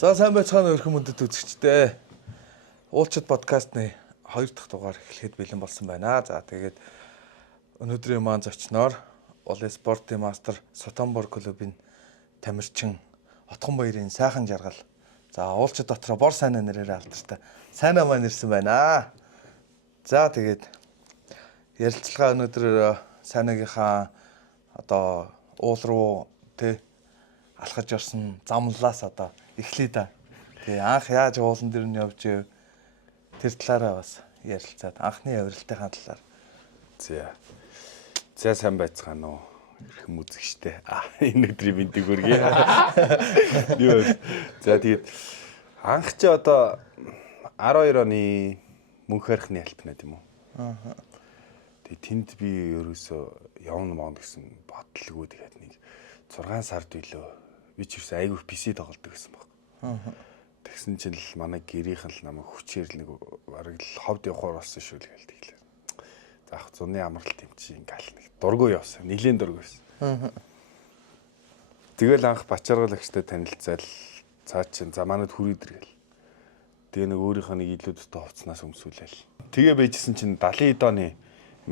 За сайн байцгаана өрхөн мөндөд үзэгчдээ. Уулчид подкастны 2 дахь дугаар эхлэхэд бэлэн болсон байна. За тэгээд өнөөдрийн маань зочноор Улсын спортын мастер Сотомбор клубын тамирчин Отгон баярын сайхан жаргал. За уулчид дотроо бор сайнаа нэрээр алдартай сайнаа маань ирсэн байна. За тэгээд ярилцлага өнөөдөр сайнаагийнхаа одоо уул руу алхаж орсон замлаас одоо эхлэе да. Тэгээ анх яаж уулан дээр нь явж ив тэр талаараа бас ярилцаад анхны авиралтынхаа талаар. За сайн байцгаана уу эрхэм үзэгчтэй. Энэ өдрийн мэндийг хүргэе. За тэгээд анх чи одоо 12 оны мөнх харихны альпина тийм үү? Тэгээд тэнд би ерөөсөө явна моон гэсэн бодлого тэгээд нэг 6 сард билүү. Би ч ерөөсөө айгүй PC тоглодог гэсэн баг. Тэгсэн чинь л манай гэрийнхэн л намайг хүчээр л нэг бараг л ховд явахаар болсон шүү л гээл тэглээ. За ах зуны амралт юм чи ингээл нэг дургүй явсан. Нилийн дургүй байсан. Тэгэл анх Бачаргалагчтай танилцал цаа чин за манад хүрээдэр гэл. Тэгээ нэг өөрийнхөө нэг илүүдтэй хувцснаас өмсүүлээл. Тэгээ байжсэн чинь 70 оны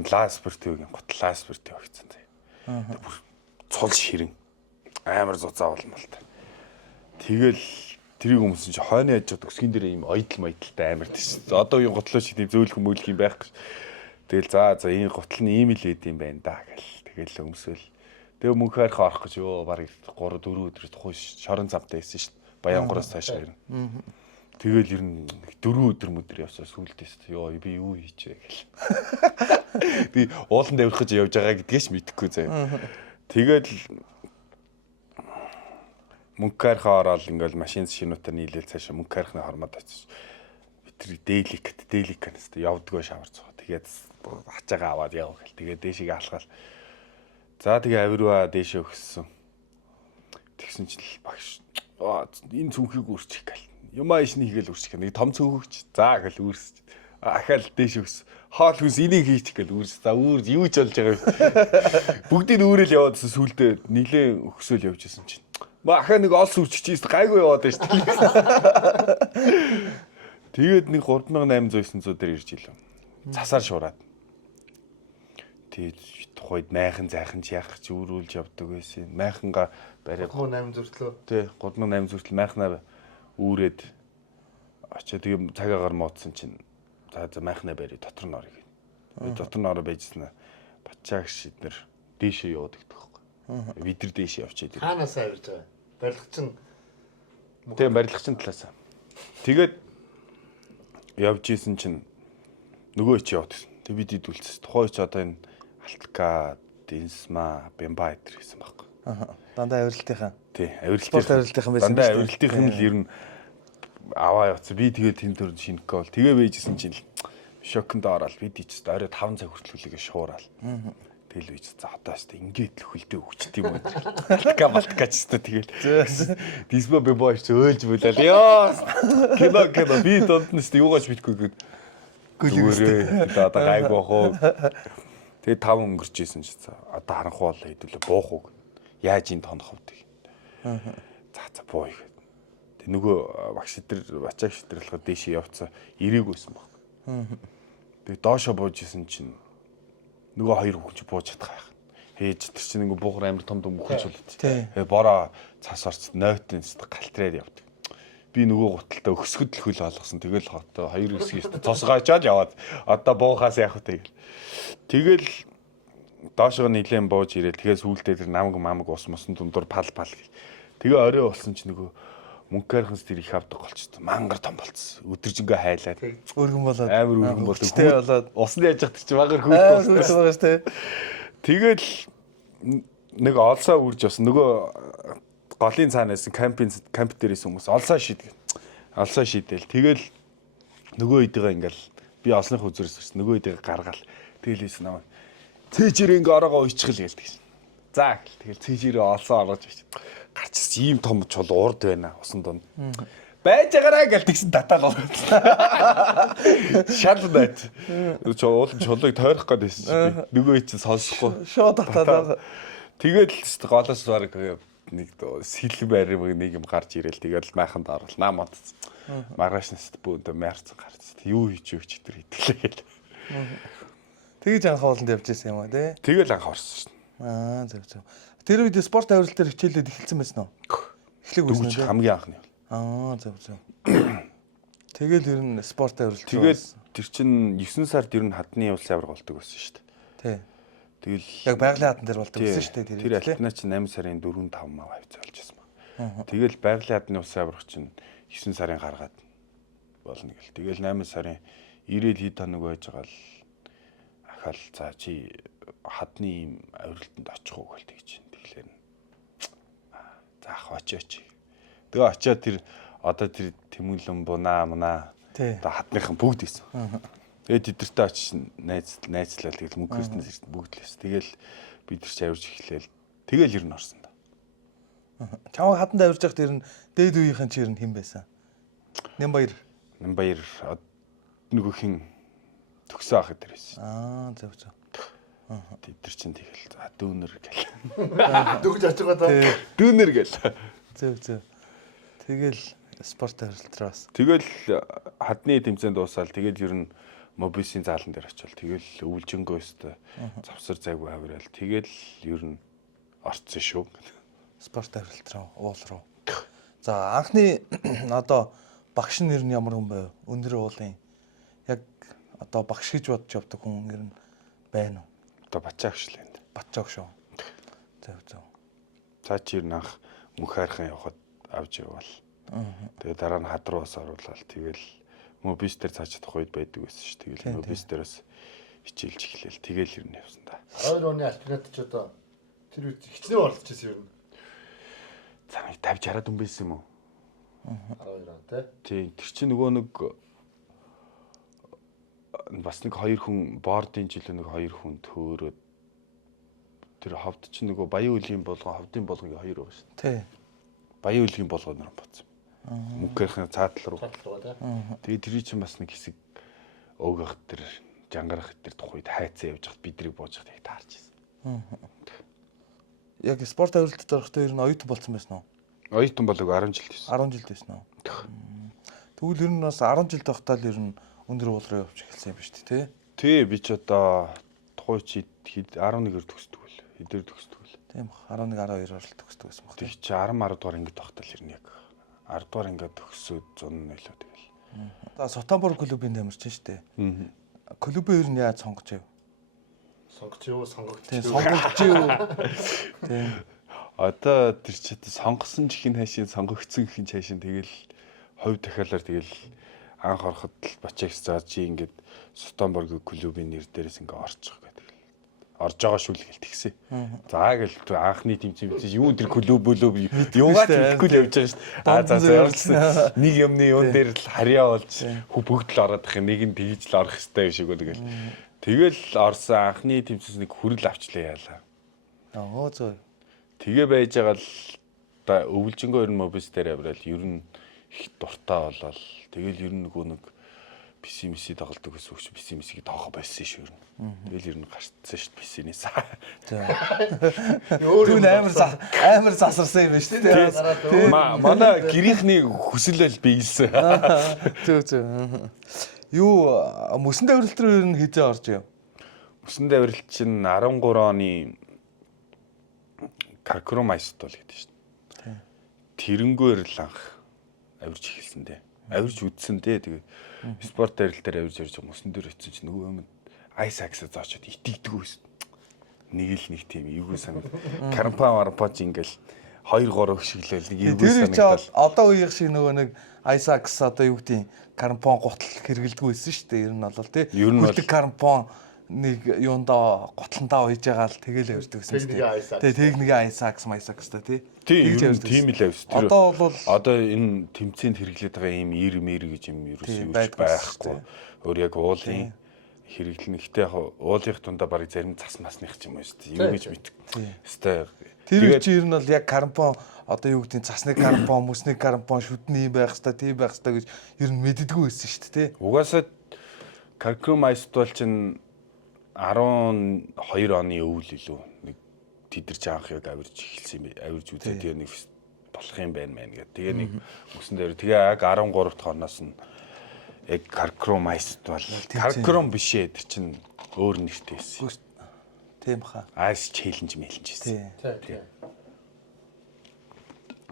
лас спортивгийн готлаа спортив өгцөн зэ. Бүр цул ширэн амар зузаа болмолтой. Тэгэл тэрийг өмсөн чи хойно яаж чад өсгөн дээр ийм ойдл майдалтай амар тийш. Одоо юу готлоо шиг тийм зөөлх мөөлх юм байхгүй. Тэгэл за энэ готл нь ийм л байд юм байна да гэл. Тэгэл өмсөөл. Тэгээ мөнх харих орох гэж ёо баг 3 4 өдөр тухайш шорон замтай байсан шүү дээ. Баянгураас цааш ирнэ. Тэгэл ер нь 4 өдөр мөдөр явсаа сүулдээс ёо би юу хийчихэ гэл. Би уулан давирхаж явж байгаа гэдгээс мэдэхгүй заяа. Тэгэл мөнх харихаа ороод ингээл машин шинүүтээр нийлээл цаашаа мөнх харихны хормоод очиж би тэр деликанс явдгоо шаварцгаа. Тэгээд хачаага аваад яв гэл. Тэгээд дээшийг алхаал. За тэгээ авирваа дээшээ өгсөн. Тэгсэн чинь л багш энэ цүнхийг үрчих гэл. Юмаа ишний хийгээл үрчих. Нэг том цүнхөгч. За гэл үрсэж. Ахаал дээш өгс. Хоол хүнс энийг хийчих гэл үрс. За үүр юу ч болж байгаа юм. Бүгдийг үүрэл яваадсэн сүулдэ нилээ өгсөөл явж исэн чинь. Ахаа нэг олс үрччихээс гайгүй яваад байж тээ. Тэгээд нэг 3800-900 дээр ирж илээ. Засаар шуураад. Тэгээд тухайд майхан зайхан ч яах ч үүрүүлж явдаг байсан. Майханга барай 3800 зүртлөө. Тий, 3800 зүртэл майхнаа үүрээд очоо тэгээд цагаагаар муудсан чинь за майхнаа барай дотор нь орё гэх. Дотор нь ороо байжснаа Бачаагш эднэр дээшээ явдаг байхгүй. Бид нар дээшээ явчихъя. Хаанаас авирж байгаа? Барилгачин. Тийм барилгачин талаас. Тэгээд явж исэн чинь нөгөө ч яваад гэсэн. Тэг бид идүүлсэн. Тухайч одоо энэ Алтка, Динсма, Бямба эдэр гэсэн байхгүй. Дандаа авиралтынхаа. Тий, авиралтынхан байсан. Дандаа авиралтынхан л ер нь аваа явцсан. Би тэгээд тэнд төр шинэхгээ бол тэгээ байжсэн чинь л шоконд ороод бид ичс орой 5 цаг хүртэл хүлээгээ шуурал. Тэгэл үйж за одоо өстө ингээд л хөлдөө өгчт юм уу. Алтка ч өстө тэгэл. Дисмо Бямба ч өөлж бүлээл. Ёо. Кино би донд нь өстө юугаач битгүй гээд. Гүлгэрээ одоо гайг бохоо. Тэгээ 5 өнгөрч исэн чи за одоо харанхуу бол хэдүүлээ буух уу. Яаж энэ тонох вэ? За бууя гэд. Тэг нөгөө багш эдэр Бачаагш эдэр болохоор дээшээ явцсан ирээгүйсэн баг. Тэг доошо бууж исэн чинь нөгөө хоёр хүн чи бууж чадах байх. Хээж тэр чинь нөгөө буухар амир том мөхөж болоо. Бороо цас орц нойтын галтраад явдаг. Би нөгөө гуталтаа өксгөд л хөл олгосон. Тэгэл хотоо хоёр өсгийс цосгоочоод яваад одоо буухаас яах вэ тэгэл. Тэгэл доошоо нилээн бууж ирээл тэгээ сүүлдээ тэр намаг ус мосон дундуур пал гэл. Тэгээ орой болсон чи нөгөө мөнх харихнаас тэр их авдаг болчихсон. Мангар том болцсон. Өдөржингөө хайлаад. Өргөн болоод. Амар өргөн болоод. Тэ болоод. Усны яж хат чи магаар хөөж болсон. Тэгэл нэг олсоо үрж авсан. Нөгөө голын цаанаас камп дээрээс хүмүүс олсоо шийдгэн. Олсоо шийдэл. Тэгэл нөгөө хэдийгээ ингээл би олсных үзэрээс ирсэн. Нөгөө хэдийгээ гаргаал. Тэгэл ийсэн намайг цээжэр ингээ ороогоо уйчихл гэлдэг. За тэгэл цээжэрээ олсоо орож ич. Гарч ийм том чул урд байна усан донд. Байж байгаарай гэл тэгсэн татаал болоо. Шал байт. Уулын чулууг тойрох гээд байсан чи. Нөгөө чинь сонсохгүй. Шоо татаад. Тэгэл голоос баг нэг сэлбэр нэг юм гарч ирээл тэгэл майханд орвол наамад. Маргааш нэст бөөндө мярц гарч. Юу хийж өгч тэр хитгэлээ гэл. Тэгж анх хоолнд явж байсан юм аа тий. Тэгэл анх орсон шин. Зөв. Тэр үед спорт авирал дээр хичээлээд эхэлсэн байсан уу? Эхлэх байсан Дүүж хамгийн анхны. Зөв. Тэгэл ер нь спорт авирал. Тэгээд тэр чин 9 сард ер нь хадны улсын аварга болдог байсан шүү дээ. Тий. Тэгэл Яг байгалийн хатан дээр болдог байсан шүү дээ тэр альтнаа чи 8 сарын 4-5 мав авцаа болж байсан баг. Тэгэл байгалийн хадны улсын аварга чинь 9 сарын гаргаад болно гэл. Тэгэл 8 сарын ирээл хэд хоног байж байгаа л ахаал за чи хадны юм авиралтанд очих уу гэл тэгж. Тэгэхээр за ах очооч. Тэгээ очиод тэр одоо тэр тэмүүлэн бунаа. Одоо хадныхан бүгд ийсэн. Тэгээд эдэртээ очиж найзлал тэгэл мөнгө хөрснөөс бүгд л байсан. Тэгэл бид нар ч авирж эхлээл. Тэгэл ер нь орсон да. Чамаг хаданд авирж байхад ер нь дээд үеийнхэн чи ер нь хэн байсан? Нямбаяр нөгөө хин төгсөө ах гэдэг байсан. Зөв. Тэд нар чинь тэгэл за дүүнер гэл. Дөгж очиж байгаа даа. Дүүнер гэл. Зөв. Тэгэл спорт авиралтраас. Тэгэл хадны тэмцээнд дуусаад тэгэл ер нь мобисын заалан дээр очивол тэгэл өвлжөнгөө өстө завсар зайгүй авирал тэгэл ер нь орцсон шүү. Спорт авиралт руу уул руу. За анхны одоо багш нь ер нь ямар хүн байв? Өндөр уулын яг одоо багш гэж бодож явдаг хүн ер нь байна уу? Одоо бачаагш л энэ. Батчааг шүү. Зөв. Цаа чи ер нь анх мөнх хайрхан явахад авч явбал. Тэгээ дараа нь хад руу бас оруулаад тэгэл мобис дээр цаачих үед байдаг байсан шүү. Тэгэл мобис дээрээс хичээлж эхлээл тэгэл ер нь явсан да. 2 оны альпинат ч одоо тэр үед хичнээн оролцож байсан юм. За 50 60 хүн байсан юм уу? 12 он тий. Тийм тэр чинь нөгөө нэг бас нэг 2 хүн бордын жилөө нэг 2 хүн төөрөөд тэр ховд чинь нөгөө баян үлийн болгон ховдын болгоны 2 байгаа шүү. Тий. Баян үлийн болгоноор боцсон. Мөнгөхийн цаатал руу. Тэгээ тэр чинь бас нэг хэсэг өөгөх тэр жангарах тэр тухайд хайцаа явж хат бидрийг бууж хат яг таарч ирсэн. Яг спорт авиралт зорохтой ер нь оюутан болсон байсан уу? Оюутан болоог 10 жил байсан. 10 жил байсан уу? Тэгвэл ер нь бас 10 жил тохтол ер нь өндөр уул руу явж эхэлсэн юм ба шүү дээ, тий? Би ч одоо тухай чи 11-ээр төгсдөг үл. Хэдээр төгсдөг үл. Тийм ба 11 12 орол төгсдөг байсан баг. Тэг чи 10 дугаар ингэ тогтол ирнэ яг. 10 дугаар ингэ төгсөөд 100 нөлөө тэгэл. Одоо Сотомбор клубын дамирч шүү дээ. Клубээ ер нь яаж сонгож байв? Сонгогч юу сонгогч Тийм юу. сонгогч юу? Тийм. Одоо тэр чи сонгосон чихийн хайшин сонгогдсон чихийн хайшин тэгэл хувь дахиалаар тэгэл анх ороход л бачаагс заа чи ингээд Сотомборгийн клубын нэр дээрээс ингээ орчих гэдэг. Орж байгаа шүү л гэлт гисэн. За гэл анхны тэмцээн юу тэр клуб юугаад хэлэхгүй л явж байгаа шүү. За явуулсан. Нэг юмны юун дээр л харьяа болж бүгд л ороод их нэг нь тэгж л орох хэрэгтэй шиг тэгэл. Тэгэл орсон анхны тэмцээс нэг хүрэл авчлаа яалаа. Зөө. Тэгээ байж байгаа л да өвлжөнгөө ер нь мобис дээр авирал ер нь их дуртай болол. Тэгэл ер нь нөгөө нэг писимиси тоглодог гэсэн үг чи писимисиг тоохо байсан шүү ер нь. Тэгэл ер нь гарцсан шүү писинээс. Өөр амар засарсан юм байна шүү дээ. Манай гэрийнхний хүсэл байл биелсэн. Зөө. Юу мөсөн давиралт руу ер нь хизээ орж яв? Мөсөн давиралт чинь 13 оны Каркромайст бол гэдэг шүү дээ. Тэрнгөөр л анх авирж эхэлсэн дээ. Авирж үдсэн дээ. Тэгээ спорт давирал дээр авирж ирж мөсөн дээр очсон чинь нөгөө юм айсакс зоочод итгэдэг байсан. Нэг л нэг тийм эвгүй санаг. Карпач ингээл 2-3 шиглэл нэг эвгүй санагдал. Одоо үеийн шиг нөгөө нэг айсакс одоо юу гэдэг карпон гутал хэрэгэлдэг байсан шүү дээ. Ер нь бол тий. Хүлдэг карпон нэг юундаа гутландаа уйж байгаа л тэгэл явдаг гэсэн чинь. Тэгээ техник айсакс майсакс та тий. Тийм л авс. Одоо бол энэ тэмцээнд хэрэглээд байгаа юм ир гэж юм ерөөсөө байхгүй. Өөр яг уулын хэрэглэн ихтэй яг уулынх тундаа барыг зарим цас масных ч юм уу шүү дээ. Юу гэж мэдэх. Өстэй. Тэр чи ер нь бол яг карбон одоо юу гэдэг цасны карбон, мөсний карбон шүдний байх хэвээр тийм байх хэвээр гэж ер нь мэддэггүй байсан шүү дээ. Угаасаа Каркромайст бол чинь 12 оны өвөл илүү нэг тидэрч анх яг авирж эхэлсэн юм. Авирж үзээ тэгээ нэг болох юм байна мэн гэдэг. Тэгээ нэг мөсөн дээр тэгээ яг 13 дахь оноос нь яг каркромайст бол каркром биш ээ тэр чинь өөр нэртэй байсан. Тийм хаа. Ice challenge мэлж байсан. Тийм.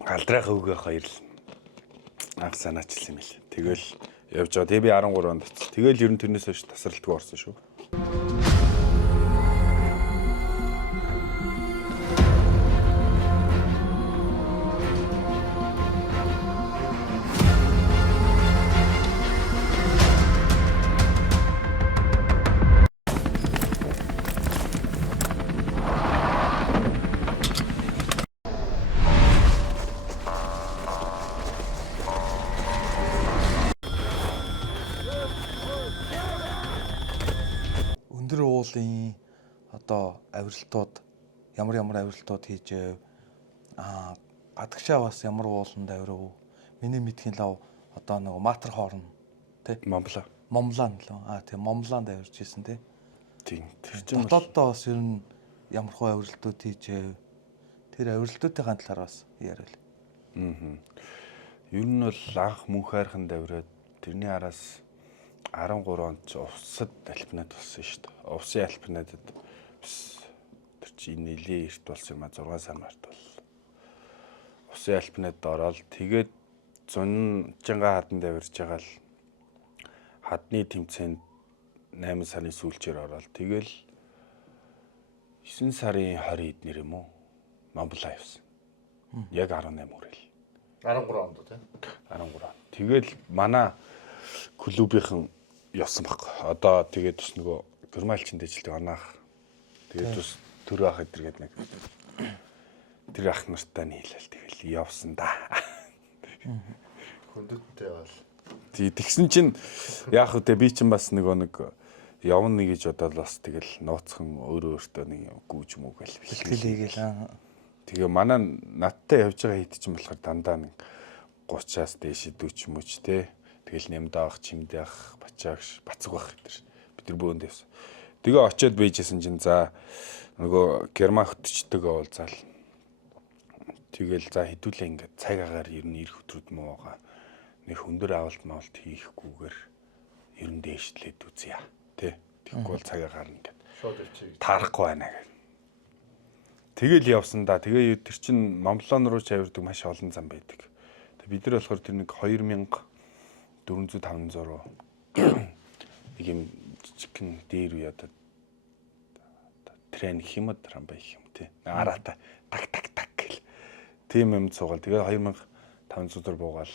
Галдрах өвгөө хоёр л анх санаачилсан юм л. Тэгэл явж байгаа. Тэгээ би 13 онд очив. Тэгэл ер нь тэрнээс хойш тасралтгүй орсон шүү. Өндөр уулын одоо авиралтууд ямар авиралтууд хийж гадагшаа бас ямар ууланд авирав. Миний мэдхийн лав одоо нэг Матер хоорн тий Момланд лөө. Тийм Момланд авирж ирсэн тий. Тийм. Тэр чинь дотооддоо бас ер нь ямар хөө авиралтууд хийж тэр авиралтуудын талаар бас яриа л. Ер нь бол анх мөнх хайрханд авираад тэрний араас 13 онд ч увсад альпинат болсон шүү дээ. Увсын альпинатад тэр чинь нэлээ эрт болсон юм а 6 сар март бол. Увсын альпинатад ороод тэгээд Зунжанга хаданд авирж байгаа л хадны тэмцээнд 8 сарын сүүлчээр ороод тэгэл 9 сарын 20 эднэр юм уу? Монголоо явсан. Яг 18 хүрэл. 13 онд тийм. 13. Тэгэл манай клубийнхан явсан баг. Одоо тэгээд бас нөгөө гермалчин дэжилдэг анаах. Тэгээд бас төр ах эдэргээд нэг тэр ах нартай нийлэл тэгэл явсан да. Хүндэттэй бол. Тэгсэн чинь яах вэ би чинь бас нэг явна гэж бодоод бас тэгэл нууцхан өөртөө нэг гүүж мүгэл бэлтгэлээгээл. Тэгээ манай надтай явж байгаа хэд ч юм болохоор дандаа нэг 30-аас дээш 40 мөч те. Тэгэл нямдаах, чимдээх, бачаагш, бацаг байх гэдэг. Бид нар бөөнд явсан. Тэгээ очиод бийжсэн чинь за нөгөө герман хөтчдөг уулзаал. Тэгэл за хэдүүлээ ингээд цаг агаар ер нь ирэх өдрүүд муу байгаа. Нэг өндөр авалт хийхгүйгээр ер нь дээшлээд үзье. Тэ. Тэгэхгүй бол цаг агаар ингээд шууд ичиг таарахгүй байна гэх. Тэгэл явсан да. Тэгээ тэр чин Монголон руу ч авирдаг маш олон зам байдаг. Бид нар болохоор тэр нэг 2400-500 руу нэг юм жижигхэн дээр үе одоо трен хэмэд трамбай юм тий. Араата так гэл. Тийм юм цугаал. Тэгээ 2500 төр буугаал.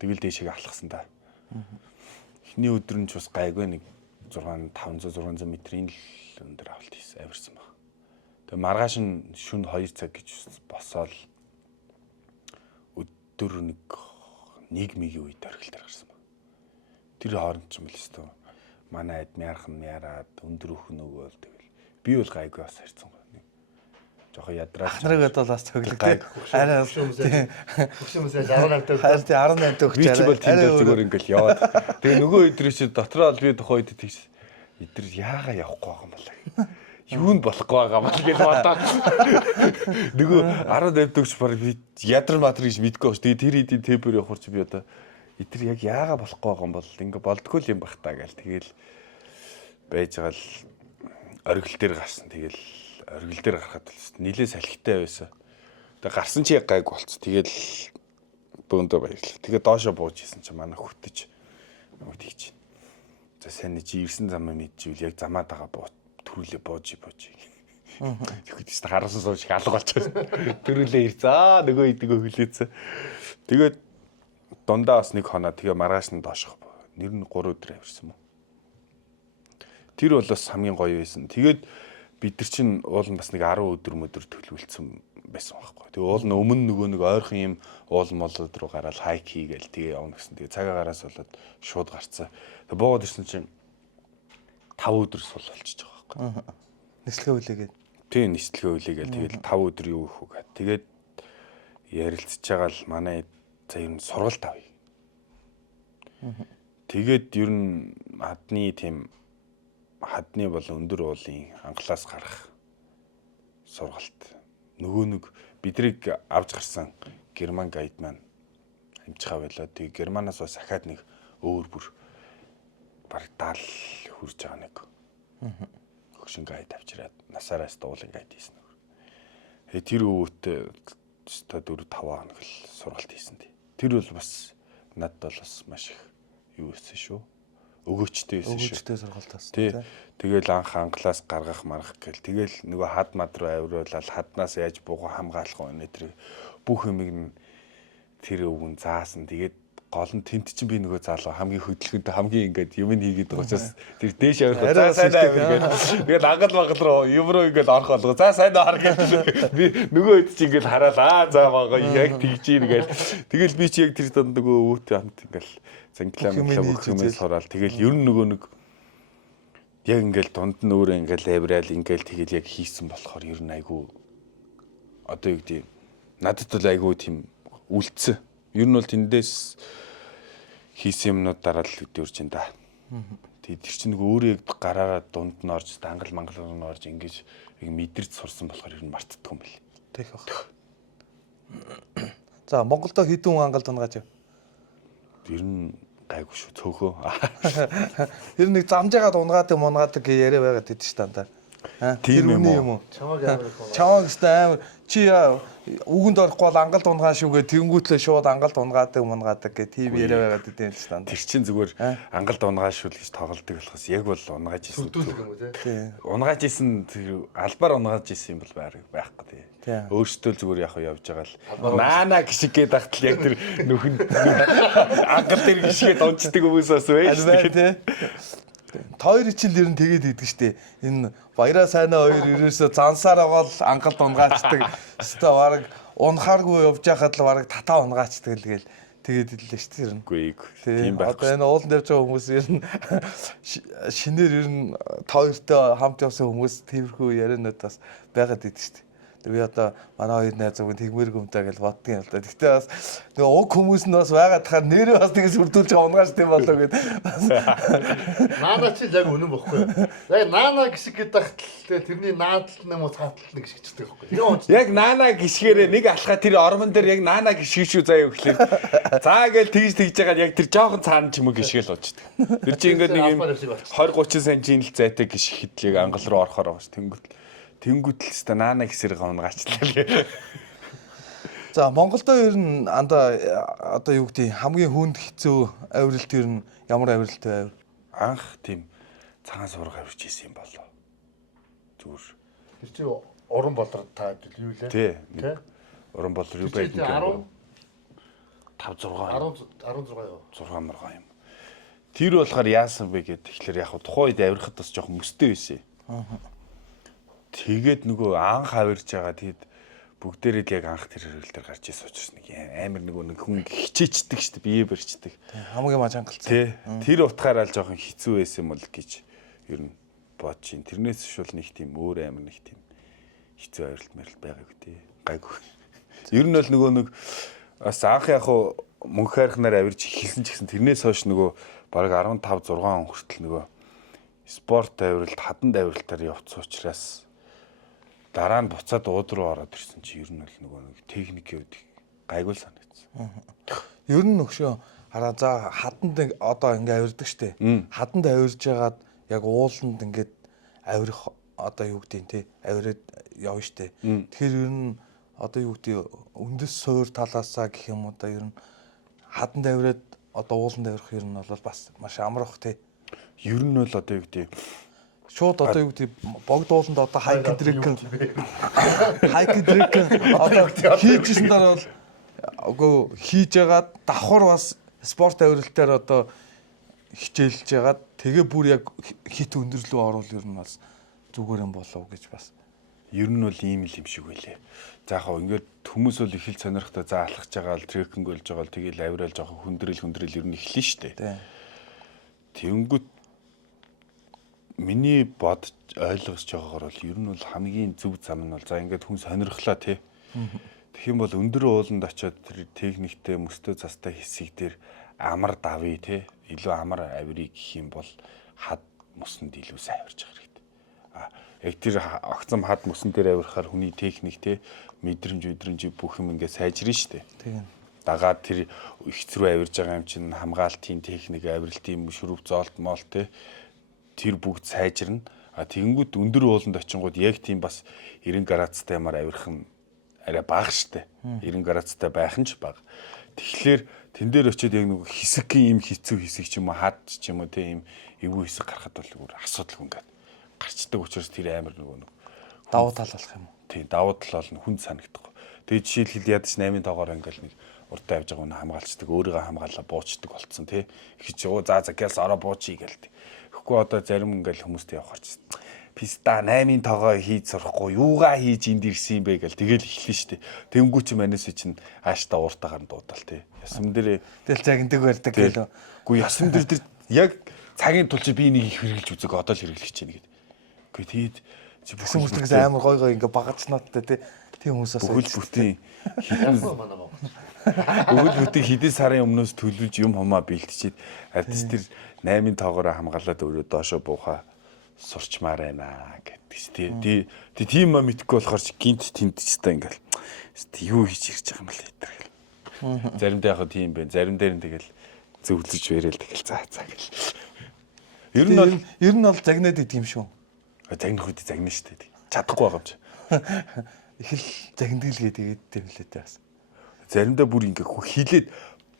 Тэгэл дээшээ алхсан да. Эхний өдөр нь ч бас гайгүй нэг 500-600 метрийн л өндөр авалт хийсэн авирсан баг. Тэгээ маргааш нь шөнө 2 цаг гэж босоод өдөр нэг 1 мигийн үед орхилтаар гарсан баг. Тэр хооронд ч юм л өстөө манай адмиархан яраад өндөр өхөн өгөөл тэгэл би бол гайгүй бас харьцсан байна. Жохоо ядраач. Ханарагд бол бас цоглогдсон. Арай хөшөөмөсөө 18 төгс. Харин 18 төгс. Би ч бол тэнд зүгээр ингээл яваад. Тэгээ нөгөө өдрөө чи дотроо л би тухай үед тэгс эдэр яага явахгүй байгаа юм болоо. Юунд болохгүй байгаа маа гэж бодоод. Нөгөө 18 төгс баг би ядар матер гэж мэдгүй байна. Тэгээ тэр хэдийн темпээр явах чи би одоо эдэр яг яага болохгүй байгаа юм бол ингээ болдгоо юм бах таа гээл. Тэгээл байж байгаа л оргил дээр гарсан. Тэгээл оргил дээр гарахад нилээ салхитай байсан. Тэгээ гарсан чи яг гайг болц. Тэгээл бөөндөө баярлаа. Тэгээ доошо бууж исэн чи манай хөтөж нөгөө тийч. За сайн чи ирсэн замаа мэдчихвэл яг замаа дагаа буу төрүүлээ бууж. Тэгэхэд тест харуулсан сууж их алга болчихсон. Төрүүлээ ир. За нөгөө идэгөө хүлээцээ. Тэгээд дундаа бас нэг хоноо тэгээ маргааш нь доошох. Нэр нь 3 өдөр авирсан юм. Тэр бол бас хамгийн гоё байсан. Тэгээд бид нар чинь уул нь бас нэг 10 өдөр төлөвлөсөн байсан байхгүй. Тэгээ уул нь өмнө нөгөө нэг ойрхон юм уул молод руу гараад хайк хийгээл тэгээ явна гэсэн. Тэгээ цагаагаараас болоод шууд гарцсан. Тэгээ буугаад ирсэн чинь 5 өдөр сул болчихж байгаа байхгүй. Нислэгээ үлээгээд. Тийм нислэгээ үлээгээл тэгэл 5 өдөр юу гэх үг. Тэгээд ярилцж байгаа л манай за ер нь сургалт авъя. Тэгээд ер нь хадны бол өндөр уулын англаас гарах сургалт. Нөгөө нэг бидрийг авч гарсан герман гайд маань амжихаа байлаа. Тэгээ германаас бас ахаад нэг өөр бүр баг 70 хүрж байгаа нэг. Хөгшин гайд авчираад насаараас дуулан гайд хийсэн. Тэгээ тэр өвөттэй өстой 4-5 хоног л сургалт хийсэн тий. Тэр бол бас надад бол бас маш их юу өссөн шүү. Өгөөчтэй байсан шүү. Өгөөчтэй сургалт авсан тий. Тэгэл анх англаас гаргах маргах гэл тэгэл нөгөө хад мад руу авируулаад хаднаас яаж бууга хамгаалах вэ тэр бүх юмыг нь тэр өвгөн заасан. Тэгээд гол нь тент чинь би нөгөө залуу хамгийн хөдөлгөнд хамгийн ингээд юм хийгээд байгаа учраас тэр дээш авирах за сайн авир гээд ангал багл руу юм руу ингээд орох болго за сайн ор гэж би нөгөө хэд чи ингээд хараал за байгаа яг тэгж ийн гээл тэгэл би чи яг тэр донд нөгөө өвөтэй хамт ингээд занглаа хэмээл сураал тэгэл ер нь нөгөө нэг яг ингээд дунд нь өөрөө ингээд авираал ингээд тэгэл яг хийсэн болохоор ер нь айгүй одоо юу гэдэг надад бол айгүй тийм үлдсэн. Ер нь бол тэндээс хийсэн юмнууд дараа л өдөрч ин да. Тэгээд тэр чинь нэг өөрөө яг гараараа дунд нь орж ангал мангал руу орж ингэж яг мэдэрч сурсан болохоор ер нь мартдаггүй юм бэл. Тэг баг. За Монголдо хэдэн хүн ангалд унгааж вэ? Ер нь гайгүй шүү цөөхөө. Тэр нэг замжаагаад унгаадаг гэ яриа байгаад идэв ч дандаа. Тийм юм уу? Чамаг амар их. Чамаг өстой амар чи үгэнд орохгүй бол ангалд унгаа шүүгээ тэнгүүтлээ шууд ангалд унгаадаг гэ тийм яриа байгаад идэв ч дандаа. Тэр чинь зүгээр ангалд унгаашвал гэж тоглолдог болохоос яг бол унгааж исэн. Сүдүүлэх юм уу те? Унгааж исэн тэр албаар унгааж исэн юм бол байхгүй тий. Өөртөө зүгээр яг явж байгаа л наана гişиг гээд ахтал яг тэр нөхөнд ангал дээр гişгээд унцдаг хүмүүс бас байж тий. Хоёр ичил ер нь тэгээд идэг штэ. Энэ баяраа сайнаа хоёр ерөөсө зансаар байгаа л ангалд унгаачдаг. Өстой бараг унахааргүй явж байхад л бараг татаа унгаачдаг л гээл тэгээд идлээ штэ ер нь. Үгүй тийм байх. Одоо энэ уулан дээр байгаа хүмүүс ер нь шинээр ер нь хоёртой хамт явсан хүмүүс тиймэрхүү ярианууд бас байгаад идэг штэ. Би одоо манай хоёр найз зөвхөн тэгмэр гүмтэй гэж боддгийн л да. Гэхдээ бас нөгөө уг хүмүүс нь бас байгаад тахаар нэрээ бас тэгээс хүрдүүлж байгаа унгааш тийм болоо гэд. Наана чи яг үнэн бохгүй. Яг наана гişиг гэдэг ахтал тэрний наадал нэм уу цаатал нэг гიშгчдэг байхгүй. Тэр он Яг наана гიშгээрээ нэг алхаа тэр ормон дээр яг наана гიშгэж шүү заяа гэхлээр заа гээл тэгж байгаад яг тэр жоохон цаана ч юм уу гიშгээл болчдөг. Тэр чи ингээд нэг юм 20-30 см л зайтай гიშгэхэд яг ангал руу орохоор байгаа ш. Тэнгүүтэл өстө наана гэсээр гомгаачлаа. За Монголдо ер нь одоо юу гэдэг хамгийн хүнд хэцүү авиралт ер нь ямар авиралтай байв? Анх тийм цагаан сураг авирч ийсэн юм болоо. Зүгээр. Тэр чи уран болор та юу лээ? Тий. Уран болор юу байдаг юм бэ? 5 16 юу? 6 моргоо юм. Тэр болохоор яасан бэ гэд тэгэхээр яг тухайн үед авирахад бас жоохон мөстэй байсан. Тэгээд нөгөө анх авирж байгаа тэгэд бүгдээрээ л яг анх тэр хэрэг дээр гарч ирсэн учраас нэг амар нэг хүн хичээчдэг шүү дээ бие барьчдаг. Хамгийн маж хангалтсан. Тий. Тэр утгаараа л жоохон хэцүү байсан юм бол гэж ер нь бодож чинь. Тэрнээс шул нэг тийм өөр амар нэг тийм хэцүү авиралт мэрэл байгаагүй тий. Гайгүй. Ер нь бол нөгөө нэг бас анх яг мөнх хайрхнаар авирж эхэлсэн ч гэсэн тэрнээс хойш нөгөө бараг 15 6 он хүртэл нөгөө спорт авиралт хаданд авиралтаар явцсан учраас дараа нь буцаад ууд руу ороод ирсэн чи ер нь л нөгөө нэг техник явдаг гайгүй санагдсан. Ер нь өгшөө хараа за хаданд одоо ингээ авирдаг штэ. Хаданд авирж ягаад яг ууланд ингээд авирах одоо юу гэдэг те авираад явна штэ. Тэгэхээр ер нь одоо юу гэдэг үндэс суур талаасаа гэх юм уу да ер нь хаданд авираад одоо ууланд авирах ер нь бол бас маш амарх те. Ер нь бол одоо юу гэдэг шууд одоо юу гэдэг богд ууланд одоо хайк дрэгэн одоо хийжсэн дараа бол үгүй хийж ягаад давхар бас спорт авиралтаар одоо хичээлж ягаад тэгээ бүр яг хит өндөрлөө оруул ер нь бас зүгээр юм болов гэж бас ер нь бол ийм л юм шиг байлээ. За яг ингээд хүмүүс бол их л сонирхтой за алхаж байгаа л трекинг болж байгаа л тэгээл авирал жоохон хүндрэл ер нь эхлэн штэ. Тэнгүүт миний бодож ойлгож байгаагаар бол ер нь бол хамгийн зөв зам нь бол за ингээд хүн сонирхлаа тий. Тэгэх юм бол өндөр ууланд очиод тэр техниктэй мөстөө цастай хэсэг дээр амар давъя тий. Илүү амар авирыг гэх юм бол хад мөсөнд илүү сайн авирж явах хэрэгтэй. Яг тэр огцом хад мөсөн дээр авирахаар хүний техник те мэдрэмж бүх юм ингээд сайжирна шүү дээ. Тийм. Дагаад тэр ихц рүү авирж байгаа юм чинь хамгаалтын техник, авиралтын шүрүүв зоолт моол те тэр бүгд сайжирна. Тэгэнгүүт өндөр ууланд очингууд яг тийм бас 90 градустай юмар авирах нь арай бага штэ. 90 градустай байх нь ч бага. Тэгэхээр тэн дээр очиод яг нэг хэсэггийн юм хэцүү хэсэг ч юм уу хаад ч юм уу те юм эвгүй хэсэг гарахад бол асуудал хүн гээд гарчдаг учраас тэр амар нэг Давуу тал болох юм уу? тий давуу тал бол хүнд санагдахгүй. Тэгээ жишээлбэл ядаж 8-ын тоогоор ингээл нэг уртаа явж байгаа хүн хамгаалцдаг өөрийгөө хамгаалаа буучдаг болцсон тий. Их ч за гэлс ороо буучий гэлтэй. Тэгэхгүй одоо зарим ингээл хүмүүст явахарч писта 8-ын тоогоо хийж сурахгүй юугаа хийж энд ирсэн юм бэ гэл тэгэл эхлэн штэ. Тэнгүү чи манайс чинь аашта ууртаагаар дуудаал тий. Ясам дээр Тэгэл загиндаг барьдаг гэлөө. Үгүй ясам дээр тэр яг цагийн тулч би энийг их хэрэглэж үзэг одоо л хэрэглэж чинь гэдэг. Үгүй тэгээд Тэгсэн мөртгөөс амар гой ингээ багажнуудтай тийм хүмүүсээс бүхэл бүтэн Яасан манай Монгол. бүхэл бүтэн хэдэн сарын өмнөөс төлөвлөж юм хумаа бэлтчихэд ардс тэр 8-ын тоогоороо хамгаалаад өөрөө доошо буухаа сурчмаар байна гэдэг. Тэ тийм юм мэдхгүй болохоор чи гинт тэмдчихтэй ингээл юу хийж ирж байгаа юм бэ тэр гэл. Заримдаа яг тийм бэ. Зарим дээр нь тэгэл зөвлөж вэрэл тэгэл цаа гэл. Ер нь бол загнаад идэв юм шүү. Загнах үед загнаа штэ. Чадахгүй байгаа юм чи. Их л загнадаг л тэгээд тэмлээ дээ бас. Заримдаа бүр ингээ хилээд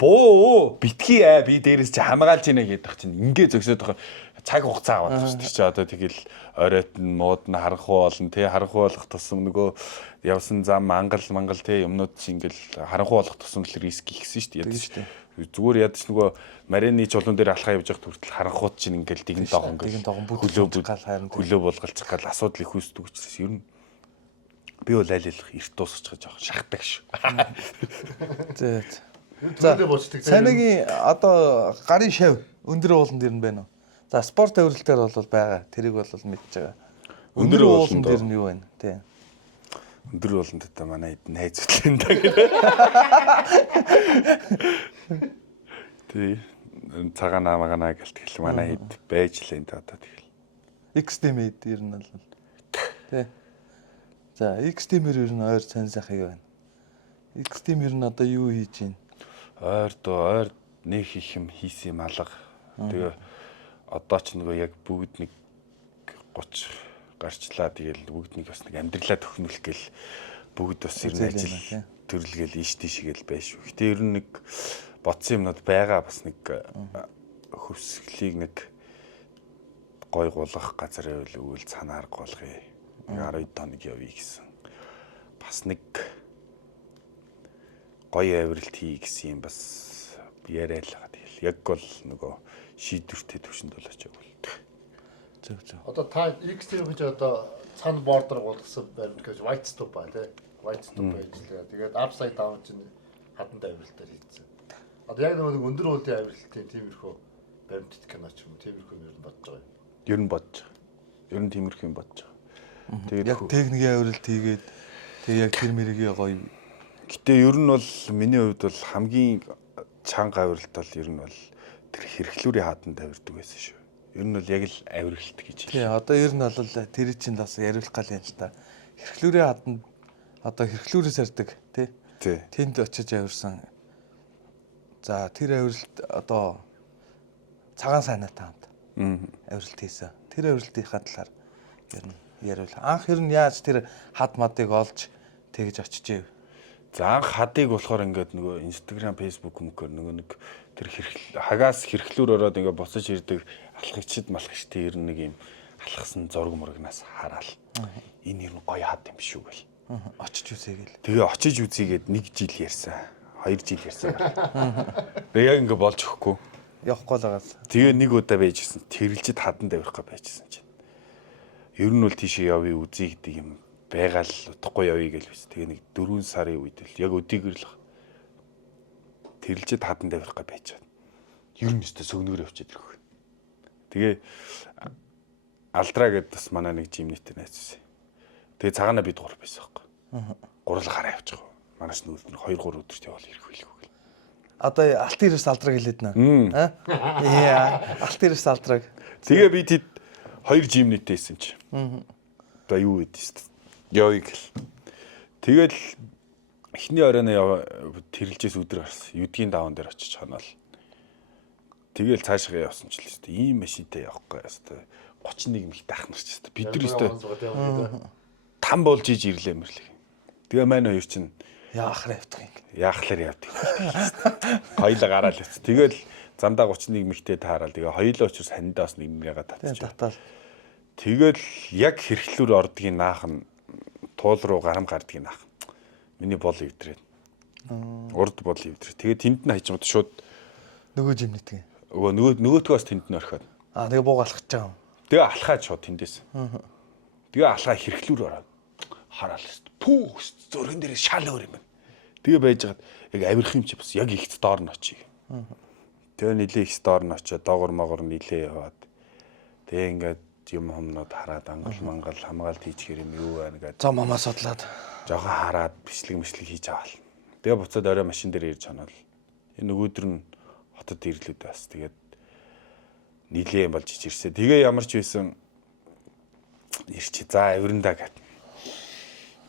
боо битгий би дээрээс чи хамгаалж ийнэ гэдэг чинь ингээ зөксөд байгаа цаг хугацаа аваад байна шүү дээ. Чи одоо тэгэл оройт нь мууд нь харанхуй болно тий харанхуй болох тусам нөгөө явсан зам мангал тий юмнууд чи ингээл харанхуй болох тусам л риск ихсэн шүү дээ. Ядаж шүү дээ. Зүгээр ядаж нөгөө марины чулуун дээр алхаа явж байгаа хүртэл харанхууд чинь ингээл дигэн доогон хөлөө булгалчих гал асуудал их үүсдэг учраас ер нь би бол аль алих эрт дуусчих жоох шахдаг шүү. За. Төлөвлөө буучдаг. Санагийн одоо гарын шав өндөр ууланд ирнэ байна уу? За спорт төвлөлтөөр бол байгаа. Тэрийг бол мэдж байгаа. Өндөр ууланд ирнэ юу байна? Тийм. Өндөр ууланд та манай хэд найз хөтлөн даа. Тий. Цагаан намагана гэлтэл манай хэд байж лэн та одоо тэгэл. X-team-д ирнэ бол. Тий. За, X-team-ээр ер нь ойр сайн сайхан юу байна? X-team ер нь одоо юу хийж байна? Ойр нэг их юм хийсэн юм алга. Тэгээ одоо ч нөгөө яг бүгд нэг 30 гарчлаа тэгэл бүгд нэг бас нэг амьдралаа төхнүүлэх гээл бүгд бас ер нь ажил төрлгээл ийш тийшгээл байж шүү. Гэтэ ер нь нэг бодсон юмнууд байгаа бас нэг хөвсгөлийг нэг гой гулгах газар байвал цанаар голгоё. 12 тоног явъя гэсэн. Бас нэг гоё авиралт хий гэсэн юм бас яриа л байгаа. Тэгэл яг бол нөгөө шийдвэртэй төвшөнд болооч явуул. Зөв. Одоо та X-team гэж одоо цан бордер болгосон баримт гэж white stop ба тий. White stop ажиллаа. Тэгээд upside down чинь хаданд авиралтаар хийсэн. Одоо яг нэг өндөр уулын авиралтын тиймэрхүү баримтт кино ч юм уу тиймэрхүү юм ер нь бодож байгаа. Ер нь бодож байгаа. Ер нь тиймэрхүү юм бодож байгаа. Тэгээд яг техникийн авиралт хийгээд тэгээ яг тэр мэрийг гоё. Гэтэ ер нь бол миний хувьд бол хамгийн чанга авиралт бол ер нь бол тэр хэрэглүүрийн хатанд авирдаг байсан шүү. Ер нь бол яг л авиралт гэж хэлээ. Тий, одоо ер нь бол тэр чинь бас яриулах гал юм л та. Хэрэглүүрийн хатанд одоо хэрэглүүрээс ярьдаг тий. Тэнд очиж авирсан. За тэр авиралт одоо цагаан сайнаатай хамт авиралт хийсэн. Тэр авиралтынхаа талаар ер нь яриул. Анх ер нь яаж тэр хад мадыг олж тэгж очижээ. За анх хадыг болохоор ингээд нөгөө Instagram, Facebook мөнгөөр нөгөө нэг тэр хагаас хэрэглүүр ороод ингээд буцаж ирдэг алхагчид малхагчдын ер нь нэг юм алхсан зураг мурагнаас хараал. Энэ ер нь гоё хад юм шүү гэл. Очиж үзээгээл. Тэгээ очиж үзээгээд 1 жил ярьсан. 2 жил ярьсан. Тэгээ яг ингээд болж өгөхгүй. Явахгүй л байгаас. Тэгээ нэг удаа байжсэн. Тэрэлжид хаданд авирах га байжсэн чинь. Ер нь бол тийшээ явъя үзье гэдэг юм байгаа л утгагүй явъя гэж байсан. Тэгээ нэг 4 сарын үед л яг өдийгөр л тэрэлжид хаданд авирах га байжаад. Ер нь өстө сөгнөөр явчихад ирэх. Тэгээ алдраа гэдээ бас манай нэг жимнэтэй найз байсан. Тэгээ цагаанаа бид 3 байсан байхгүй. Гурлах хараа явчих. Манайс нүүл 2-3 өдөрт явал ирэх байлгүй. Одоо алт ирээс алдраг хэлээд нэ. Яа, алт ирээс алдраг. Тэгээ би тэд 2 жимнэтэй исэн чи. Одоо юу гэдэг юм. Явъя гэл. Тэгэл эхний оройноо тэрэлжээс өдөр гарсан. Юдгийн даван дээр очиж ханаал. Тэгэл цаашгаа явсан ч л өстой ийм машинтай явахгүй өстой 31 мэгтэй ах нар ч өстой бид нар өстой там болж иж ирлээ мэрлээ. Тэгээ маань хоёр чинь яахаар явдаг юм. яахлаар явдаг. Хоёлаа гараал явц. Тэгэл замдаа 31 мэгтэй таарал. Тэгээ хоёлоо очир сандаас нэгнийгээ татчих. Татаал. Тэгэл яг хэрэглүүр ордгийн наах нь туул руу гарам гардгийн наах. Миний бол ивдрээд. Урд бол ивдрээ. Тэгээ тэнд нь хайчмад шууд Нөгөө жимнэт. нөгөөдгөөс тэнд нь орхиод. Тэгээ буугаалах гэж байгаа юм. Тэгээ алхаад шууд тэндээс. Тэгээ алхаа хэрэглүүр ороод хараал өст. Пүү зөргөн дээр шал өөр юм байна. Тэгээ байж хаад яг авирах юм чи бас яг ихт доор нь очие. Тэгээ нилээ ихт доор нь очиод доогор могор нилээ яваад. Тэгээ ингээд юм хомнод хараад мангал хамгаалт хийчихэр юм юу байна гэдэг. Зам мамаа судлаад. Жохоо хараад бичлэг хийж аваал. Тэгээ буцаад орой машин дээр ирж ханаал. Энэ нөгөөдөр нь хотод ирлээд бас тэгээд нийлээ юм болж ирсэн. Тэгээ ямар ч байсан ирчи. За авирандаа гэв.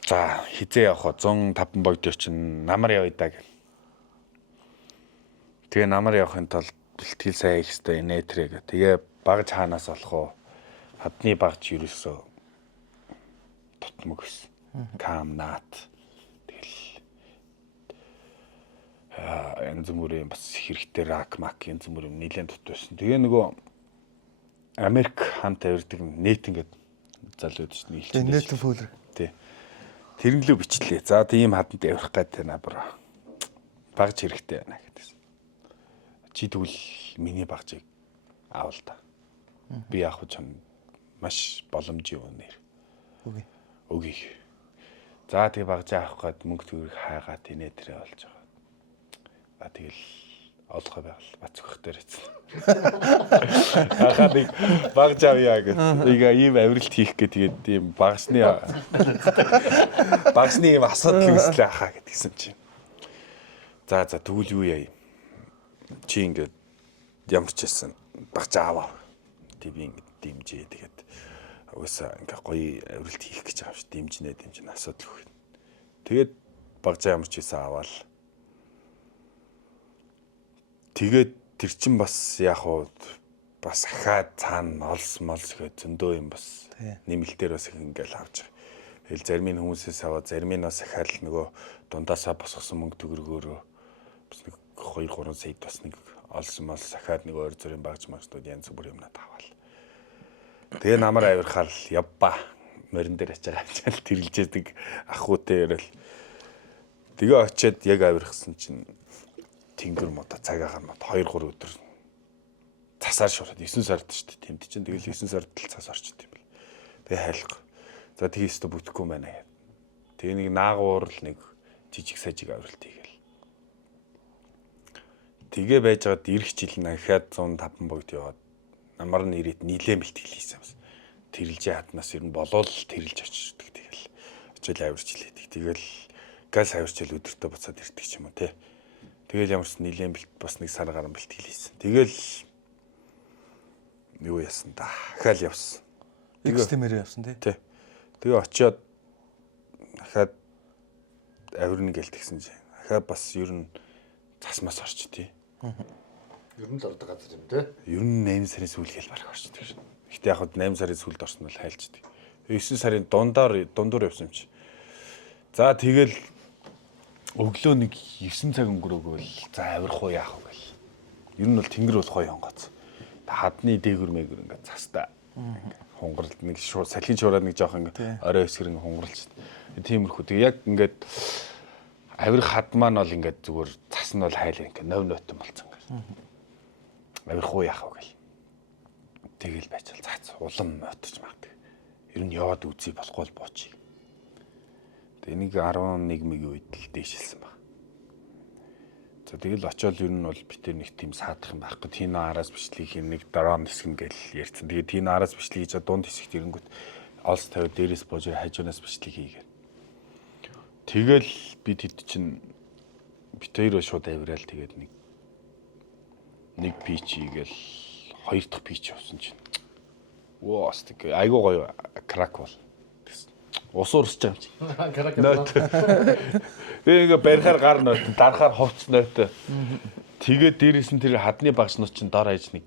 За хизээ явах 105 богдё чинь намар явъя да гэв. Тэгээ намар явахын тулд бэлтгэл сайн хийх хэрэгтэй нээтрээ гэв. Тэгээ багж хаанаас олох уу? Хадны багж ерөөсөө тутмаг байсан. Камнат. Тэгэл янз бүрийн бас хэрэгтэй рак мак янз бүрийн нэлээд тут байсан. Тэгээ нөгөө Америк хамт авирдаг нэт ингээд залууд чинь нийлж. Нэт фүүлэр. Тий. Тэрнлөө бичлээ. За тийм хаданд явах гэдэг наа бро. Багж хэрэгтэй байна гэдээс. Чи тэгвэл миний багжийг аавал та. Би яах вэ чам маш боломжтой юм нэр. Үгүй. Үгүй. За тэгээ багжаа авах гээд мөнгө төгрөг хайгаад инээ тэрэ болж байгаа. А тэгэл олохоо байвал бацгах дээр эцэн. Ахаа нэг багж авъя гэж. Нэг ийм авиралт хийх гээд тэгээд ийм багсны ийм асуудал үүслээ ахаа гэдгийгсэн чинь. За тэгвэл юу яа. Чи ингээд ямар ч байсан багж аваа. Тэг би ингээд дэмжээ тэгээд уусаа ингээ гоё авиралт хийх гэж байгаа юм шиг дэмжинэ асуудал өгөх. Тэгээд багжаа ямар ч хийсэн аваал. Тэгээд тэр чин бас яг уу бас ахаад цаана молс гэхэд зөндөө юм бас нэмэлтээр бас их ингээл авч байгаа. Тэгэл зарим нь хүмүүсээс аваад зарим нь бас ахаал нөгөө дундаасаа босгосон мөнгө төгрөгөөрөө бас нэг 2-3 сая бас нэг олсон молс ахаад нэг өөр зүрийн багж магчдууд янз бүр юмнаа таваал. Тэгээ намар авирахаар явба морин дээр очиж авчаал тэрэлжээдэг ахуйтай ярил. Тэгээ очиод яг авирахсан чинь тэнгэр мод цагаагаар мод 2-3 өдөр цасаар шуураад 9 сард шүү дээ тэмд чинь тэгэл 9 сард л цас орчд юм бэл. Тэгээ хайлах. За тэгээ өстө бүтэхгүй юм байна. Тэгээ нэг наагуур л нэг жижиг сажиг авиралт хийгээл. Тэгээ байж байгаад ирэх жил дахиад 105 богд яваад намар нь ирээд нийлээ бэлтгэл хийсэн бас. Тэрэлжээ хатнаас ер нь болол тэрэлж очирдаг тэгэл. Очил авирч илээдэг. Тэгэл газ авирчил өдөртөө буцаад ирдэг ч юм уу те. Тэгэл ямарч нийлэн бас нэг сар гарan бэлтгэл хийсэн. Тэгэл юу яасан да. Дахиад явсан. Экстемээр явсан тий. Тэгээ очиод дахиад авирна гэлтгсэн чинь. Дахиад бас ер нь засмаас орч тий. Ер нь л ордог газар юм тий. Ер нь 8 сарын сүүл хэл барах орчдөг шин. Гэтэ яг хад 8 сарын сүүлд орсон бол хайлчдаг. 9 сарын дундуур явсан юм чи. За тэгэл өглөө нэг 9 цаг өнгөрөөгөө л за авирах уу яах вэ гэл. Ер нь бол тэнгэр бол гоё хонгоц. Хадны дээгүр мэгүр ингээд цастаа хунгаралд нэг салхин шуураад нэг жоох ингээд орой эсгэр ингээд хунгаралч. Тиймэрхүү. Тэгээ яг ингээд авирах хад маань бол ингээд зүгээр цас нь бол хайлаа ингээд нов нойтон болцсон ингээд. Авирах уу яах вэ гэл. Тэгэл байцал цаац улам мотож магадгүй. Ер нь яваад үзье болохгүй бол боочий. Тэгээ нэг 11 мөгийн үед л дээшилсэн баг. За тэгэл очиод ер нь бол битэр нэг тийм саадах юм байхгүй. Тин араас бичлэг хин нэг дрон хэсгэн гэл ярьсан. Тэгээ тин араас бичлэг хийж дунд хэсэгт ирэнгүүт олс тавь дээрээс божоо хажуунаас бичлэг хийгээд. Тэгэл би тэд чинь бит хоёроо шууд авираал тэгээд нэг пич хийгээл хоёр дахь пич явсан чинь. Оо стик айгуу гоё крак бол. Ус урсч байгаа юм чи. Крак. Тэгээ ингээ барихаар гар ноот, дарахаар ховц ноот. Тэгээд дээрээс нь тэр хадны багшнууд чинь дор хаяж нэг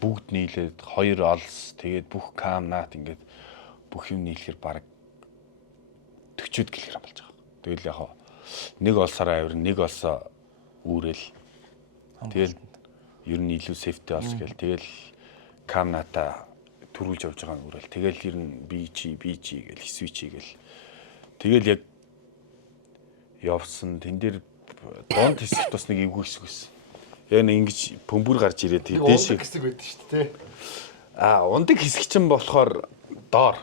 бүгд нийлээд 2 олс тэгээд бүх камнат ингээд бүх юм нийлэхээр бараг 40 кг болж байгаа. Тэгэл яг нэг олсоор авир нэг олсоо үүрэл. Тэгэл ер нь илүү сейфти олс гээл тэгэл камната төрүүлж явж байгаа нь үрэл. Тэгэл ер нь би чи гээл свичи гээл. Тэгэл яг явсан тэн дээр донд хэсэгт бас нэг эвгүй хэсэг байсан. Яг нэг ингэж бөмбөр гарч ирээд тэгээ дээш хэсэг байдаг шүү дээ. Ундаг хэсэг чинь болохоор доор.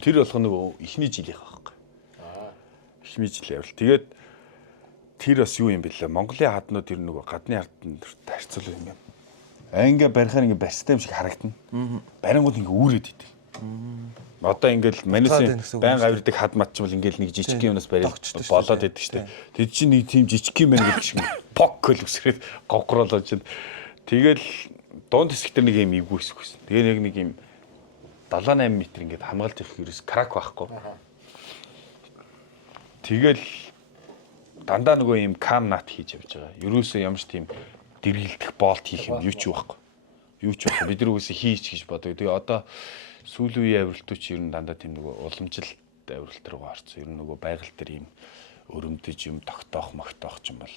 Тэр болох нөгөө эхний жилийнх байхгүй. Эхний жилийн авил. Тэгээд тэр бас юу юм бэлээ. Монголын хаднууд тэр нөгөө гадны хадны харьцуул юм. Ингээ барихаар ингээ барьстай юм шиг харагдана. Барингууд ингээ үүрээд идэв. Одоо ингээл манайсын байнга авирдаг хад мат ч бол ингээл нэг жижиг юмнаас бариад болоод идэв штэ. Тэд чинь нэг тийм жижиг юм байна гэдэг шиг пок гэл үсрээд говгруулж чинь. Тэгэл дунд хэсэгтэр нэг юм ивгүй хэсэг байсан. Тэгээ нэг юм 78 м ингээд хамгаалж явах ерөөс крак байхгүй. Тэгэл дандаа нөгөө юм кам нат хийж явж байгаа. Ерөөсөө ямар ч тийм дэргэлдэх болт хийх юм юу ч байхгүй. Бид нар үгүйс хийж гэж бодог. Тэгээ одоо сүүлийн үеийн авиралтууч ер нь дандаа тийм нөгөө уламжилт авиралт руу орсон. Ер нь нөгөө байгаль дээр юм өрөмдөж юм тогтоох ч юм бол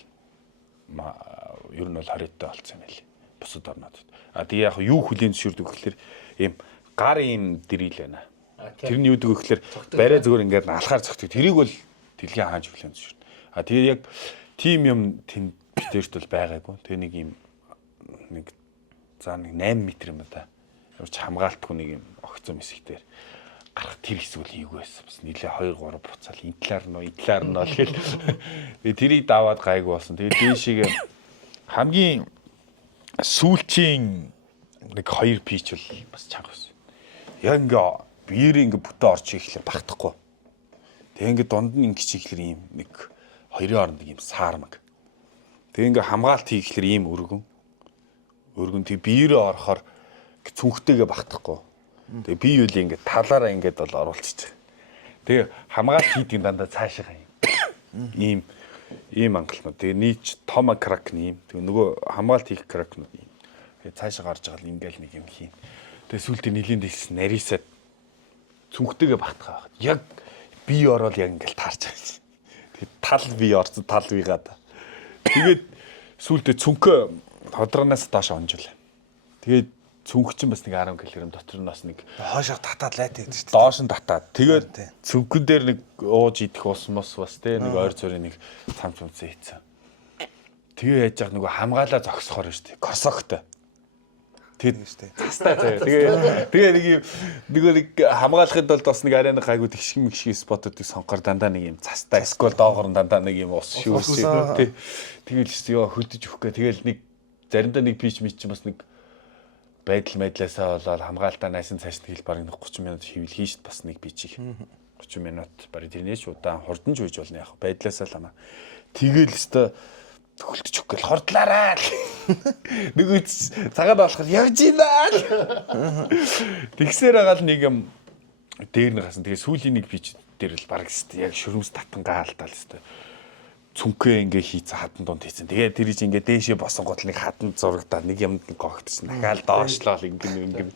ер нь бол хориотой болцсон юм байли. Бусад орнуудад. Тэгээ яг юу хүлийн зөвшөөрдөг гэхээр ийм гар ийм дэрэл байна. Тэрний юу гэдэг вэ гэхээр барай зүгээр ингээд алхаар цогтөг. Тэрийг бол дэлхийн хааж хүлийн зөвшөөрнө. Тэгээ яг тим юм тэнд битэрт бол байгаагүй. Тэгээ нэг юм нэг 8 м юм да. Ямар ч хамгаалтгүй нэг юм огцом хэсэг дээр гарах тэр хэсэг үл хийггүй байсан. Бас нилээ 2 3 буцаал энэ талаар нь бол гэл. Тэгээ тэрийг даваад гайгүй болсон. Тэгээ дээшээ хамгийн сүүлчийн нэг 2 пич бол бас чанга байсан. Яг ингээ биеэр ингээ бүтэн орж ирэхлээр багтахгүй. Тэгээ ингээ дунд нь ингээ чиглэр ийм нэг хоёрын хооронд ийм саармаг. Тэгээ ингээ хамгаалт хийхлээр ийм өргөн тэг биеэрээ орохоор цүнхтэйгээ багтахгүй. Тэгээ бие үл ингээ талаараа ингээд бол оруулчих. Тэгээ хамгаалт хийдэг дандаа цаашаа юм. Ийм ангалмаа. Тэгээ нийч тома кракны юм. Тэгээ нөгөө хамгаалт хийх кракнууд юм. Тэгээ цаашаа гарч байгаа л ингээл нэг юм хийн. Тэгээ сүултээ нилийн дэс нарийсаад цүнхтэйгээ багтгаа. Яг бие ороод яг ингээл таарч байгаа. Тэгээ тал бие орсон тал биегаад. Тэгээд сүултээ цүнхөө ходрогоос доош онжуулаа. Тэгээд цүнх чинь бас нэг 10 кг дотор нь бас нэг хоошоо татаад лайт байдаг шүү дээ. Доош нь татаад. Тэгээд цүнхэн дээр нэг ууж идэх ус мос бас те нэг ойр цорын нэг цамц хийцэн. Тэгээ яаж яах нөгөө хамгаалаа зогсохоор шүү дээ. Косогтой. Тэгээд шүү дээ. Цастаа заяа. Тэгээ нэг хамгаалахын тулд бас нэг арай нэг гайгүй тэгшиг спотуудыг сонгохоор дандаа нэг юм цастаа эсвэл доогоор нь дандаа нэг юм ус шүүс те. Тэгэл ёо хөдөж өгөх гэ. Тэгэл нэг заримдаа нэг пич мич чинь бас нэг байдлаасаа болоод хамгаалтаа найсан цааш нь хэл бараг 30 минут хийвэл хийшт бас нэг бичиг 30 минут бараг тэрнээс удаан хурдан жууж болно яг байдлаасаа л ана. Тэгэл өстө төгөлдөж өгөх гээл хордлаараа нөгөө цагаад болохоор явж ийна. Тэгсээр байгаа л нэг юм дээр нь гасан. Тэгээ сүүлийн нэг пич дээр л бараг өстө яг шүрмс татангаалтаа л өстө цүнхээ ингээ хийцэн хатан донд хийцэн. Тэгээ тэр чинь ингээ дээшээ босон гот нэг хатан зурагдаад нэг юмд нь гогтчихсан. Дахиад доошлоо ингээ.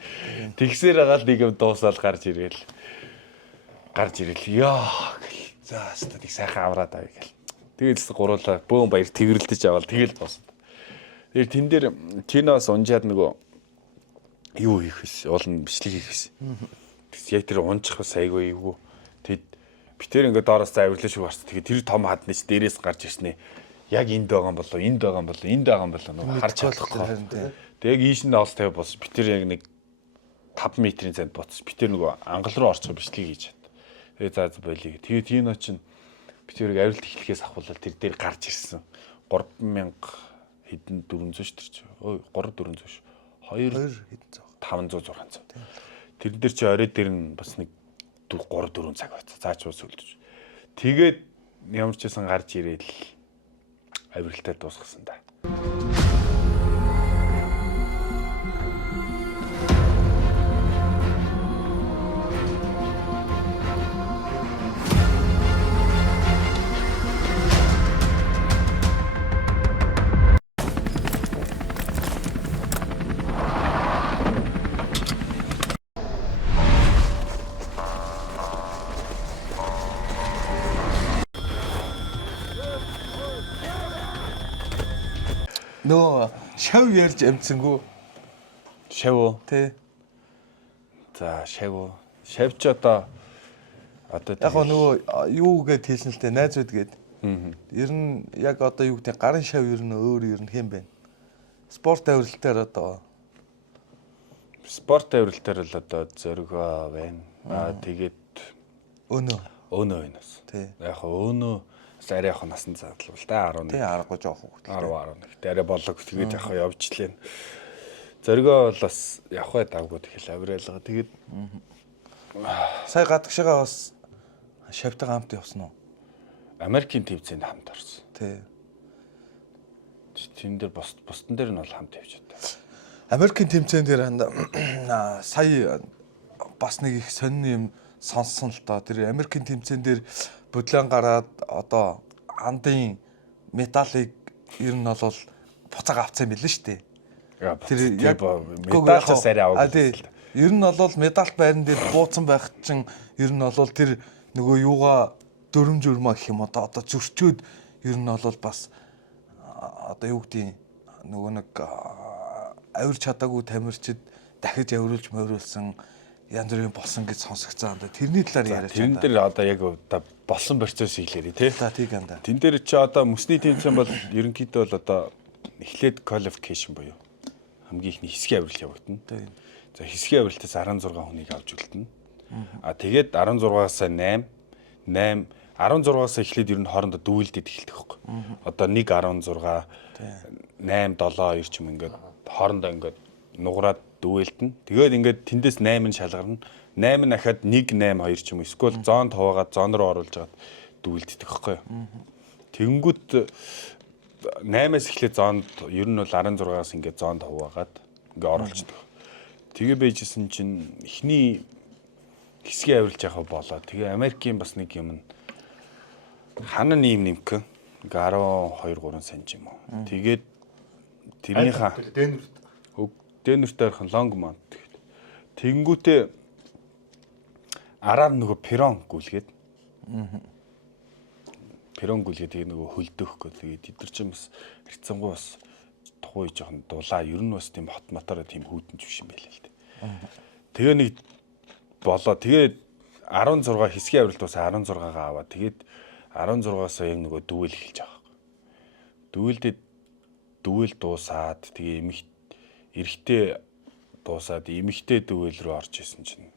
Тэгсээр байгаа л нэг юм дуусаад гарч ирээл. Яа гэл. За өстө нэг сайхан авраад авъя гэл. Тэгээл гуруулаа бөөн баяр тэрвэрлдэж аваад тэгэл дуусна. Тэр тэн дээр киноос унжаад нөгөө юу хийх вэ? Уулын бичлэг хийх вэ? Яг тэр унжих бас айгүй эвгүй. Тэгэд битэр ингээд доороос авирлаа шиг барсан. Тэгээ тэр том хадны ч дээрээс гарч ирснэ. Яг энд байгаа юм болоо нөгөө харж чадахгүй. Тэгээ яг ийш нь олс тавь бос битэр яг нэг 5 метрийн цанд боцсон. Битэр нөгөө ангал руу орчих бичлэг хийж чад. Тэгээ заа болиё. Тэгээ кино чинь битэрийг авиралт эхлэхээс ахвал тэр дээр гарч ирсэн. 3000 хэдэн 400 ш тэр чи. Ой 3400 ш. 2 хэдэн 500 600. Тэр дээр чи орой дээр нь бас нэг 3 4 цаг байцаа. Цаач ус үлдэж. Тэгээд ямар ч байсан гарч ирээл авиралтай дуусгасан да. Нөө шав ярьж амжсангүй. Шав уу? Тэ. За шав уу. Шав ч одоо Яг нөгөө юу гэд хэлсэн л дээ найзууд гээд. Ер нь яг одоо юу гэдэг гарын шав ер нь өөр ер нь хэм бэ? Спорт авиралтаар одоо спорт авиралтаар л одоо зөргөө байна. Тэгээд өнөө өнөөс. Тий. Яг өнөө арай яг насан заадлал л да 11. Тий 10 жоох хөвгт. 10 11. Арай болог тэгээд яг явж лээ. Зөргөө бол бас явах давгүй тэгэл авиралгаа. Тэгээд Сая гадагшаага бас шавтайгаа хамт явсан уу? Америкийн төвцөнд хамт орсон. Тий. Тэн дээр бусдын дээр нь бол хамт явж байгаа. Америкийн тэмцээн дээр сая бас нэг их сонин юм сонссон л доо. Тэр Америкийн тэмцээн дээр бодлон гараад одоо андын металлыг ер нь бол буцаага авцсан билээ шүү дээ. Тэр яг медальчаас арай аваагүй. Ер нь бол медаль байран дээр бууцсан байх чинь ер нь бол тэр нөгөө юугаа дөрөм журмаа гэх юм одоо зөрчөөд ер нь бол бас одоо юу гэдэг нөгөө нэг авирч чадаагүй тамирчид дахиж авируулж морилсан янз бүрийн болсон гэж сонсогцсон. Тэрний талаар яриач. Тэрэн дээр одоо яг болсон процесс хийлээрээ тий. За тийм анда. Тэн дээр чи одоо мөсний тэмцээн бол ерөнхийдөө бол одоо эхлээд qualification буюу хамгийн ихний хэсгийн авирал явагдана. За хэсгийн авиралтаас 16 хүнийг авч үлдэнэ. Тэгээд 16-аас 8 16-аас эхлээд ер нь хоорондоо дүүлдэд эхэлдэг байхгүй. Одоо 1 16 8 7 2 ч юм ингээд хоорондоо ингээд нугараад дүүлдэнэ. Тэгээд ингээд тэндээс 8 нь шалгарна. 8 нь ахаад 1 8 2 ч юм эсвэл зоонд хуваагаад зоон руу оруулж агаад дүүлддэг байхгүй. Тэнгүүт 8-аас эхлээд зоонд ер нь бол 16-аас ингээд зоонд хуваагаад ингээд оруулцдаг. Тэгээ байжсэн чинь эхний хэсгийн авирлж яхаа болоо. Тэгээ Америкийн бас нэг юм хана нэмк ингээ 12 3 сая юм уу. Тэгээд тэрнийхээ Дэнүрт ойрхон Лонгмонт тэгээд тэнгүүтээ араар нөгөө перон гүйлгээд тэгээ нөгөө хөлдөөхгүй тэгээд тэд нар ч бас хэрцэнгуй бас тухай жоохон дулаа ер нь бас тийм хот мотороо тийм хүүдэнч биш юм байлээ л дээ. Тэгээ нэг болоо тэгээд 16 хэсгийн авиралт бас 16-гаа аваа. Тэгээд 16-аас яг нөгөө дүүл эхэлж байгаа. Дүүл дуусаад тэгээ эрэгтэй дуусаад эмэгтэй дүүл рүү орж исэн чинь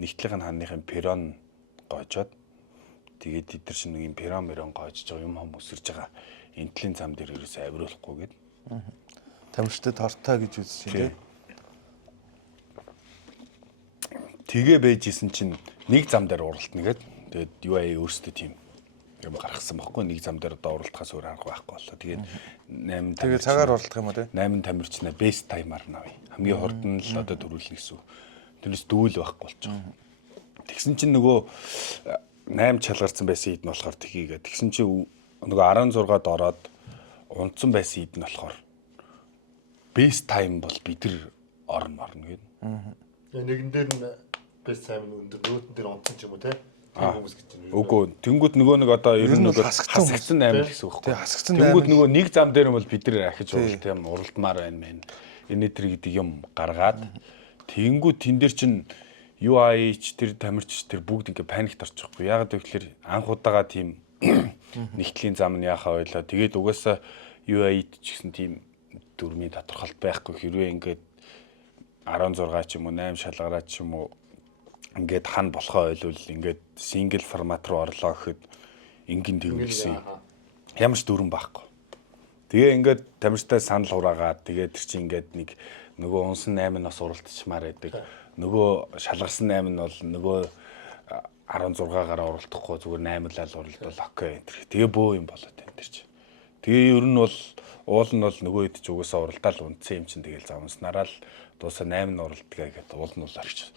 нэгтлэг ханныхын перон гоожоод тэгээд тэд нар чинь нэг юм перон гоожж байгаа юм өсөрж байгаа. Энтлийн зам дээр ерөөсөө авируулахгүй гээд. Тамирчтай тортаа гэж үзсэн тийм. Тэгээ байжсэн чинь нэг зам дээр уралтна гээд тэгээд UAE өөрсдөө тийм юм гаргасан байхгүй нэг зам дээр одоо уралтахаас өөр арга байхгүй боллоо. Тэгээд 8 тэгээ цагаар уралтах юм уу те? 8 тамирчнаа best timer навъя. Хамгийн хурд нь л одоо төрүүлнэ гэсэн. Тэрнээс дүүл байхгүй болчихоо. Тэгсэн чинь нөгөө 8 чалгарсан байсан хэд нь болохоор тгийгээ. Тэгсэн чинь нөгөө 16-д ороод унтсан байсан хэд нь болохоор best time бол бид нар орно гээд. Нэгэн дээр нь best time өндөр нөгөөтөн дээр онцсон ч юм уу те? Хүмүүс гэж байна. Үгүй тэнгууд нөгөө нэг одоо ер нь нөгөө хасагдсан 8 гэсэн үг байхгүй. Хасагдсан 8. Тэнгууд нөгөө нэг зам дээр бол бид нар ахиж уралт юм уралдмаар байна мэн. Энэ тэр гэдэг юм гаргаад тэнгууд тэн дээр чинь UI ч тэр тамирч тэр бүгд ингээ паникт орчихгүй. Яагаад гэвэл анх удаага тийм нэгтлийн зам нь яхаа ойлоо. Тэгээд угаасаа UI-д ч гэсэн тийм дөрмийн тодорхойлт байхгүй. Хэрвээ ингээд 16 ч юм уу 8 шалгараа ч юм уу ингээд хан болохоо ойлвол ингээд сингл формат руу орлоо гэхэд ингийн төвлөсөн ямар ч дүрэн байхгүй. Тэгээ ингээд тамирчтай санал хураагаад тэгээ тэр чинь ингээд нэг нөгөө унсан 8 нас уралтчмаар байдаг. Нөгөө шалгарсан 8 нь бол нөгөө 16-гаар уралтахгүй зүгээр 8 лал уралдвал окей. Тэгээ бөө юм болоод байна тэр чинь. Тэгээ ер нь бол уул нь бол нөгөө хэд ч угаасаа уралдаал унтсан юм чинь тэгэл завнснараа л дуусаа 8 уралдгаа гэдэг уул нь бол арч.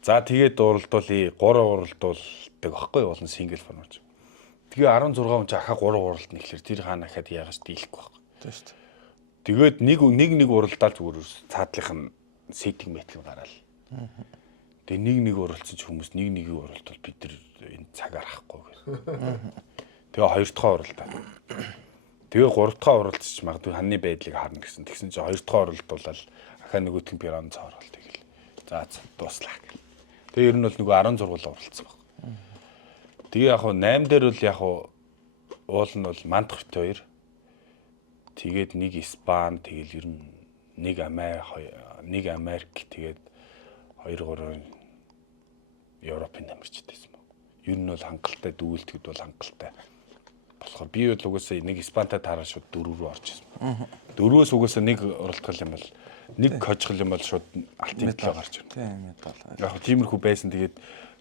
За тэгээд уралдуулъя 3 уралдуулдаг аахгүй болно сингл формат. Тэгээ 16 хүн ч ахаа 3 уралдна гэхэлэр тэр хаана ахаад яагаж дийлэхгүй байхгүй. Тийм шүү дээ. Тэгээд нэг уралдаал зүгээр цаадлынх нь сеттинг мэтгэн гараал. Тэгээ нэг уралцсан ч хүмүүс нэг уралдвал бид нар энэ цагаар ахгүй гэх. Тэгээ хоёр дахь уралдаа. Тэгээ 3 дахь оролцож магадгүй ханны байдлыг харна гэсэн. Тэгсэн чинь 2 дахь оролдуулаад ахаа нөгөөт нь бронз оролт тэгэл. За дуслаа гэл. Тэгээ ер нь бол нөгөө 16 оролцсон баг. Тэгээ яг 8 дээр бол яг уул нь бол мандах бит 2. Тэгээд нэг Испани тэгэл ер нь нэг Америк тэгээд 2 3 Европын амирчтай байсан баг. Ер нь бол хангалттай дүүлдэхэд бол хангалттай. Болохоор би бол угаасаа нэг Испантай таараа шууд 4 рүү орж ирсэн. 4-өөс угаасаа нэг оролдох юм бол нэг хожих юм бол шууд алтын медаль гарч ирнэ. Тийм медаль. Яг тиймэрхүү байсан. Тэгээд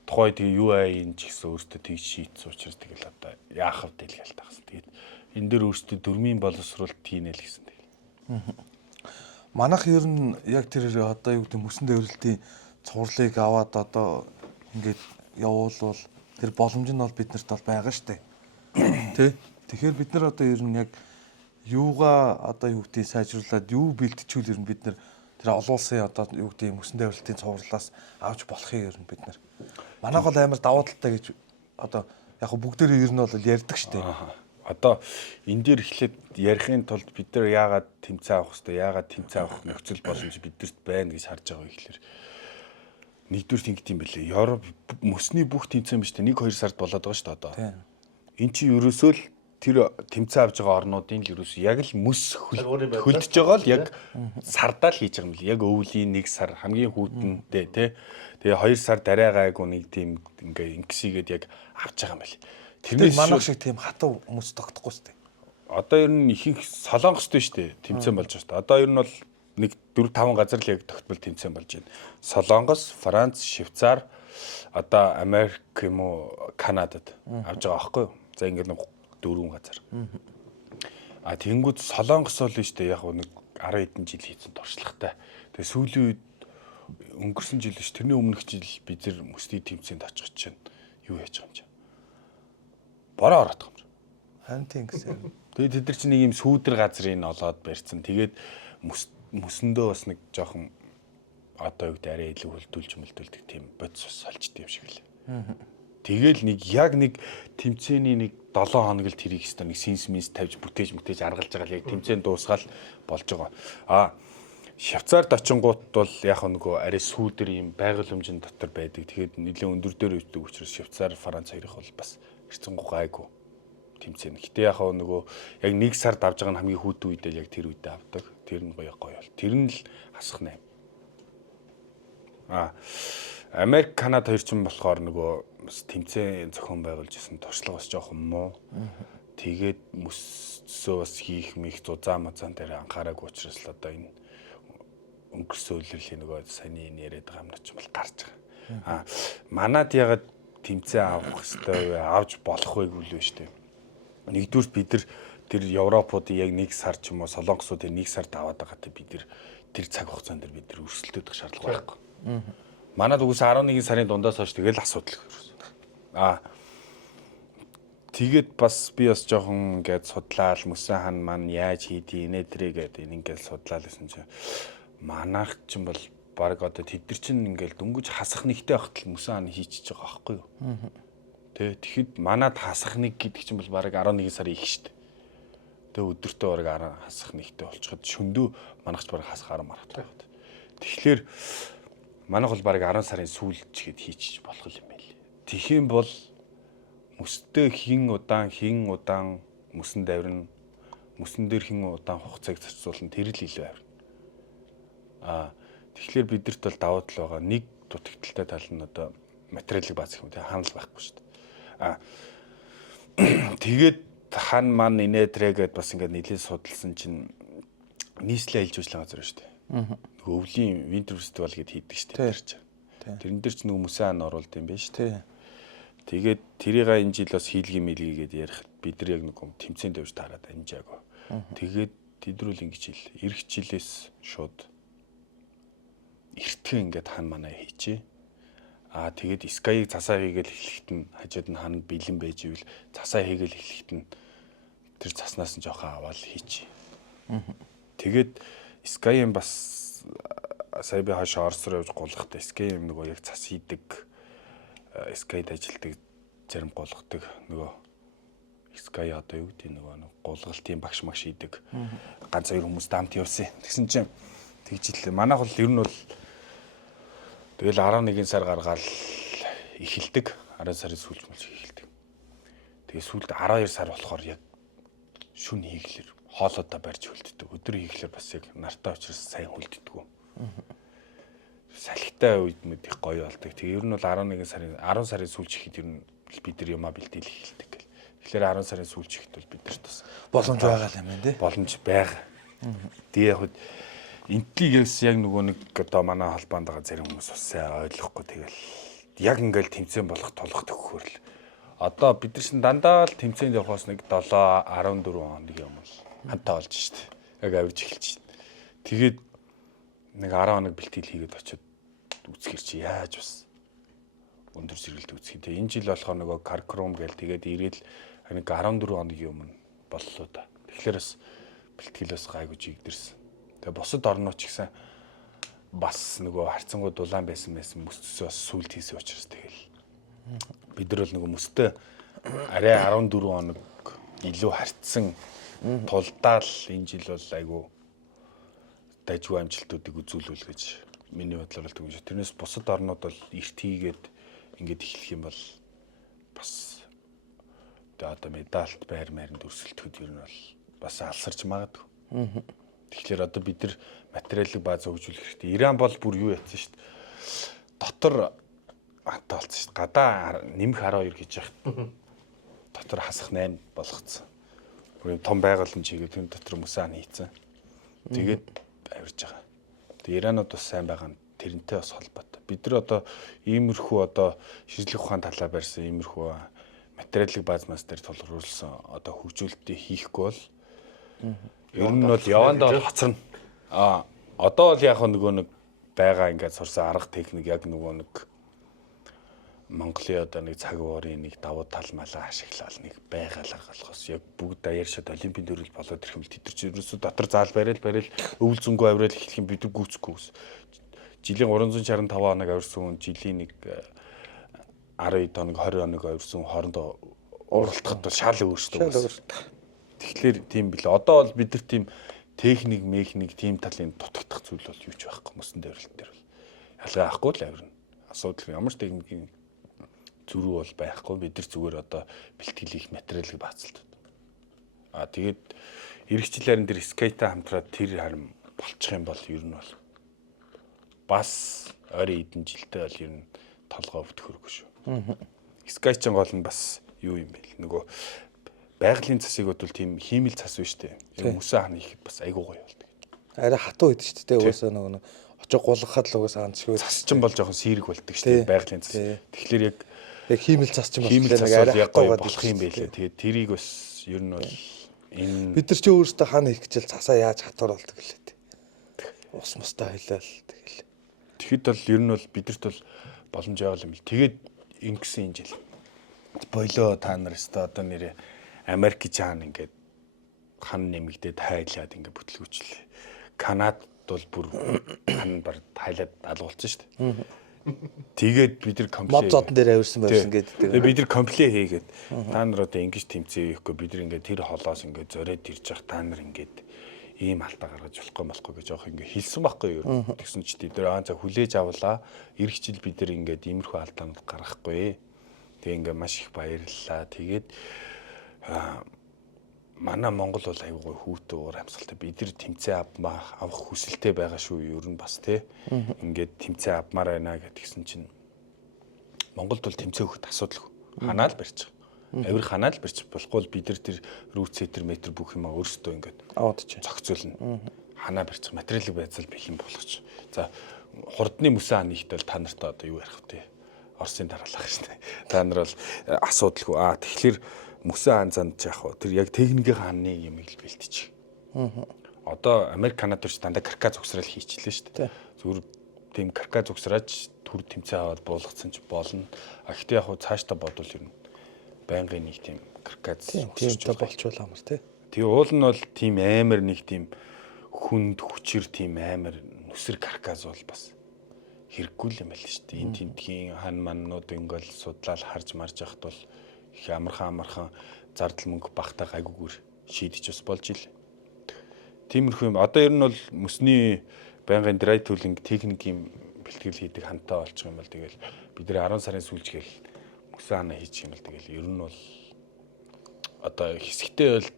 тухай тэгээ UAE-ийн ч гэсэн өөртөө тийг шийдсэн учраас тэгэл одоо яах вэ гээл тахсан. Тэгээд энэ дээр өөртөө дөрмийн боловсруулалт хийнэ л гэсэн тэгэл. Манайх ер нь яг тэр одоо юу гэдэг мөсөн дэврэлтийн цувралыг аваад одоо ингээд явуулвал тэр боломж нь бол биднэрт бол байгаа штэ. Тэ. Тэгэхээр бид нар одоо ер нь яг юугаа одоо юу гэдэг сайжруулад юу бэлтжүүл ер нь бид нар тэр олон улсын одоо юу гэдэг мөсөн дэврэлтийн цувралаас авч болохыг ер нь бид нар. Манайх бол амар давуу талтай гэж одоо яг бүгдээрээ ер нь бол ярьдаг штэ. Одоо энэ дээр эхлээд ярихын тулд бид нар яагаад тэмцээн авах хэвээр яагаад тэмцээн авах нөхцөл боломж бидэрт байна гэж харж байгаа вэ гэхээр нэгдүгээр тийм гэдэм билээ. Европ мөсний бүх тэмцээн биш үү 1-2 сард болоод байгаа шүү дээ одоо. Эн чинь ерөөсөө л тэр тэмцээн авж байгаа орнуудын л ерөөсөө яг л мөс хөлдөж байгаа л яг сардаа л хийж байгаа юм л. Яг өвлийн 1 сар хамгийн хүүтэндээ тий. Тэгээ 2 сар дараа гайгүй нэг тийм ингээ ингэсийгээд яг авч байгаа юм байл. Тэрнээс манайх шиг тийм хатуу хүмүүс тогтохгүй шүү дээ. Одоо ер нь ихэнх Солонгостой шүү дээ тэмцээн болж байгаа шүү дээ. Одоо ер нь бол нэг 4-5 газар л яг тогтмол тэмцээн болж байна. Солонгос, Франц, Швейцар, одоо Америк юм уу Канадад авж байгаа байхгүй юу? За ингээд нэг 4 газар. А тэнгууд Солонгос бол шүү дээ яг нэг 10 хэдэн жил хийсэн туршлагатай. Тэгээ сүүлийн үед өнгөрсөн жил ш тэрний өмнөх жил бид зэр мөсний тэмцээнд очих чинь юу яаж байгаа юм чи? Бороо ороод байгаа юм. Харин тийм гэсэн. Тэгээд тэд нар чинь нэг юм сүүдэр газрыг олоод барьсан. Тэгээд мөсөндөө бас нэг жоохон одоо юу гэдэг арай илүү хөлдүүлж мөлдүүлдэг тийм бодис солжтой юм шиг л. Тэгэл нэг яг нэг тэмцээний нэг 7 хоног л тэрийг хэвээр нэг синс минс тавьж бүтээж аргалж байгаа л яг тэмцээн дуусгаал болж байгаа. Швейцард очингууд бол яг нөгөө арай сүүдэр юм байгууламжийн дотор байдаг. Тэгээд нэлээд өндөр дээр үйдэг учраас Швейцар, Франц хоёрыг бол бас хэрцэн гайгүй тэмцээн. Гэтэ яг нөгөө яг 1 сард авж байгаа нь хамгийн хүүтэн үедээ яг тэр үедээ авдаг. Тэр нь гоё бол. Тэр нь л хасах 8. Америк, Канада хоёр ч юм болохоор нөгөө бас тэмцээн зохион байгуулж исэн туршлага бас жоохон муу. Тэгээд мөссөө бас хийх мэх зузаан мазаан дээр анхаараагүй учраас л одоо энэ өнгөрсөн үйлрлийн нөгөө саяны яриад байгаа юм ч бол гарч байгаа. Манад ягаад тэмцээн авах хэрэгтэй вэ? Авч болох байгүй л шүү дээ. Нэгдүгээр бид нар тэр Европуудын яг 1 сар ч юм уу Солонгосуудын 1 сард аваад байгаатай бид нар тэр цаг хугацаанд бид нар өрсөлдөж байх шаардлага байхгүй. Манад угсаа 11 сарын дундаас хойш тэгэл асуудал ерөөсөн. Тэгээд бас би бас жоохон ингээд судлаал мөсөн хан маань яаж хийдий инээдрээ гэдэг ингээд судлаал гэсэн чинь манайх ч юм бол баг одоо тэд нар чинь ингээд дөнгөж хасах нэгтэй ахтал мөсөн хан хийчихэж байгаа байхгүй юу? Тэгэхэд манад хасах нэг гэдэг чинь бол баг 11 сарын их штт. Тэгээ өдөртөө баг хасах нэгтэй болчиход шөндөө манайхч баг хасах 10 маргат байгаад. Тэгэхээр манайх бол баг 10 сарын сүүлд чигэд хийчих болох юм байл. Тэхийн бол мөстэй хин удаан мөсөн давирна. Мөсөн дээр хин удаан хугацааг зарцуулна тэр л илүү авирна. Тэгэхээр бидэрт бол давуу тал байгаа. Нэг дутагдaltaй тал нь одоо материалыг бац гэх юм те ханал байхгүй шүү дээ. Тэгээд хан ман инээдрээ гэдээ бас ингээд нэлээд судалсан чинь нийслэлийн айлж үйлчлэн газар шүү дээ. Өвлийн Winter Festival гэдээ хийдэг шүү дээ. Тэрэн дээр ч нөгөө мөсөн ан оруулд юм байна шүү дээ. Тэгээд тэрийг энэ жил бас хийлгийн мэлгийгээд ярих бид нар яг нэг тэмцээнд явж таараад амжаагүй. Тэгээд тэдрүүл ингэж хэл эх жилээс шууд эртхэн ингээд хан манаа хийчээ. Тэгээд Sky-ыг засаа хийгээл эхлэхэд нь хажууд нь хан бэлэн байж ивэл засаа хийгээл эхлэхэд нь тэр заснаас нь жоохон аваад хийчээ. Тэгээд Sky-ын бас сая би хашаа Орос руу явж гулгахдаа Sky-ын нөгөө яг цас хийдэг Sky-д ажилладаг зарим голгодог нөгөө Sky одоо юу гэдэг нэг гулгалтын багш магш хийдэг. Ганц хоёр хүмүүстэй хамт явсан. Тэгсэн чинь тэгж ил манайх бол ер нь бол тэгэл 11 сар гаргаал эхэлдэг. 10 сарын сүүлч мэлч эхэлдэг. Тэгээ сүүлд 12 сар болохоор яг шүн хийглэр хоолоодоо барьж хөлддөг. Өдөр хийглэр бас яг нартай учраас сайн хөлддөг. Салхитай үед мэд их гоё болдог. Тэгээ ер нь бол 10 сарын сүүлч ихэд ер нь бид нар юмаа бэлдээл эхэлдэг. Тэгэхээр 10 сарын сүүлч ихэд бол бид нарт бас боломж байгаа юм байна тий. Боломж байгаа. Тэгээ яг интеллигенс яг нөгөө нэг одоо манай холбоонд байгаа зарим хүмүүс бас сайн ойлгохгүй тэгэл яг ингээл тэмцээн болох толгох төгөхөр л одоо бид нар шин дандаа л тэмцээнд явахаас нэг 7 14 хоног юм бол хамтаа болж штт. Яг авирж эхэлж штт. Тэгээд нэг 10 хоног бэлтгэл хийгээд очиод үзгэр чи яаж бас өндөр зэрэгэлт үзхий. Тэгээ энэ жил болохоор нөгөө каркром гээл тэгээд ирээл нэг 14 хоногийн өмнө боллоо да. Тэгэхээр бас бэлтгэлээс гайгүй жигдэрсэн. Тэгээ бусад орнууд ч гэсэн бас нөгөө харцангуй дулаан байсан мөсцөөс бас сүлд хийсэн учраас тэгэл бид нар бол нөгөө мөстэй арай 14 хоног илүү харцсан тулдаал энэ жил бол айгүй дайжгүй амжилтуудыг үзүүлвэл гэж миний бодлоор л тэгж. Тэрнээс бусад орнууд бол эрт хийгээд ингээд эхлэх юм бол бас одоо медальт байр майранд өрсөлдөхөд ер нь бол бас алсарч магадгүй. Тэгэхээр одоо бид нар материалыг бааз хөгжүүлэх хэрэгтэй. Иран бол бүр юу яцсан шүү дээ. Дотор хатаа болсон шүү дээ. Гадаа нэмэх 12 гэж яхад. Дотор хасах 8 болгоцсон. Бүр том байгууламж хийгээд тэр дотор мөсөн хийцэн. Тэгээд авирж байгаа. Тэгээ Иранууд бас сайн байгаа нь тэрнтэй бас холбоотой. Бид нар одоо иймэрхүү одоо шинжлэх ухааны талаа барьсан иймэрхүү материалыг бааз мас дээр тулгуурласан одоо хөгжүүлэлтийг хийхгүй бол ер нь бол явандаа бол хоцорно. Одоо бол яг нөгөө нэг байгаа ингээд сурсан арга техник яг нөгөө нэг Монголын одоо нэг цаг уурын нэг давуу тал малаа ашиглал нэг байгалаа болохоос яг бүгд даяар шат олимпийн төрөл болоод ирэх юм л тэд чинь ерөөсө дотор заал барайл өвөл зөнгөө авирал эхлэх юм бид гүйцэхгүй ус. Жилийн 365 хоног авирсан хүн жилийн нэг 12 хоног 20 хоног авирсан хоорондоо уралтахад бол шал өөрчлөлт үүсдэг. Тэгэхээр тийм билээ. Одоо бол бид нар тийм техник, механик, тийм талын дутагдах зүйл бол юу ч байхгүй мөсөн дэврэлт дээр бол ялгаа авахгүй л авирна. Асуудал ямар ч техникийн зөрүү бол байхгүй. Бид нар зүгээр одоо бэлтгэл хийх материалыг баацалдаг. Тэгээд эргэжлэрэн дээр скейтэй хамтраад тэр харин болчих юм бол ер нь бол бас ойрын эдэн жилдээ бол ер нь толгой өвтөхөргүй шүү. Скайчин гол нь бас юу юм бэ? Нөгөө байгалийн цасыг бодвол тийм хиймэл цас биш үү? Мөсөн хаана ихэд бас айгуу гоё болдог. Арай хатуу байдаг шүү дээ. Угаасаа нөгөө очоо гулгахад л угаасаа ганц шүү. Цас ч бол жоохон сэрэг болдог шүү дээ. Байгалийн цас. Тэгэхээр яг хиймэл цас ч юм бол арай хатуу болох юм байлээ. Тэгээд тэрийг бас ер нь бол энэ бид нар ч өөрөөсөө хаана их гэж цасаа яаж хатуур болдог гэлээ. Ус мустай хойлол тэгэл. Тэгэхэд бол ер нь бол бидэрт бол боломж байгаа юм л. Тэгээд ингэсэн энэ жил болоо та нар өстө одоо нэрээ Америк жаан ингээд хан нэмэгдээд хайлаад ингээд бүтлгүүчлээ. Канад бол бүр хан бар хайлаад алгуулсан шүү дээ. Тэгээд бид нар комплект мод зодон дээр авирсан байсан гэдэг. Тэгээд бид нар комплект хийгээд та нар одоо ингэж тэмцээхгүй бид нар ингээд тэр холоос ингээд зориод ирж явах та нар ингээд ийм алдаа гаргаж болохгүй гэж явах ингээд хэлсэн байхгүй юу. Тэгсэн чи бид нар за хүлээж авлаа. Ирэх жил бид нар ингээд иймэрхүү алдаанууд гаргахгүй. Тэгээ ингээд маш их баярлалаа. Тэгээд манай Монгол бол аюулгүй хүүтэй уур амьсгалтай бид нар тэмцээ авах хүсэлтэй байгаа шүү ер нь бас тий. Ингээд тэмцээ авмаар байна гэдгсэн чинь Монголд бол тэмцээ өгөхд асуудалгүй. Ханаал барьж байгаа. Авир ханаал барьж болохгүй бид нар тэр рүүцэтер метр бүх юм өөрсдөө ингээд зохицуулна. Ханаа барьж материалыг байцаал бэлэн болгоч. За хурдны мөсөн хааны ихтэй та нартай одоо юу ярих вэ? Орсын дараалах шүү дээ. Та нар бол асуудалгүй. Тэгэхээр мөсөн хаан занд яах вэ? Тэр яг техникийн хааны юм ил бэлтчих. Одоо Америк Канадч дандаа каркас зогсрал хийчихлээ шүү дээ. Зүгээр тийм каркас зогсрааж төр тэмцээ аваад буулгацсан ч болно. Гэхдээ яг цаашдаа бодвол ер нь байнгын нэг тийм каркас зогсрч болчвол амар тий. Тэгээ уул нь бол тийм амар нэг тийм хүнд хүчээр тийм амар нүсэр каркас бол бас хэрэггүй юм байл шүү дээ. Энэ тентгийн хан маннууд ингээл судлаад харж марж яхад бол их амархан зардал мөнгө багтаа гайгүйгээр шийдэж бас болж ил. Тиймэрхүү юм. Одоо ер нь бол мөсний байнгын dry tooling техникийн бэлтгэл хийдэг хантай болчих юм бол тэгэл бид нэр 10 сарын сүүлч гээл мөсөн хана хийчих юм бол тэгэл ер нь бол одоо хэсэгтэй бол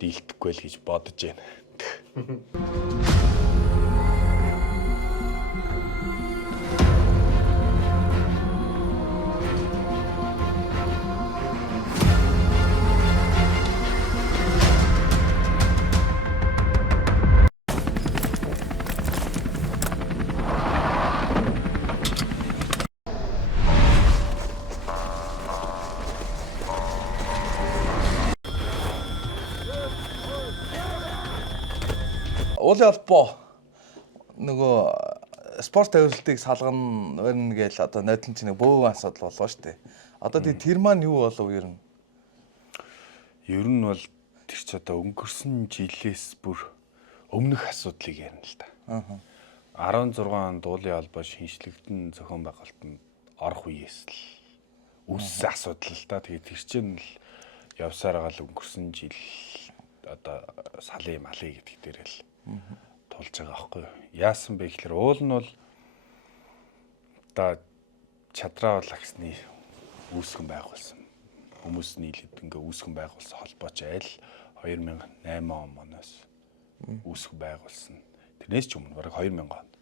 дийлдэхгүй л гэж бодож байна. Уулын холбоо нөгөө спорт авиралтыг салгана байна гээл одоо найдлын чинь бөөгөн асуудал болоо шүү дээ. Одоо тэр маань юу болов ер нь? Ер нь бол тэр ч одоо өнгөрсөн жилээс бүр өмнөх асуудлыг ярина л да. 16 онд уулын холбоо шинжлэгдэн зохион байгуулалтанд орох үеэс л үүссэн асуудал л да. Тэгээд тэр чинь л явсаар гал өнгөрсөн жил одоо салын малын гэдэг дээр л тулж байгаа байхгүй юу. Яасан бэ гэхээр уул нь бол одоо чадраа лагсны үүсгэн байгуулсан. Хүмүүс нийлээд ингээ үүсгэн байгуулсан холбооч айл 2008 оноос үүсгэн байгуулсан. Тэрнээс ч өмнө бараг 2000 онд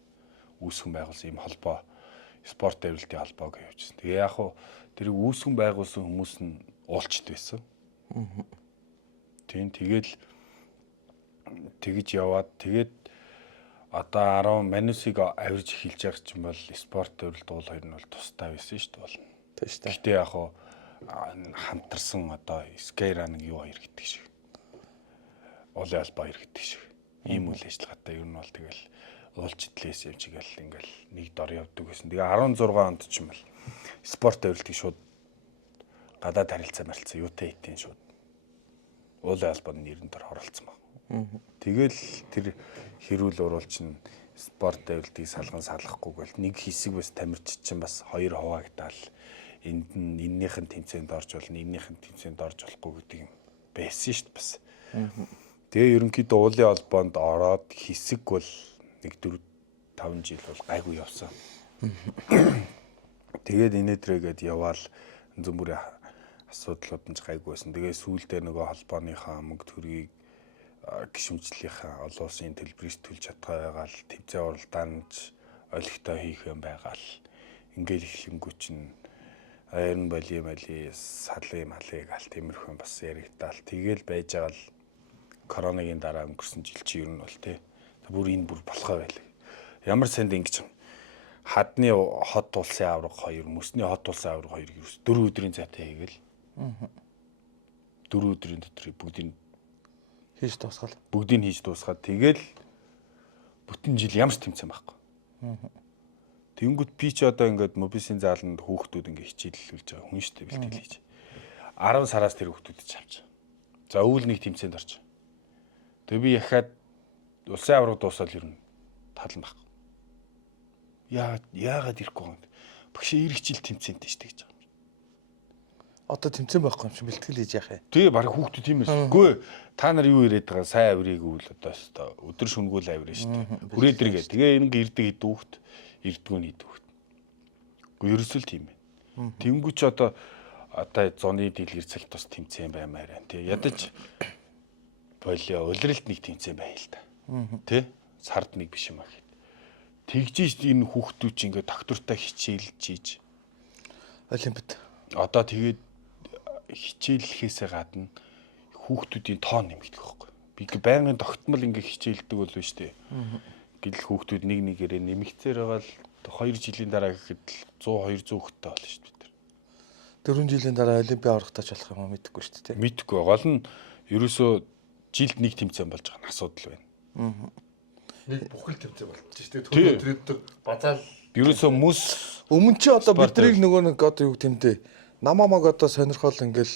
үүсгэн байгуулсан ийм холбоо спорт авиралтын холбоог явуулсан. Тэгээ яг хуу тэрийг үүсгэн байгуулсан хүмүүс нь уулчт байсан. Тийм тэгэж яваад тэгээд одоо 10 манусыг авирж эхэлж байгаа чинь бол спорт авиралт уул хоёр нь бол тустай байсан шүү дээ болно. Тийм шүү дээ. Гэтэ яг хуу хамтарсан одоо скайранг юу хоёр гэдэг шиг. Уулын холбоо хоёр гэдэг шиг. Ийм үйл ажиллагаатай ер нь бол тэгэл уулчлалээс юм чигээл ингээл нэг дор явдаг гэсэн. Тэгээ 16 онд ч юм бол спорт авиралтыг шууд гадаад харилцаа юутай хийтийн шууд уулын холбооны нэрэн дор оролцсон баг. Тэгэл тэр хэрүүл уруулч нь спорт авиралтыг салгахгүй гэл нэг хэсэг бас тамирчид чинь бас хоёр хуваагдаад энд нь эннийх нь тэмцээнд орж болно, эннийх нь тэмцээнд орж болохгүй гэдэг юм байсан шүү дээ бас. Тэгээ ерөнхийдөө уулын холбоонд ороод хэсэг бол нэг 4-5 жил бол гайгүй явсан. Тэгээд инээдрээгээд яваал янз бүрийн асуудлууд нь гайгүй байсан. Тэгээ сүүлдээ нөгөө холбооныхаа мөнгө төргийг гишүүнчлийнхаа олон улсын төлбөрөөс төлж чадгаа байгаал тэмцээн уралдаанд олигтой хийх юм байгаал ингээл эхлэнгүү чинь аярн бали салын малыг аль тиймэрхүү бас яригдаал тэгэл байж байгаа л коронавигийн дараа өнгөрсөн жил чи ер нь бол тий бүр энэ бүр болохоо байлаа. Ямар санд ингэж хадны хот улсын авраг 2 мөсний хот улсын авраг 2 ерөөс 4 өдрийн зайтай хийгээл 4 өдрийн дотор бүгдийг хийж дуусгаад тэгэл бүтэн жил ямар ч тэмцээн байхгүй. Тэнгүүд би ч одоо ингээд мобилийн зааланд хүүхдүүд ингээд хичээллүүлж байгаа хүн штэ бэлтгэл хийж. 10 сараас тэр хүүхдүүдэд чамч. За өвөл нэг тэмцээнд орж. Тэгээ би яхаад улсын авраг дуусаад ер нь талан байхгүй. Яагаад ирэхгүй юм. Багш ирэх жил тэмцээнд штэ гэж. Одоо тэмцээн байхгүй юм чи бэлтгэл хийж яах вэ? Тэгээ баг хүүхдүүд тийм ээ. Үгүй та нар юу яриад байгаа сайн авирыг үл одоо өдөр шүнгүүл авир шүү дээ. Хүрээдэргээ. Тэгээ ингээ ирдэг хэд хүүхд ирдгүү нийт хүүхд. Үгүй ерөөсөө тийм ээ. Тэнгүү ч одоо зуны дэлгэр цалт бас тэмцээн баймаар байна. Тэ ядаж болио улиралт нэг тэмцээн байя л та. Тэ сард нэг биш юм аа гэхэд. Тэгжиж энэ хүүхдүүд чи ингээ доктортой хичээлж хийж олимпиад одоо тэгээд хичээллэхээсээ гадна хүүхдүүдийн тоо нэмэгдэх байхгүй. Би байнгын тогтмол ингээ хичээлдэг бол биш үү? Гэтэл хүүхдүүд нэг нэгээрээ нэмэгцээр байгаа л 2 жилийн дараа гэхэд 100-200 хүүхдтэй болно шүү дээ. 4 жилийн дараа олимпиад орохтач болох юм мэдэхгүй шүү дээ. Мэдэхгүй. Гол нь ерөөсөө жилд нэг тэмцээн болж байгаа нь асуудал байна. Нэг бүхэл тэмцээн болчих шүү дээ. Төлөв өдрөд базаал ерөөсөө мөс өмнө чи одоо бидрийг нөгөө нэг одоо юу гэмтэй намаамаг одоо сонирхол ингээл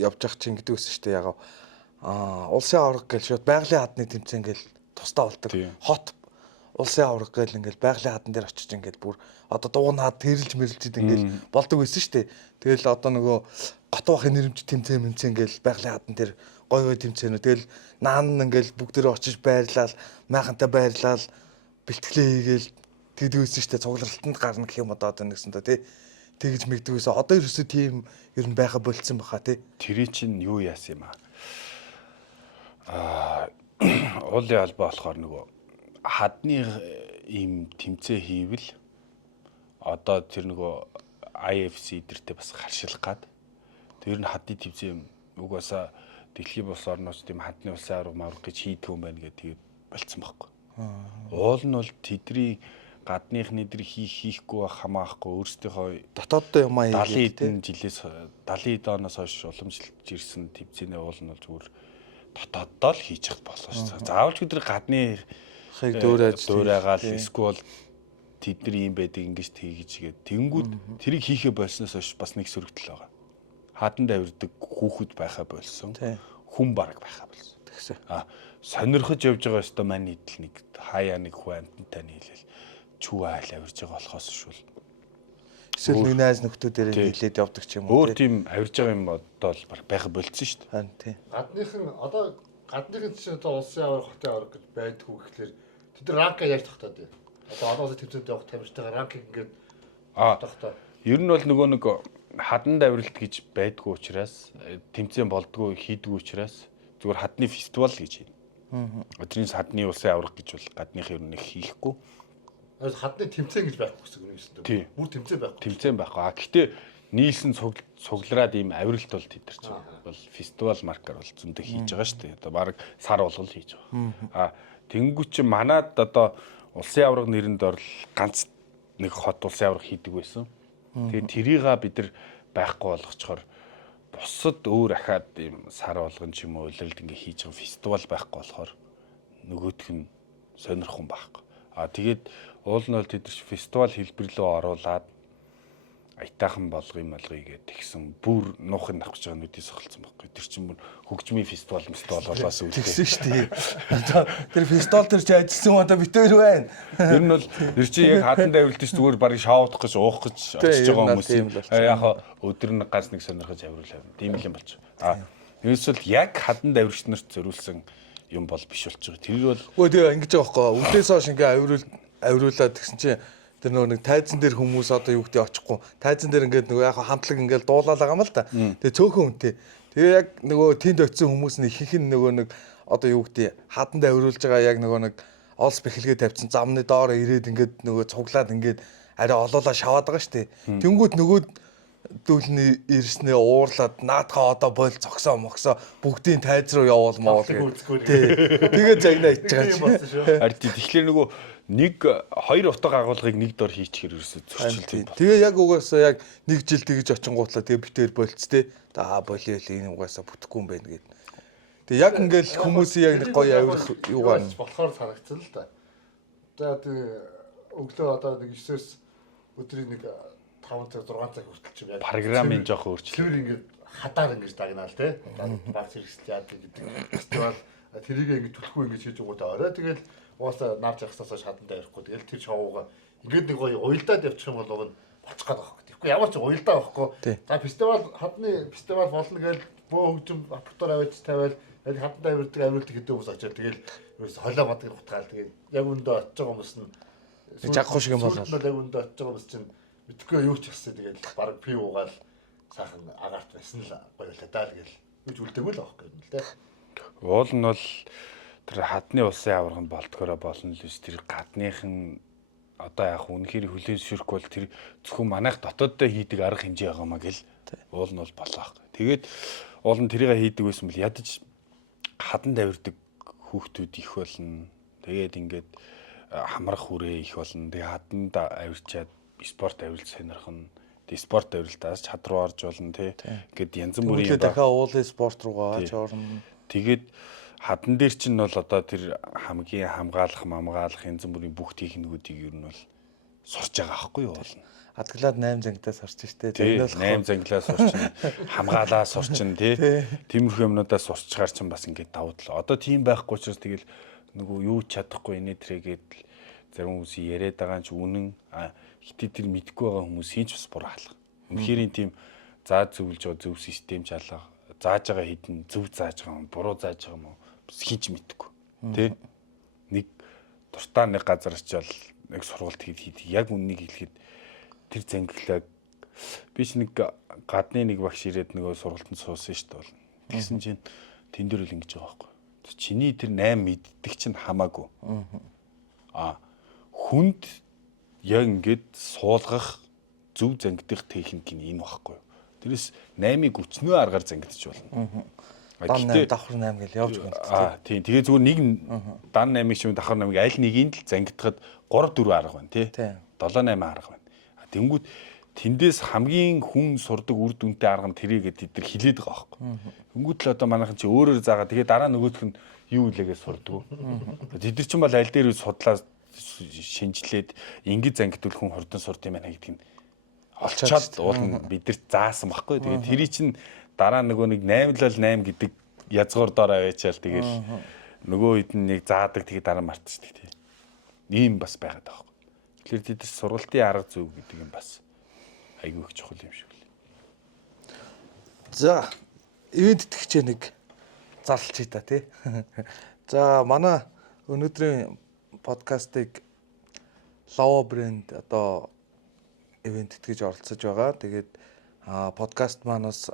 явж ах чинь гэдэг үсэн шүү дээ. Ягаа улсын авраг гэл шууд байгалийн хадны тэмцээн гэл тусдаа болдог. Хот улсын авраг гэл ингээл байгалийн хадан дээр очиж ингээл бүр одоо дуунаад тэрэлж мэрэлжид ингээл болдог байсан шүү дээ. Тэгэл одоо нөгөө готвахын нэрмж тэмцээн ингээл байгалийн хадан дээр гоё тэмцээнэ. Тэгэл наан ингээл бүгдээрээ очиж байрлал, майхантай байрлал, бэлтгэлээ хийгээл тэгдэг байсан шүү дээ. Цугларалтанд гарна гэх юм одоо нэгсэн дөө тий. Тэгж мэгдэг байсан. Одоо ерөөсөө тийм ер нь байха болцсон баха тий. Тэр чинь юу яасан юм уулын албаа болохоор нөгөө хадны ийм тэмцээ хийвэл одоо тэр нөгөө IFC дэртээ бас харшилах гад тэр нь хадны тэмцээ юм угаасаа дэлхийн улс орнууд тийм хадны улсын авраг мавраг гэж хийдэг юм байна гэдэг болцсон байхгүй. Уул нь бол тэдний гадныхны дэр хийхгүй хамаахгүй өөрсдийнхөө дотооддоо юм аа 70 оноос хойш уламжилж ирсэн тэмцээний уул нь бол зүгээр дотооддоо л хийж явах болоо шүү дээ. Заавалч өдөр гадны хыг дөөрөөгаал эсвэл тэдний юм байдаг ингэж тэгжгээд тэнгүүд тэрийг хийхэ болсноос хойш бас нэг сөрөгдөл байгаа. Хатанд авирдаг хүүхэд байхаа болсон. Хүн бараг байхаа болсон. Тэгсэн. Сонирхож явж байгаа өстө мань идэл нэг хаяа нэг хүн амтантай нийлэл чүү айл авирж байгаа болохоос шүүл. Эсвэл нэг найз нөхдүүдээр нийлээд явдаг ч юм уу. Өөр тийм авирж байгаа юм одоо л байха болцсон шүү дээ. Харин тий. Гадныхын чинь одоо улсын авраг хотын авраг гэж байдгүй гэхэлэр тэд ранка яаж тогтоод байна. Одоо одоос тэмцээнд явах тамирчтайгаа ранкийг ингээд тогтоо. Ер нь бол нөгөө нэг хаданд авиралт гэж байдгүй учраас тэмцээн болдгоо хийдгүү учраас зүгээр хадны фестивал гэж байна. Өдрийн хадны улсын авраг гэж бол гадных ер нь хийхгүй. Хадны тэмцээн гэж байхгүй гэсэн үг юм шүү дээ. Бүр тэмцээн байхгүй. Тэмцээн байхгүй. Гэхдээ нийлсэн цуглараад ийм авиралт бол тэд нар бол фестивал маркаар бол зөндөө хийж байгаа шүү дээ. Одоо баг сар болгол хийж байгаа. Тэнгүү чи манад одоо улсын авраг нэрэнд орл ганц нэг хот улсын авраг хийдэг байсан. Тэгээд тэрийг бид нар байхгүй болгочхоор бусад өөр ахаад ийм сар болгон ч юм уу улиралд ингээ хийж байгаа фестивал байхгүй болохоор нөгөөх нь сонирхон байхгүй. Тэгээд уул нь бол тэд фестивал хэлбэрлөө оруулаад аятайхан болгоё гээд тэгсэн бүр нуухын авах гэж байгаа нүдээс сохолцсон байхгүй. Тэр чинь бүр хөгжмийн фестивал болоос үүдээ. Тэгсэн шүү дээ. Тэр фестивал тэр чи ажилласан одоо битээр байна. Тэр нь бол тэр чи яг хатанд авиралт ш зүгээр барыг шаавдах гэж уух гэж очиж байгаа хүмүүс юм. Яг өдөр нэг ганц нэг сонирхож авирлаа. Тийм л юм болчих. Ерөөсөл яг хатанд авирагч нарт зориулсан юм бол биш болчих. Тэр бол өө тэгээ ингэж байгаа байхгүй. Үдээс хойш ингээ авируулаад тэгсэн чи тэр нөгөө нэг тайзан дээр хүмүүс одоо юу гэдэг очихгүй. Тайзан дээр ингээд нөгөө яг хамтлаг ингээд дуулаад байгаа юм л да. Тэгээ цөөхөн үнтэй. Тэгээ яг нөгөө тэнд очисон хүмүүс нь ихэнх нь нөгөө нэг одоо юу гэдэг хаданд авируулж байгаа яг нөгөө нэг олс бэхлэгээ тавьсан замны доор ирээд ингээд нөгөө цуглаад ингээд арай олоолаа шаваад байгаа штэ. Тэнгүүд нөгөө дүүлний ирснээ уурлаад наадхаа одоо бойл цогсоо моксоо бүгдийн тайз руу явуулмаа гэх. Тэгээ загнаа ичж байгаа. Ард тэгэхээр нөгөө нэг хоёр утга агуулгыг нэг дор хийчихэр ерөөсөө зөрчилдөг байна. Тэгээ яг угаасаа яг нэг жил тэгж очингуутлаа тэгээ битээр болц те. Болио л энэ угаасаа бүтэхгүй юм байна гэд. Тэгээ яг ингээл хүмүүсийн яг гоё авирах юугаар болохоор санагдсан л да. За тэгээ өглөө одоо нэг 9-с өдрийн нэг 5 цаг 6 цаг хүртэл ч яг програмын жоох өөрчлөлт. Тэр ингээд хадаар ингэж дагнаал те. Баг зэрэгсэл яад гэдэг. Фестивал тэрийг ингэж түлхэхгүй ингэж хийж өгөөд орой тэгэл уусаа навч явахсаас хаданд авихгүй. Тэгэл тэр шоуга ингээд нэг гоё уялдаад явчих юм бол уг нь боцох гээд байгаа. Тэгэхгүй ямар ч уялдаа байхгүй. За фестивал хадны фестивал болно гэж бөө хөгжим апортоор аваач тавиал хаданд авирдаг авирлдаг хэдэн хүмүүс очоод тэгэл ерөөс холоо мадгийг хутгаал тэгэл яг өндөө очиж байгаа хүмүүс нь жагхуу шиг юм болоо. Яг өндөө очиж байгаа хүмүүс чинь мэдгүй юу ч гэсэн тэгэл баг пив уугаал сайхан агаарт байсан л гоё л даа л гэл үж үлдээгүй л аахгүй юм л дээ. Уул нь бол тэр хадны улсын аварга болдгороо болно л биш тэр гадныхан одоо яг үнэхээр хүлээн зөвшөөрөхгүй бол тэр зөвхөн манайх дотооддоо хийдэг арга хэмжээ байгаа маа гэл уул нь бол болоо аахгүй. Тэгээд уул нь тэрийг хийдэг байсан бол ядаж хаданд авирдаг хүүхдүүд их болно. Тэгээд ингээд хамрах хүрээ их болно. Тэгээд хаданд авирчаад спорт авиралт сонирхон. Тэгээд спорт авиралтаас чадруу орж болно тий. Ингээд янз бүрийн дахиад уулын спорт руугаа ч орно. Тэгээд хадан дээр чинь бол одоо тэр хамгийн хамгаалах янз бүрийн бүх техникүүдийг ер нь бол сурч байгаа аахгүй юу болно. Хадгалаад 8 зангидаа сурч штэ. Тэгээд 8 зангилаа сурчин, хамгаалаа сурчин тий. Тиймэрхүү юмнуудаа сурчгаар чинь бас ингээд давуу тал. Одоо тийм байхгүй учраас тэгэл нөгөө юу ч чадахгүй инээ тэрэгээд зарим хүмүүсийн яриад байгаа ч үнэн хитэ тэр мэдгүй байгаа хүмүүсийн ч бас буруу хаалга. Үнэхээр тийм зааж зөвлөж байгаа зөв систем чалга зааж байгаа хэдэн зөв зааж байгаа юм буруу зааж байгаа юм уу хинч мэдгүй тий нэг дуртай нэг газар очивол нэг сургалт хийх яг үннийг хэлэхэд тэр зангилааг би ч нэг гадны нэг багш ирээд нөгөө сургалтанд суусан шүү дээ бол тэгсэн чинь тэн дээр л ингэж байгаа байхгүй чиний тэр 8 мэддэг чинь хамаагүй хүнд яг ингээд суулгах зөв зангидах техник нь энэ байхгүй тэрээс 8-ыг өчнөө аргаар зангидчих болно дан 8 давхар 8 гэж явж байгаа юм тийм тэгээ зүгээр нэг дан 8-ыг шиг давхар 8-ыг аль нэгийг л зангидахад 3 4 арга байна тий 7 8 арга байна тэнгүүд тэндээс хамгийн хүн сурдаг үр дүнтэй арга нь тэрийг тэд нар хилээд байгаа байхгүй тэнгүүд л одоо манайхан чи өөрөөр заагаа тэгээ дараа нөгөөх нь юу илээгээ сурдаг тэд нар ч юм бол аль дээр судлаа шинжилээд ингэж зангидвал хүн хурдан сурд юм байна гэдгийг олчоод уулна бид нар заасан байхгүй тэгээ тэрий чинь дараа нөгөө нэг 8 л 8 гэдэг язгуур доороо аваачаал тэгэл нөгөө хэд нэг заадаг тэгээ дараа мартчихдаг тий ийм бас байгаад байгаа байхгүй тэгэхээр тэд сургалтын арга зөв гэдэг юм бас айгүй их чухал юм шиг л. За ивент итгэгчээ нэг зарлчих та тий. За манай өнөөдрийн подкастыг Lava брэнд одоо ивент итгэж оролцож байгаа. Тэгээд подкаст манаас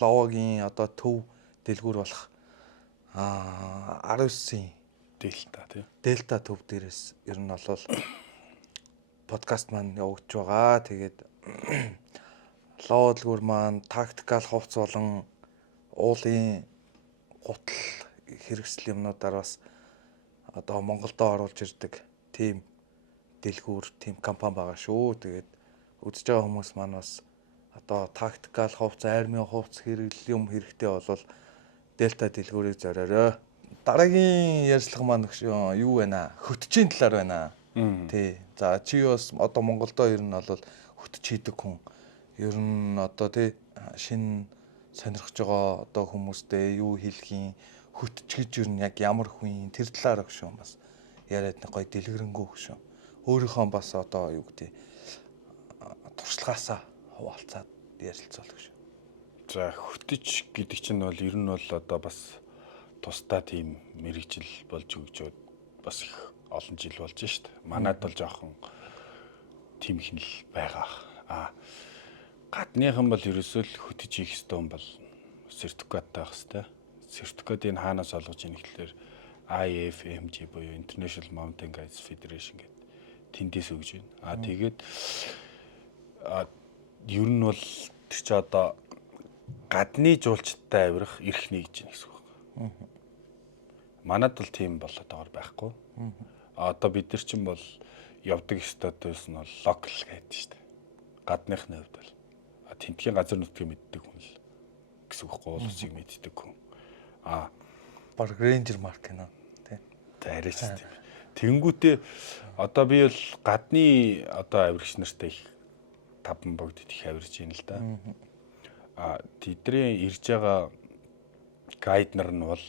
Lava-гийн одоо төв дэлгүүр болох 19-ийн Delta төв дээрээс ер нь бол подкаст маань явагдаж байгаа. Тэгээд Lava дэлгүүр маань тактикал хувцс болон уулын гутал хэрэгсэл юмнуудаар бас одоо Монголдо оруулж ирдэг тийм дэлгүүр, тийм компани байгаа шүү. Тэгээд үзэж байгаа хүмүүс маань бас одоо тактикал хувцс, армийн хувцс хэрэглэл юм хэрэгтэй болвол Delta дэлгүүрийг зориорой. Дараагийн ярьцлага маань юу байна? Хөтчийн талаар байна. Тий. За чи бас одоо Монголдо ер нь бол хөтч хийдэг хүн. Ер нь одоо тий шинэ сонирхож байгаа одоо хүмүүстэй юу хэлхийн хөтч гэж ер нь яг ямар хүн тэр талаар өгш юм бас яриад нэг гоё дэлгэрэнгүй өгш юм. Өөрийнхөө бас одоо юу гэдэг туршлагаасаа хуваалцаад ярилцвал өгш. За хөтч гэдэг чинь бол ер нь бол одоо бас тусдаа тийм мэрэгжил болж өгчөөд бас их олон жил болж шít. Манайд бол жоохон тийм их л байгаа. Гадныхан бол ерөөсөө л хөтж хийх ёстой юм бол сертификат таах ёстой. Сертификатыг хаанаас олгож ийн гэхэлэр IFMG буюу International Mountain Guides Federation гэдэг тэндээс өгж байна. Тэгээд ер нь бол тэр чи одоо гадны жуулчдтай авирах эрх нэгж гэнэ гэсэн үг. Манайд бол тийм болоод байгаа байхгүй. Одоо бид нар чинь бол явдаг статус нь бол локал гэдэг шүү дээ. Гадныхны хувьд бол тентгийн газар нутгийг мэддэг хүн л гэсэн үг гуулцыг мэддэг хүн. Баг рейнжер марк нэ тий. Арайч тийм. Тэнгүүтээ одоо би бол гадны одоо авирагч нартай их таван богд их авирж ийн л да. Тэдний ирж байгаа гайд нар нь бол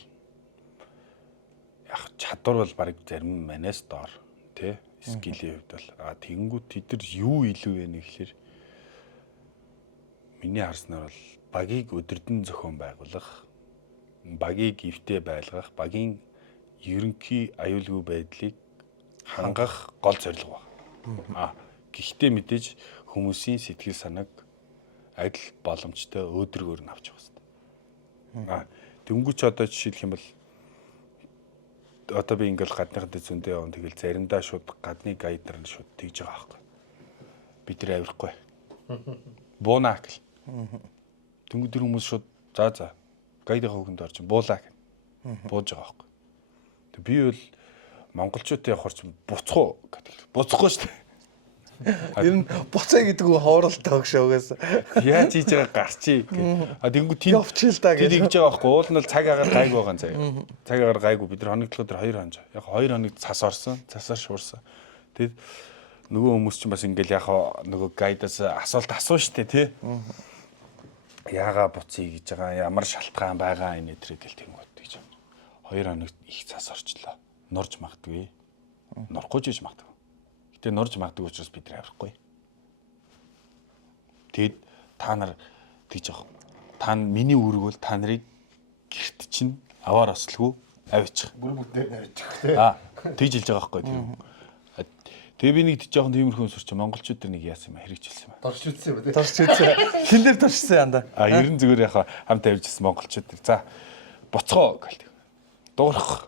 яг чадвар бол баг зарим манаас доор тий скилийн хувьд бол тэгэнгүүт тэд нар юу илүү вэ гэхээр миний харснаар бол багийг өдөрдөн зохион байгуулах, багийг эвтэй байлгах, багийн ерөнхий аюулгүй байдлыг хангах гол зорилго байна. Гэхдээ мэдээж хүмүүсийн сэтгэл санааг адил боломжтой өөдрөгөөр нь авч явах хэрэгтэй. Тэнгүүч одоо жишээлх юм бол одоо би ингээл гадныхад зөндөө явна тэгэл заримдаа шууд гадны гайдаар нь шууд тэгж байгаа байхгүй. Бид нэр авихгүй. Буунаа гэл. Тэнгүүд тэр хүмүүс шууд за гайдын хөвгөнд орж буулаа гэх. Бууж байгаа байхгүй. Тэг би бол монголчуудын явахар ч буцхуу гэдэг. Буцхгүй шүү дээ. Ер нь буцаа гэдэг нь ховролтой өгшөөгөөс. Яаж хийж байгаа гарчий гэх. Тэнгүүд тийм явчихъя л да гэж. Тэр хийж байгаа байхгүй. Уул нь бол цаг агаар гайгүй байгаа юм заяа. Цаг агаар гайгүй бид нар хоногдлоход 2 хоног. Яг 2 хоног цас орсон, цасаар шуурсан. Тэгэд нөгөө хүмүүс чинь бас ингээл яг нөгөө гайдаас асуулт асуу штэ тий. Яага буцъя гэж байгаа ямар шалтгаан байгаа энэ өдрийг гэл тэнгууд гэж. 2 хоног их цас орчлоо. Нурж магадгүй. Нурахгүй ч гэж магадгүй. Тэгээ норж магадгүй учраас бид нар аврахгүй. Тэгэд та нар тэгж яах. Та миний үүрэг бол та нарыг гэрт чинь аваар ослгүй авчих. Бүр бүгдээр нарийчих тий. Тэгж хэлж байгаа байхгүй тийм. Тэгээ би нэг жоохон тиймэрхүү сурч монголчууд дээр нэг яасан юм хэрэгжилсэн юм. Дорч үтсэн юм тий. Дорч үзээ. Хин дээр дорчсан янда. Ер нь зүгээр яхаа хамт авижсэн монголчууд дээр. За боцгоо гэлтэй. Дуурах.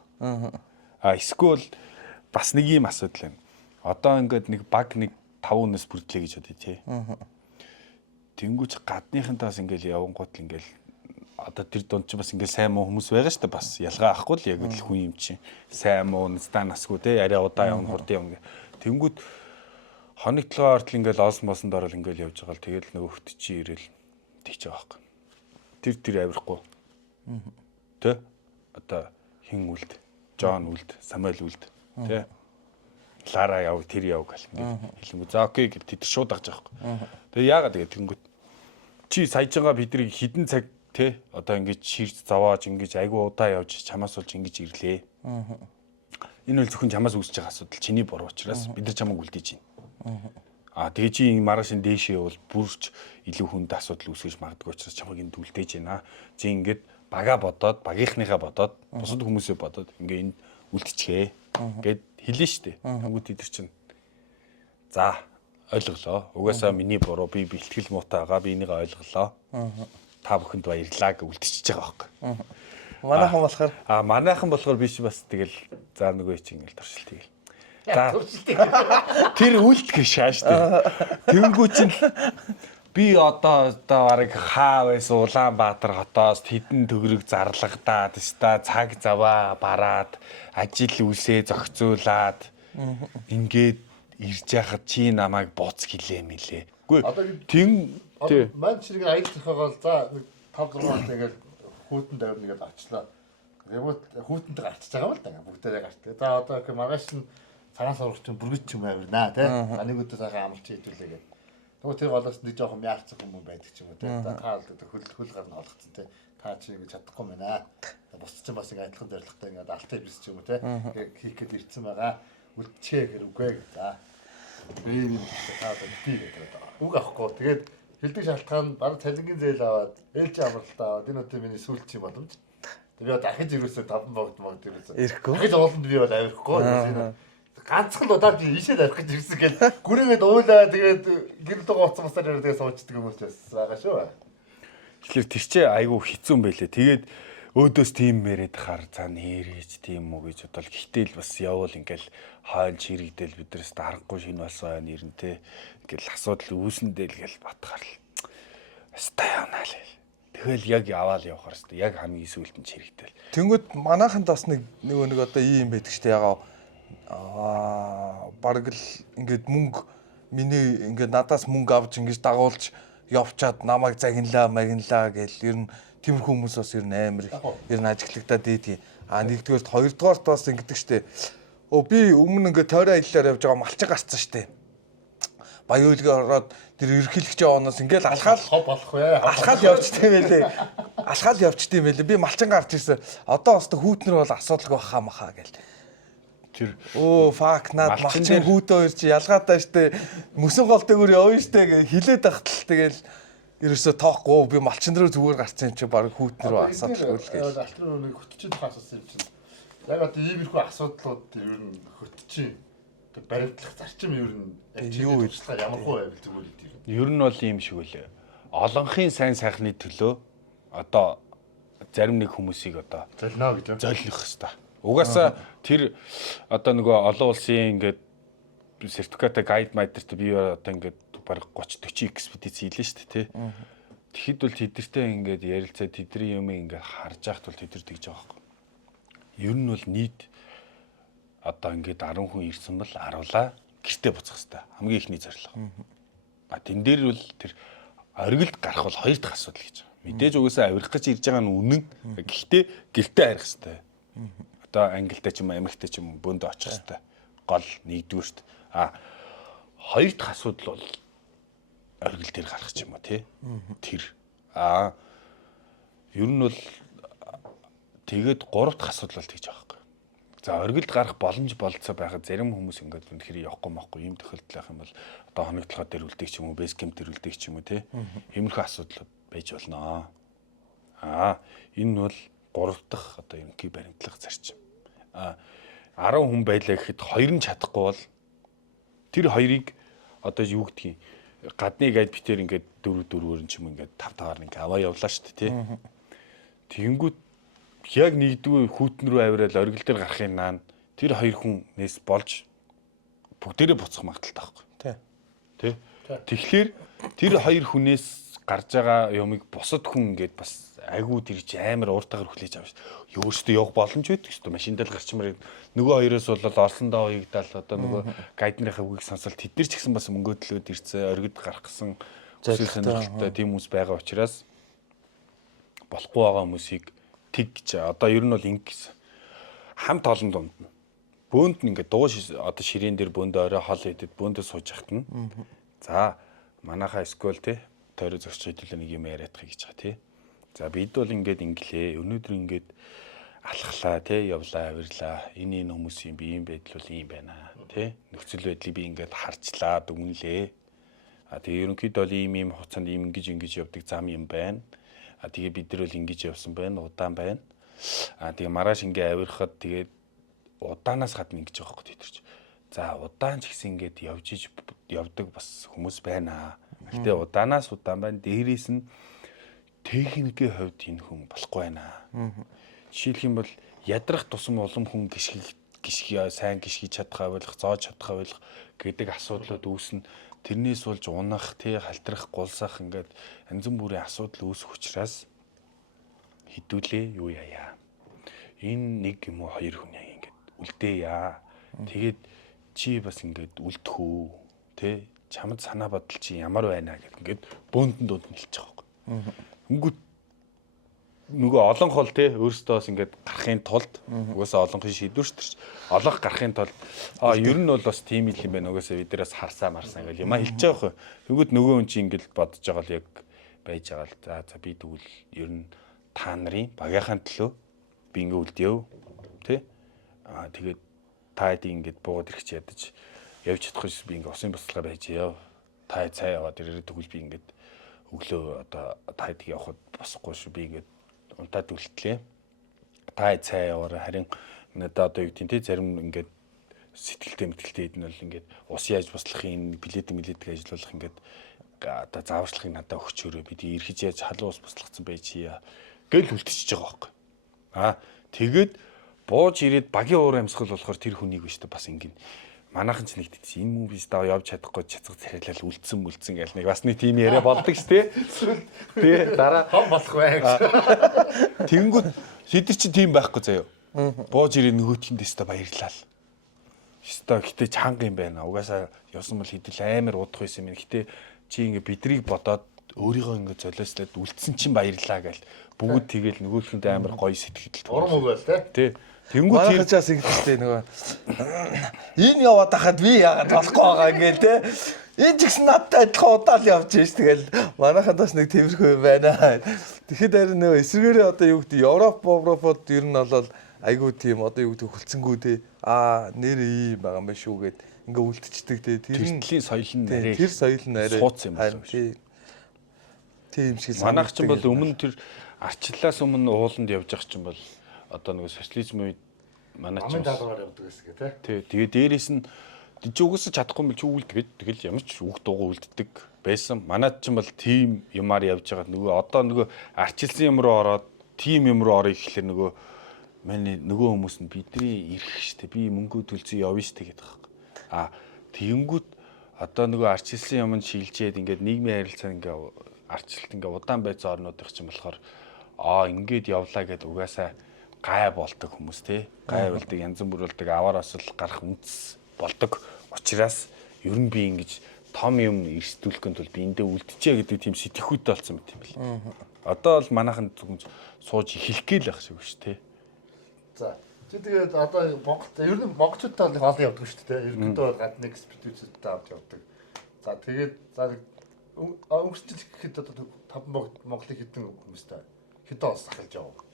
Эсвэл бас нэг юм асуудал байна. Одоо ингээд нэг баг нэг 5 өнөөс бүрдлээ гэж бодъё тий. Тэнгүүч гадныхантаас ингээл явангууд л ингээл одоо тэр дунд чи бас ингээл сайн муу хүмүүс байгаа шүү дээ бас ялгаа авахгүй л яг л хүн юм чинь сайн муу настаа насгүй те арай удаа явна хурдан явна. Тэнгүүд хоног толгой ортол ингээл олсон болсонд орол ингээл явж байгаа л тэгэл нөгөө хөт чи ирээл тийч байгаа байхгүй. Тэр авихгүй. Тэ одоо хин үлд, Жон үлд, Самуэль үлд тэ Лара яв тэр яв гэл ингээл хэлэнгүү за окей гэв тэд шууд агж байгаа байхгүй. Тэгээ яагаад тэгээ тэнгүүд чи саяжгаа биднийг хідэн цаг тэ одоо ингэж ширж завааж ингэж айгүй удаа явж чамаас болж ингэж ирлээ. Энэ бол зөвхөн чамаас үүсэж байгаа асуудал чиний буруу учраас бид нар чамайг үлдээж байна. Тэгээ чи энэ маргаашин дээшээ бол бүрч илүү хүнд асуудал үүсгэж магадгүй учраас чамайг энд үлдээж байна. Чи ингэж бага бодоод багийнхныхаа бодоод бусад хүмүүсээ бодоод ингээ энд үлдчихээ гэд хэлнэ штэ. Тэнгүүд тэд чинь за ойлголоо. Угаасаа миний буруу би бэлтгэл муутай байгаа. Би энийг ойлголоо. Та бүхэнд баярлалаа гэж үлдчихэж байгаа байхгүй. Манайхан болохоор манайхан болохоор би чи бас тэгэл за нөгөө чи ингээл туршил тэгэл. За тэр үлдэх шааш дээ. Тэнгүү чинь би одоо барыг хаа байсан Улаанбаатар хотоос тэдэн төгрөг зарлагдаад теста цаг заваа бараад ажил үсээ зохицуулаад ингээд ирж яхад чи намайг бууц гэлээ мэлээ. Үгүй тэн Мань чирэг аялал зохиогоол за 5-6 хоног тэгэл хүүтэн давир нэгээд авчлаа. Тэгвэл хүүтэнтэй гарчиж байгаа юм л да бүгдээрээ гарчдаг. За одоо их маргааш нь цагаан сурагч чинь бүргэд ч юм авирнаа тий. Нэг өдөр сайхан амлч хийдүүлээ гэдэг. Тэгвэл тэр голоос нэг жоохон яарцах хүмүүс байдаг ч юм уу тий. За та хөл гарна олгцсон тий. Та чи ингэ чадахгүй байна. Бусч чинь бас ингэ адилхан зорилготой ингэ алтай бис ч юм уу тий. Хийх гээд ирсэн байгаа. Үлдчихээ гэр үгүй. За. Би энэ та битгий гэдэг. Үг авахгүй. Тэгээд хилдэг шалтгаан баг цалингийн зээл аваад ээлжийн амралтаа аваад энэ өдөр миний сүүлчийн боломж. Би дахиж ирүүлсэн 5 богд ирүүлсэн. Ирэхгүй. Дахиж ууланд би бол авихгүй. Ганцхан удаа би ийшээ авих гэж ирсэн гэл гүрээгээд уйлаа тэгээд гэрэл дуу уцсан басаар яриад тэгээд суучдаг юм уус байгаа шүү. Тэгэхээр тэр чинь айгүй хэцүү юм байлээ. Тэгээд өөдөөс тийм мэрэд хар за нэрэж тийм үү гэж бодвол гихтэл бас явуул ингээл хойно чирэгдэл биднээс дарахгүй шинэ болсон байна нэрнтэй ингээл асуудал үүсэндэл гэл батгаар л өстой явнаа л. Тэгэл яг яваал явахаар өстой яг хамгийн сүүлд нь чирэгдэл. Тэнгүүд манайханд бас нэг одоо ийм байдаг штэ ягаа бараг л ингээд мөнгө миний ингээд надаас мөнгө авч ингэж дагуулж явчаад намайг загинлаа магинлаа гэл ер нь тиймэрхүү хүмүүс бас ер нь амар их ер нь ажиглагдаад дийдیں۔ Нэгдүгээрт хоёрдугаарт бас ингэдэг штэ. Би өмнө ингээд тойроо аяллаар явж байгаа малчиг гарцсан штэ. Баяуулга ороод тэр ерхийлэгч яваноос ингээл алхаал болох вэ? Алхаал явчтай байлээ. Алхаал явчтай байлээ. Би малчин гарч ирсэн. Одоо бас хүүтнэр бол асуудалгүй баха маха гэл. Тэр фак наад малчин хүүтэ хоёр чи ялгаатай штэ. Мөсөн голтойгоор явна штэ гэ хилээд ахтал тэгэл ерөөсө тоохгүй би малчин дээр зүгээр гарцсан чи баг хүүтнэр асуудалгүй л гэж. Алтрын нэг хөтчин тухайсаас юм чинь. Яг одоо иймэрхүү асуудлууд ер нь хөтчин баримтлах зарчим ер нь юу үйлчлэгээр ямар хөө байвал зүгээр ийм. Ер нь бол ийм шиг үлээ. Олонхын сайн сайхны төлөө одоо зарим нэг хүмүүсийг одоо золино гэж золих хэвээр. Угаасаа тэр одоо нөгөө олон улсын ингээд сертификатаа гайд майдерт би одоо ингээд бараг 30-40 экспедиц хийлээ шүү дээ тий. Тэгэхэд бол тэдэртэй ингээд ярилцаад тэдний юм ингээд харж яхад бол тэдэр тэгж байгаа байхгүй. Ер нь бол нийт одоо ингээд 10 хүн ирсэн бол 10лаа гэртээ буцах хэвээр хамгийн ихний зорилго. Тэн дээр бол тэр оргилд гарах бол хоёр дахь асуудал гэж байна. Мэдээж угаасаа авирах гэж ирж байгаа нь үнэн. Гэхдээ гэртээ арих хэвээр. Одоо англитай ч юм Америктэй ч юм бөөндө очих хэвээр. Гол нэгдүгürt. Хоёр дахь асуудал бол оргил дээр гарах ч юм уу тий. Тэр ер нь бол тэгээд гурав дахь асуудал бол тэгж байгаа байхгүй. За оргилд гарах боломж болцоо байхад зарим хүмүүс ингээд үнэхээр явахгүй махгүй ийм тохиолдол байх юм бол одоо хоногдлохоо дээр үлдэх ч юм уу, бейс кемп дээр үлдэх ч юм уу те. Иймэрхүү асуудал байж болно. Энэ нь бол 3 дахь одоо ерөнхий баримтлах зарчим. 10 хүн байлаа гэхэд 2 нь чадахгүй бол тэр 2-ыг одоо юу гэдгийг гадны гайд битээр ингээд 4-4-өөр ч юм ингээд 5-5-аар ингээд аваа явлаа шүү дээ тий. Тэгэнгүүт яг нэгдүгээр хүүтэн рүү авирал оргил дээр гарахын наан тэр 2 хүнээс болж бүгдээрээ буцах магадaltaй байхгүй. Тий. Тэгэхээр тэр 2 хүнээс гарч байгаа юмыг бусад хүн ингээд бас айгуу тэр чи амар ууртаагаар хүлээж авна шүү. Өөрөөсөө явах боломж байдаг шүү. Машиндаа л гарчмаар нөгөө хоёроос бол орсондоо уягдаал одоо нөгөө гайдныхаа үгийг сонсол тэд нар ч гэсэн бас мөнгөдлөөд ирсэн оргид гарах гэсэн зөвлөл сонирхолтой тийм хүмүүс байгаа учраас болохгүй байгаа хүмүүсийг тэг гэж одоо ер нь бол ингэ гэсэн хамт олон дунд нь бөөнд нь ингээд дуу одоо ширээн дээр бөөндөө орой хол идэд бөөндөө сууж яхад нь за манайхаа скул те тойроо зогсож хэдүүлээ нэг юм яриадах гэж байгаа тий. За бид бол ингээд инглээ өнөөдөр ингээд алхлаа тий явлаа авирлаа энэ хүмүүсийн биеийн байдал бол ийм байна тий нөхцөл байдлыг би ингээд харчлаа дүгнэлээ. Тэгээ ерөнхийдөө бол ийм хугацаанд ийм ингэж явдаг зам юм байна. Тэгээ бид нар бол ингэж явсан байна удаан байна. Тэгээ маргааш ингээ авирахад тэгээд удаанаас гадна ингэж байгаа хөөх тийтерч. За удаан ч гэсэн ингээд явдаг бас хүмүүс байна. Гэтэ удаанаас удаан байна. Дээрээс нь техникийн хувьд энэ хүн болохгүй байна. Жишээлх юм бол ядрах тусам улам хүн сайн гიშгэж чадах авилах, зоож чадах авилах гэдэг асуудлууд үүснэ. Тэрнээс болж унах, халтрах, гулсах ингээд янз бүрийн асуудал үүсэх учраас хідүүлээ юу яая. Энэ нэг юм уу 2 хүн яг ингээд үлдээя. Тэгээд чи бас ингээд үлдэх үү, тэ? Чамд санаа бодол чи ямар байна гэх ингээд бөөндөн дууд нь хэлж байгаа байхгүй. Ингээд нөгөө олон хол те өөрөөсөөс ингээд гарахын тулд угаасаа олонхын шийдвэр шүү дээ. Олох гарахын тулд ер нь бол бас тийм л юм байна. Угаасаа биднээс харсаа марсан гэл юм а хэлж байгаа хөө. Тэгвэл нөгөө хүн чи ингээд бодож байгаа л яг байж байгаа л. За би тэгвэл ер нь та нарын багийнхаа төлөө би ингээд үлдээв те. Тэгээд та хэдий ингээд буугаад ирэх чи ядаж явж чадах биш би ингээд усын босдлага байж яв. Та цаа яваад ирээд тэгвэл би ингээд өглөө одоо та хэдий явахд босхгүй шүү би ингээд унтаад үлдлээ. Та цаа яваараа харин надад одоо юу гэдэг нь зарим ингээд сэтгэлтэй хэдэн бол ингээд ус яаж бослохын билет ажиллуулах ингээд одоо зааварчлагыг надад өгч өрөө бид эргэж яаж халуун ус бослогцсон байжия гэл үлдчихэж байгаа байхгүй. Тэгээд бууж ирээд багийн уур амьсгал болохоор тэр хүнийг биш та бас ингээд манайхан ч нэг тийм энэ мөн биш даа явж чадахгүй цацаг царайлал үлдсэн гэл нэг бас нэг тийм яриа болдог ш тий. Тий дараа хом болох бай гэж. Тэнгүүд хэдэр чи тийм байхгүй заяа. Бууж ирээ нөгөөтгөнд өстө баярлаа л. Өстө гэтээ чанга юм байна. Угаасаа явсан бол хэдэл амар удах байсан юм. Гэтээ чи ингээ бидрийг бодоод өөрийгөө ингээ золиослоод үлдсэн чинь баярлаа гэл бүгд тэгэл нөгөөтгөнд амар гоё сэтгэл Урам үг байл тий. Тэнгүүд тэр чаас ингэдэж нөгөө энэ яваад хахад би яагаад болохгүй байгаа ингээл те энэ ч гэсэн надтай адилхан удаал явж шээ тэгэл манайхад бас нэг тиймэрхүү юм байна. Тэгэхэд харин нөгөө эсвэргээрээ одоо юу гэдэг Европод ер нь бол айгүй тийм одоо юу гэдэг хөлцөнгүү те нэр ийм байгаа юм байна шүү гэд ингээ үлдчихдэг те тэртлийн соёл нь нэрээ тэр соёл нь арай сууц юм байна. Тийм шиг манайх ч бол өмнө тэр арчлаас өмнө ууланд явж ах чинь бол одоо нэг социализм үед манай ч даалгаар явдаг гэсэн тий. Тэгээ дээрээс нь чи угсаж чадахгүй мэл чи үлдгээд тэгэл ямар ч үг дуугаа үлддэг байсан. Манайд ч бол тим юмар явж байгаа нөгөө одоо нөгөө арчилсан юм руу ороод тим юм руу орё гэхэлэр нөгөө манай нөгөө хүмүүс нь бидний ирэх штэ би мөнгө төлцөө явна штэ гэдэг байгаа. Тэгэнгүүт одоо нөгөө арчилсан юмд шилжээд ингээд нийгмийн харилцаа ингээ арчилт ингээ удаан байцаа орнууд их юм болохоор ингээд явлаа гэд угаасаа гай болдог хүмүүс те гай болдог янз бүр болдог аваараас л гарах үндэс болдог учраас ер нь би ингэж том юм эрсдүүлэхэд бол би эндээ үлдчихэ гэдэг тийм сэтгэхүйтэй болсон мэт юм бэл. Одоо бол манайхан зөвхөн сууж эхлэх гээл байх шиг шүү те. За чи тэгээд одоо ер нь монголчуудтай бол олон явдаг шүү дээ. Ерөнхийдөө гадны экспедицүүдтэй авч явдаг. За тэгээд өнгөрсөн жил гэхэд одоо 5 Монголын хэдэн хүмүүстэй хэдэн он сахалж яваа.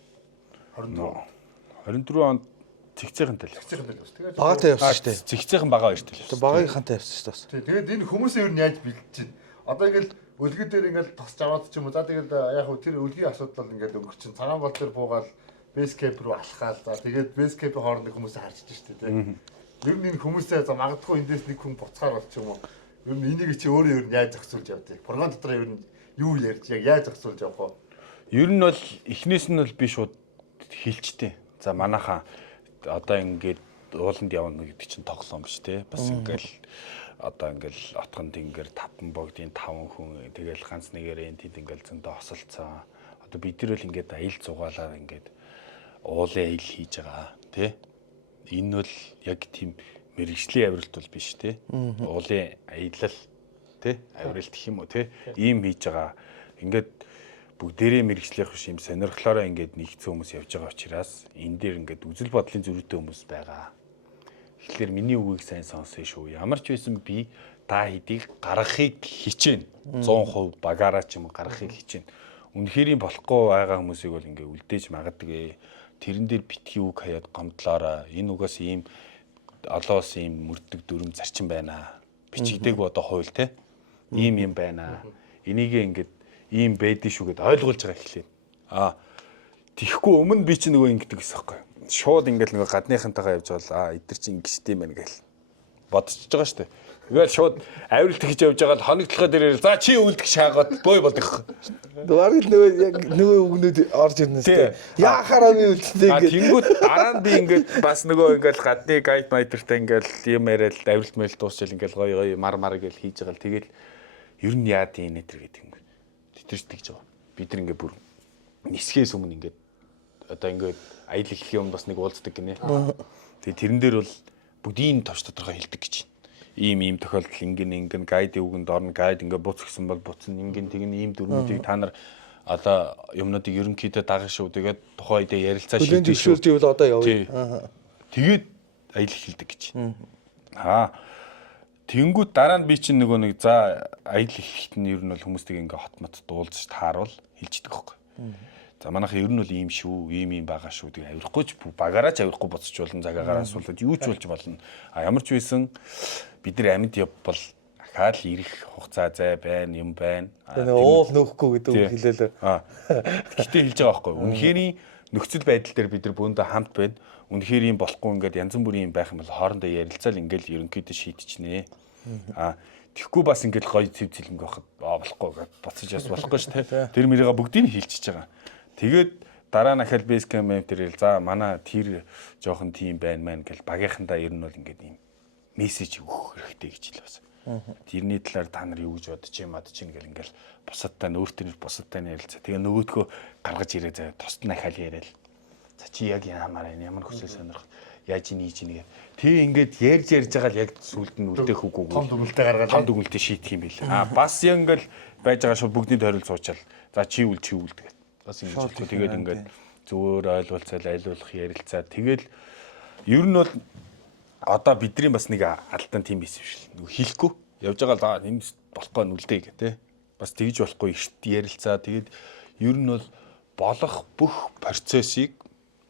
24 онд Цэгцээнтэй л. Цэгцээнтэй л бас. Тэгээд Багатай явсан шүү дээ. Цэгцээн бага баяртай л. Тэгээ багийнхантай явсан шүү дээ. тэгээд энэ хүмүүсээ ер нь яаж бэлдэж чинь. Одоо ингээл өлгөө дээр ингээл тосч аваад ч юм уу. За тэгээд яг хөө тэр өлгийн асуудал ингээд өнгөрчин. Цагаан гол дээр буугаад бейс кемп руу алхаад. За тэгээд бейс кемпийн хооронд хүмүүсээ харчиж штэ тий. Ер нь энэ хүмүүсээ за магадгүй эндээс нэг хүн буцахаар болчих юм уу. Ер нь энийг чи өөрөө ер нь яаж зохицуулж явдгийг. Програм дотор ер нь юу ярьж яг яаж зохицуулж явах вэ? Ер нь бол эхнээс нь бол би шууд хэлчтэй. За манайхаа одоо ингээд ууланд явна гэдэг чинь тоглоом биш те. Бас ингээл одоо ингээл отгонд ингээд 5 богдын 5 хүн тэгэл ганц нэгээр энэ тэнд ингээл зөндөө хосолцсон. Одоо бид нар л ингээд аялал зугаалаар ингээд уулын аялал хийж байгаа те. Энэ бол яг тийм мэрэгжлийн авиралт бол биш те. Уулын аялал те авиралт гэх юм уу те. Ийм хийж байгаа. Ингээд бүгдээрээ мэрэгчлэх биш юм сонирхлоороо ингээд нэгдсэн хүмүүс явж байгаа учраас энэ дээр ингээд үзэл бодлын зөрүүтэй хүмүүс байгаа. Тэгэхээр миний үгийг сайн сонсъё шүү. Ямар ч байсан би та хэдийг гаргахыг хичээнэ. 100% багаараа ч юм гаргахыг хичээнэ. Үнэхэрийн болохгүй байгаа хүмүүсийг бол ингээд үлдээж магадгүй. Тэрэн дээр битгий үг хаяад гомдлоороо энэ угаас ийм олон улсын ийм мөрдөг дүрм зарчим байна. Бичигдээг одоо хууль те. Ийм юм байна. Энийг ингээд ийм байдгийн шүү гэд ойлгуулж байгаа эхлэв. Тихгүй өмнө би чи нөгөө ингэдэг гэсэн юм байна. Шууд ингээл нөгөө гадныхантайгаа явж байгаа эдгэр чи ингэжтэй юм байна гэл бодчихж байгаа шүү дээ. Тэгэл шууд авиралт хийж явж байгаа л хоногдлохоо дээрээ за чи үлдэх шаагаад бой болдог. Дуурал нөгөө яг нөгөө үгнүүд орж ирнэ шүү дээ. Яахаар амын үлдээ ингээд. Тэнгүүд дараа нь би ингээд бас нөгөө ингээл гадны гайд майдертай ингээл юм яриад авиралт мэйл дуусчил ингээл гоё мар гэл хийж байгаа л тэгэл ер нь яа тийм нэтэр гэдэг юм. Тэр ч тэгж байгаа. Бид нар ингээ бүр нисгээс өмнө ингээд одоо ингээд аялал хийх юм бас нэг уулздаг гинэ. Тэгээ тэрэн дээр бол бүгдийн товч тодорхой хэлдэг гэж. Ийм тохиолдол ингэн гайд үгэнд орно гайд ингээ буц гэсэн бол буцна ингэн тэгнэ ийм дүрмүүдийг та нар одоо юмнуудыг ерөнхийдөө дагах шүү. Тэгээд тухайн үедээ ярилцаа шийдэх шүү. Тэгвэл одоо явъя. Тэгээд аялал хийдэг гэж. Тэнгүүд дараа нь би чинь нөгөө нэг за аялал хийхэд нь ер нь бол хүмүүстэйг ингээ хот мот дуулж тааруул хэлждэг байхгүй. За манайхаа ер нь бол ийм шүү, ийм байгаа шүү. Тэгээ авихгүй ч багаараач авихгүй боцож болно, загаагаар асуулаад юу ч болж болно. Ямар ч байсан бид нар амьд явбал ахаал ирэх хугацаа зай байна, юм байна. Тэгээ уул нөөхгүй гэдэг үг хэлээлээ. Гэхдээ хэлж байгаа байхгүй. Үнэхэрийн нөхцөл байдал дээр бид нар бөөндөө хамт байна. Үнэхээр юм болохгүй ингээд янз бүрийн юм байх юм бол хоорондоо ярилцаал ингээл ерөнхийдөө шийдчихнэ. Тэгэхгүй бас ингээд гоё цэв цэлмэг байхад болохгүй гэж боцож яс болохгүй ш тэ. Тэр мөрийга бүгдийг хэлчихэж байгаа. Тэгээд дараа нь ахаал бейс кемп тэрэл за манай тэр жоохон тим байна мэн гэл багийнхандаа ер нь бол ингээд юм мессеж өгөх хэрэгтэй гэж хэлээ бас. Тэрний талаар та нар юу гэж бодож юм адч ингээл ингээл бусадтай нь өөртөө бусадтай нь ярилцаа. Тэгээ нөгөөдгөө гаргаж ирээ заа тусад нь ахаал яриад. За чи яг яамаар энэ ямар хүсэл сонирх яаж ийж нэгэ. Тэг ингээд ярьж байгаа л яг сүлд нь үлдээх үгүй. Том дүгнэлтээ гаргаад том дүгнэлтээ шийдэх юм билээ. Бас яг ингээл байж байгаа шууд бүгдийн тойрол суучаал. За чи үлдэг. Бас ингэж тэгээд ингээд зөвөр ойлголцол айлуулах ярилцаа. Тэгэл ер нь бол одоо бидний бас нэг алдаан тийм биш шүү. Нөгөө хэлэхгүй явж байгаа л энэ болохгүй нүлдээ гэх тээ. Бас тэгж болохгүй ихт ярилцаа. Тэгээд ер нь бол болох бүх процессыг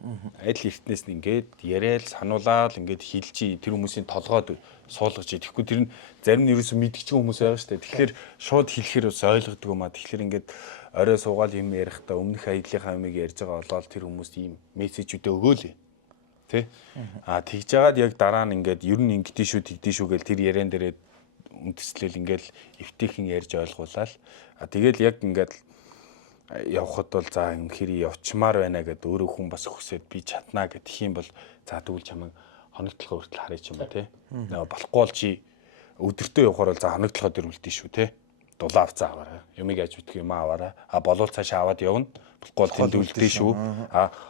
аль эртнээс нь ингээд яриад сануулаад ингээд хэлж тэр хүмүүсийн толгойд суулгаж тэгэхгүй тэр нь зарим нь ерөөсөө мэдчихсэн хүмүүс байгаа шүү дээ. Тэгэхээр шууд хэлэхээр бас ойлгодог юм аа. Тэгэхээр ингээд орой суугаал юм ярихдаа өмнөх аяллахаа юмыг ярьж байгаа болоод тэр хүмүүст ийм мессежүүдээ өгөөлээ. Тэ? Тэгж жагаад яг дараа нь ингээд ер нь ингэдэж шүү тэгдэж шүү гэл тэр яриан дээрээ үндэслэл ингээд эвтэйхэн ярьж ойлгуулаад тэгэл яг ингээд явхад бол за үнэхээр явчмаар байна гэд өөрөө хүн бас хүсээд би чаднаа гэх юм бол за тэгвэл чамайг хоногдлохоо хүртэл харъя ч юм ба тий. Болохгүй бол чи өдөртөө явахаар бол за хоногдлохоо дөр үлдэн шүү тий. Дулаав заавараа. Юмыг яаж ütэх юм аваараа. Болов цаашаа аваад явна. Болохгүй бол тэнд үлдэн шүү.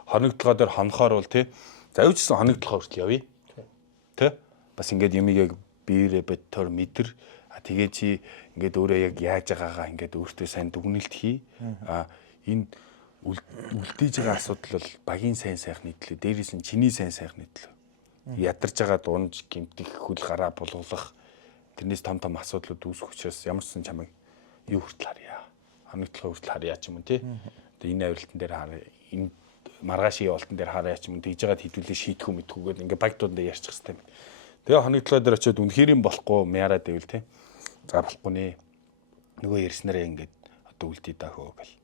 Хоногдлохоо дөр хонохоор бол тий. За юу ч гэсэн хоногдлохоо хүртэл явъя. Тий. Бас ингээд юмыг яг биерэ битээр мэдэр тэгээ чи ингээд өөрөө яг яаж байгаагаа ингээд өөртөө сайн дүгнэлт хий. Энэ үлдээж байгаа асуудал бол багийн сайн сайхны төлөө, дээрээс нь чиний сайн сайхны төлөө. Ядарч байгаа дунж гэмтэх хөл гараа булгах тэрнээс том асуудлууд үүсэх учраас ямар ч сан чамайг юу хүртэл харъя. Хоногдлохоо хүртэл харъя ч юм уу тий. Тэгээ энэ авиралтан дээр харъя. Энэ маргаашийн явалтан дээр хараач юм тэгж байгаа хэдүүлээ шийтгэх юм мэдхгүйгээд ингээ багтууд дээр ярьчих хэвээр. Тэгээ хоногдлоо дээр очиод үнэхээр юм болохгүй мяарад байвал те. За болохгүй нэ. Нөгөө ярьснараа ингээд одоо үлдээ даахөө гэл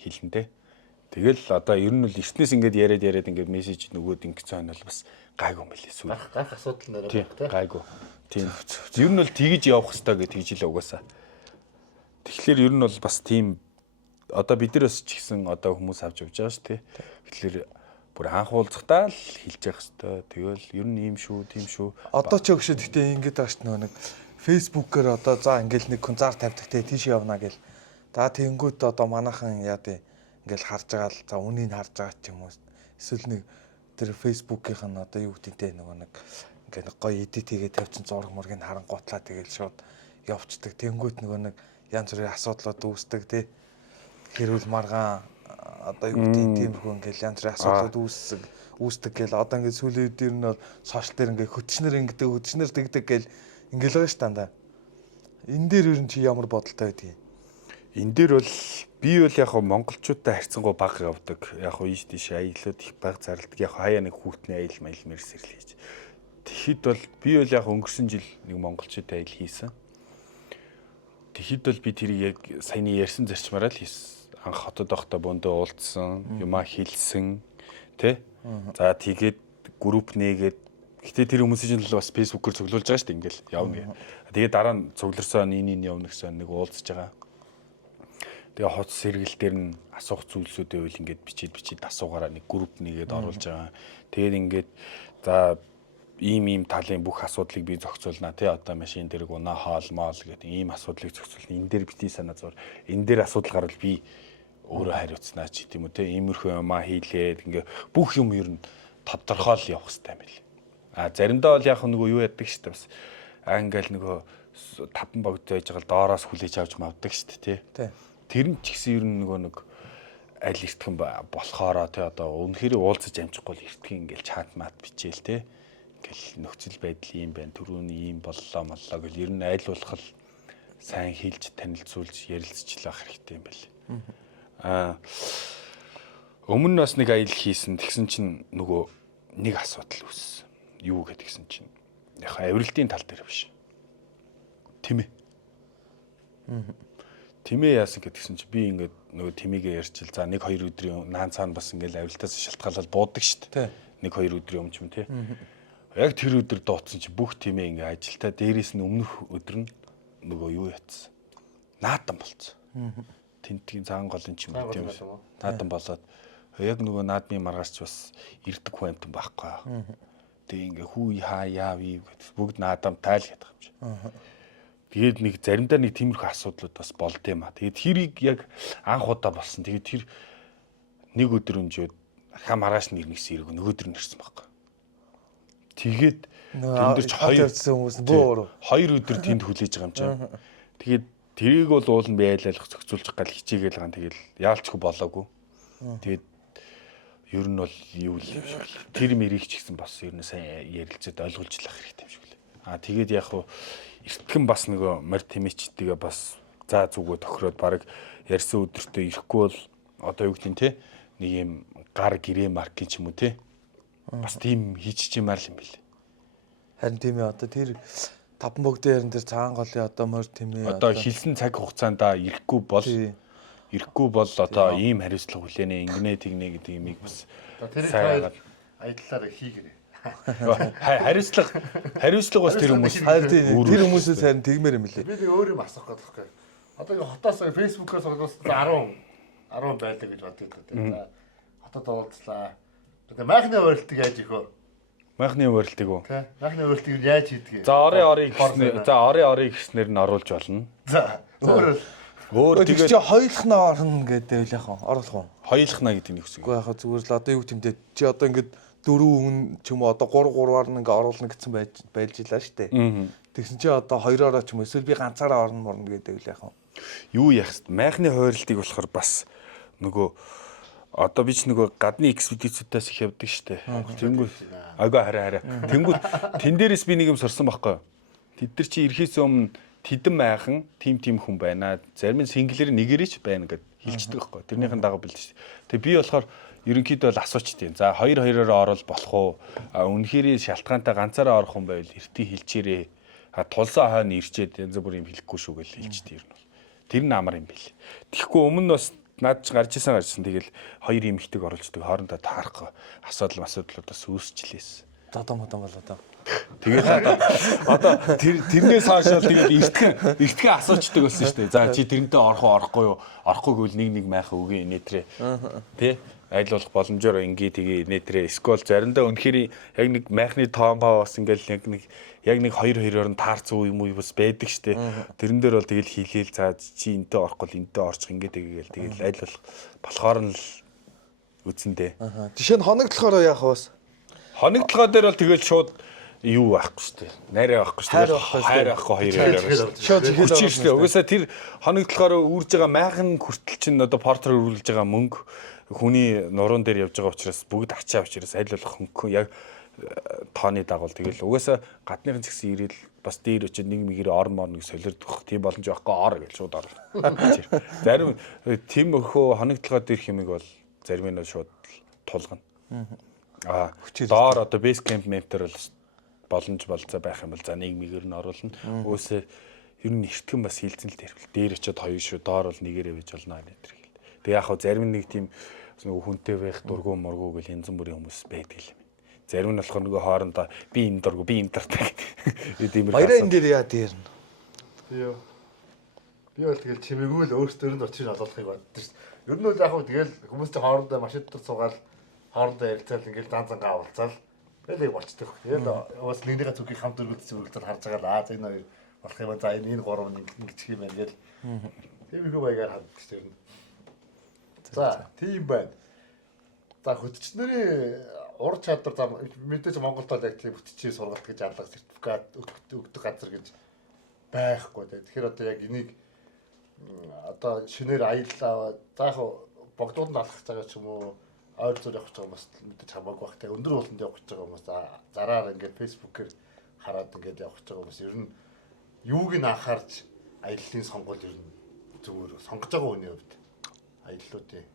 хэлнэ те. Тэгэл одоо ер нь бол эртнээс ингээд яриад ингээд мессеж нөгөөд ингэсэн бол бас гайгүй мэлээ сүү. Гайх асуудал нэрээ баг те. Гайгүй. Тийм. Ер нь бол тэгж явах хэрэгтэй гэж тэгж л угаасаа. Тэгэхээр ер нь бол бас тийм одоо бид нар бас ч гэсэн одоо хүмүүс авч явж байгаа шүү тий. Тэгэхээр бүр анх уулзахдаа л хэлж явах хэрэгтэй. Тэгэл ер нь ийм шүү, тийм шүү. Одоо ч өгшөд гэтээ ингэж байгаа шүү нэг фэйсбүүкээр одоо за ингээл нэг концерт тавьдаг те тийш явна гэл. За тэнгүүд одоо манайхан яа тий ингээл харж байгаа л за үнийг харж байгаа ч юм уу. Эсвэл нэг тэр фэйсбүүкийнх нь одоо юу гэдэг те нөгөө нэг ингээ нэг гоё эдит хийгээд тавьчихсан зураг мургийг харангуутлаа тэгэл шууд явцдаг. Тэнгүүд нөгөө нэг янз бүрийн асуудлууд үүсдэг те. Хэрүүл маргаан одоо юу гэдэг тиймэрхүү ингээл янз бүрийн асуудлууд үүсдэг гэл одоо ингээд сүүлийн үед ер нь бол сошиал дээр ингээд хөтчнөр тэгдэг гэл ингээл байгаа ш тандаа. Энэ дээр ер нь чи ямар бодолтой байдгийг? Энэ дээр бол би бол яг монголчуудтай харьцангуй бага явдаг. Яг ийш тийш аялууд их бага зарладаг. Яг хаяа нэг хүүтний аял мэрсэрл хийж. Тэгэхэд бол би бол яг өнгөрсөн жил нэг монголчуудтай аял хийсэн. Тэгэхэд бол би тэрийг яг саяны ярьсан зарчмаараа л хийсэн. Анх хотод байхдаа бөндөө уулзсан, юмаа хэлсэн, тэ? За тэгээд групп нээгээд гэтээ тэр хүмүүсийн л бас фэйсбүүкээр цуглуулж байгаа шүү дээ ингээл явна. Тэгээд дараа нь цугларсан энэ явна гэсэн нэг уулзж байгаа. Тэгээ хоц сэргэл дээр нь асуух зүйлсүүдээ үл ингээд бичээд асуугаараа нэг групп нэгээд оруулж байгаа. Тэгээд ингээд за ийм талын бүх асуудлыг би зохицуулна тий одоо машин дээр унаа хоол моол гэдэг ийм асуудлыг зохицуулна. Энэ дээр бити санаа зур. Энэ дээр асуудал гарвал би өөрөө хариуцнаа ч гэдэм үү тий иймэрхүү юмаа хийлээд ингээ бүх юм ер нь тодорхойл явах хэрэгтэй юм бэл. А заримдаа бол яг нөгөө юу яддаг шүү дээ бас ингээл нөгөө таван богд байж байгаа доороос хүлээж авч мавдаг шүү дээ тий. Тэр нь ч гэсэн ер нь нөгөө нэг аль эртхэн болохоороо тий одоо үнэхээр уулзаж амжихгүй л эртхэн ингээл чат мат бичээл тий ингээл нөхцөл байдал ийм байна түрүүний ийм боллоо моллоо гэл ер нь аль болох сайн хэлж танилцуулж ярилцчлах хэрэгтэй юм байна. Өмнө нь бас нэг аялал хийсэн тэгсэн чинь нөгөө нэг асуудал үүссэн. Юу гэдгсэн чинь яг авиралтын тал дээр биш. Тэмээ. Тэмээ яасан гэдгсэн чинь би ингээд нөгөө тэмээгээ ярьчил за 1-2 өдрийн наан цаана бас ингээд авиралтаас шалтгаалаад буудаг шүү дээ. 1-2 өдрийн өмнө ч юм тий. Яг тэр өдөр дууцсан чинь бүх тэмээ ингээд ажилтаа дээрээс нь өмнөх өдөр нь нөгөө юу ятсан. Наадан болцсон. Тэнтгийн цагаан голын ч юм уу тийм үү. Наадан болоод яг нөгөө наадмын маргааш бас ирдэг хүн амт байхгүй. Тэгээ ингээ хүү хаа яав гэдэг бүгд наадам тайл гэдэг юм шиг. Тэгээд нэг заримдаа нэг тиймэрхүү асуудлууд бас болд юм аа. Тэгээд тэрийг яг анх удаа болсон. Тэгээд тэр нэг өдөр өнжөөд хаа маргааш нэрнэсэн ирэг нөгөөдөр нэрсэн байхгүй. Тэгээд тэндэрч 2 өдөр тэнд хүлээж байгаа юм чинь. Тэгээд тэрийг бол уулын би айлайлах зохицуулж гал хичээгээл байгаа. Тэгэл яалчгүй болоогүй. Тэгээд ер нь бол юу л юм шиг л. Тэр мэрийг ч гэсэн бас ер нь сайн ярилцаад ойлгуулжлах хэрэгтэй юм шиг л. Тэгээд яг хуу эртгэн бас нөгөө морь тэмээчдгээ бас за зүгөө тохироод баг ярьсан өдөртөө ирэхгүй бол одоо юу гэдэг нь те нэг юм гар гэрээ маркийн ч юм уу те бас тийм хийчихмээр л юм бэл. Харин тийм ээ одоо тэр таван богдын яран дээр цагаан голын одоо морь тэмээ одоо хилсэн цаг хугацаанд ирэхгүй бол одоо ийм хариуцлага хүлээнэ ингэнэ тэгнэ гэдэг юмыг бас тэр аяллаараа хийгэрээ. Хариуцлага бас тэр хүмүүс тэр хүмүүсээс харин тэгмээр юм лээ. Би нэг өөр юм асуух гэдэг байхгүй. Одоо энэ хотоос фэйсбүүкээс оруулсан 10 байлаа гэж бодъё тийм. За хотод уулзлаа. Тэгээ майхны урилтыг яаж их вэ? Майхны урилтыг үү? Тийм. Майхны урилтыг яаж хийдэг? За орой гэснээр нь оруулж болно. За өөр тэгээд чи хоёулахнаа орно гэдэг үл яах вэ? Оруулах уу? Хоёулахнаа гэдэг нь юу гэсэн үг? Уу яхаа зүгээр л одоо юу гэмтэй чи одоо ингээд 4 хүн ч юм уу одоо 3-3-аар нь ингээ оруулна гэсэн байлж илаа штэ. Тэгсэн чи одоо 2-ороо ч юм уу эсвэл би ганцаараа орно морно гэдэг үл яах вэ? Юу яах вэ? Майхны хойролтыг болохоор бас нөгөө одоо би ч нөгөө гадны экспедицүүдээс их явдаг штэ. Тэнгүү хараа. Тэнгүү тэн дээрээс би нэг юм сурсан байхгүй. Тэд нар чи ирэхээс өмнө тэдэн майхан тим хүн байна. Зарим нь синглэр нэгэрэж байна гэд хэлждэг байхгүй. Тэрнийхэн дагуу бэлдэж штэ. Тэгээ би болохоор ерөнхийдөө л асуучдیں۔ За 2-2-оор орол болох уу? Үнэхээр шалтгаантай ганцаараа орох юм байвал эртний хэлчээрээ тулсан хойно ирчээд янз бүрийн хэлэхгүй шүү гэж хэлжтэй юм бол. Тэр нь амар юм бэл. Тэгэхгүй өмнө нь бас наад чи гарч ирсэн. Тэгэл хоёр эмэгтэйг оруулждаг хоорондоо таарах асуудлуудаас үүсчлээс. Одоо болоо. Тэгээд одоо тэрнээс хойш тэгээд эртхэн асуучдаг болсон шүү дээ. За чи тэрнтэй орох уу, орохгүй юу? Орохгүй гэвэл нэг майхаа өгөө инээтрээ. Тэ? Айлуулах боломжоор ингээ тэгээ инээтрээ. Скол заримдаа үнэхээр яг нэг майхны тоongоо бас ингээл яг нэг 2-2-оор нь таарцсан юм уу бас байдаг шүү дээ. Тэрэн дээр бол тэгэл хийлээл цаа чи энтэй орохгүй энтэй орчих ингээ тэгээл тэгэл айлуулах болохоор нь л үцэндээ. Жишээ нь хоногдлохоор яах вэ? Хоногдлохоо дээр бол тэгэл шууд юу байхгүй шүү дээ. Найраа байхгүй шүү дээ. Хайр байхгүй 2-2-оор. Шууд хүчин шүү дээ. Угаасаа тэр хоногдлохоор үүрж байгаа майхан хүртэл чинь одоо портер үргэлж байгаа мөнгө хүний нуруунд дээр явж байгаа учраас бүгд ачаа учраас айлуулах хөнгөн яг тооны дагуул тэгэл угаасаа гадныхан ч гэсэн ирээл бас дээр очиод нэг мэгэр орн морныг солирдох тийм боломж байхгүй ор гэж шууд ор. Зарим тийм өхөө хоногдлохоо дээр хэмиг бол зарим нь шууд тулгана. Доор одоо бейс кемп ментер бол боломж болцоо байх юм бол за нэг мэгэр нь оруулна. Өөөсөө ер нь эртгэн бас хилцэн л дээр очиод хоёр шүү доор бол нэгээрээ байж болно гэдэг хэрэг. Тэг яг хаа зарим нэг тийм хүнтэй байх дургуун мургуу гэл янз бүрийн хүмүүс байдаг юм. Зарим нь болохоор нөгөө хоорондоо би энэ дургу би энэ дуртай гэдэг юм. Баяраа энэ дээр яа дээр нь. Тийё. Би бол тэгэл чимээгүй л өөрсдөр нь очиж олоохыг боддоо шүү. Ер нь бол яг хөө тэгэл хүмүүстэй хоорондоо машин дотор суугаад хоорондоо ярилцаал ингээл зан гаавалцаал тэгэл болцдог. Тэгэл бас нэгнийгээ зүгийг хамт өргөлдөж харж байгаа л за энэ хоёр болох юм за энэ гурав нь ингэчих юм байна гэл. Тиймэрхүү байгаар ханддаг шүү. За тийм байна. За хөтчнэрийн ур чадвар за мэдээж Монголд бол яг тийм хөтчийн сургалт гэж алга сертификат өгдөг газар гэж байхгүй. Тэгэхээр одоо яг энийг одоо шинээр аяллаа за яг богдууд нь алхах цагаа ч юм уу ойр зур явах гэж байгаа хүмүүс мэдээж хамаагүй бах. Тэгээ өндөр ууланд явах гэж байгаа хүмүүс зараар ингээд фэйсбүүкээр хараад ингээд явах гэж байгаа хүмүүс ер нь юуг нь анхаарч аяллаа сонгол ер нь зүгээр сонгож байгаа хүний хувьд аяллуудын.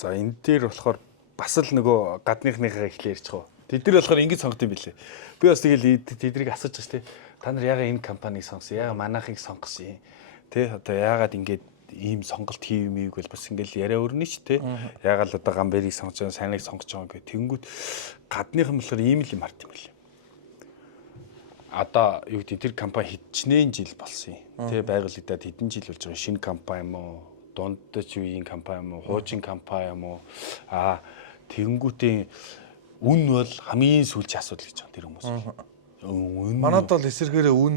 За энэ дээр болохоор бас л нөгөө гадныхныхаа ихлээр ярьчих. Тэд нар болохоор ингэж сонгох юм билээ. Би бас тэгэл тэднийг асууж байгаа шүү дээ. Та нар яагаад энэ компанийг сонгосон? Яагаад манайхыг сонгосон юм? Тэ одоо яагаад ингэж ийм сонголт хийв юм бол бас ингээл яриа өрнө ч тэ. Яагаад л одоо гамбэрийг сонгож байгаа, сайныг сонгож байгаа гэх тэнгүүд гадныхан болохоор ийм л юм харт юм билээ. Одоо юу гэдэг тэр компани хэдчнээн жил болсон юм. Тэ байгуулагдаад хэдэн жил болж байгаа шинэ компани юм уу? Дундаж үеийн компани юм уу? Хуучин компани юм уу? Тэнгүүтээ үн бол хамгийн сүүлчийн асуудал гэж байгаа тэр хүмүүс. Манайд бол эсэргээрээ үн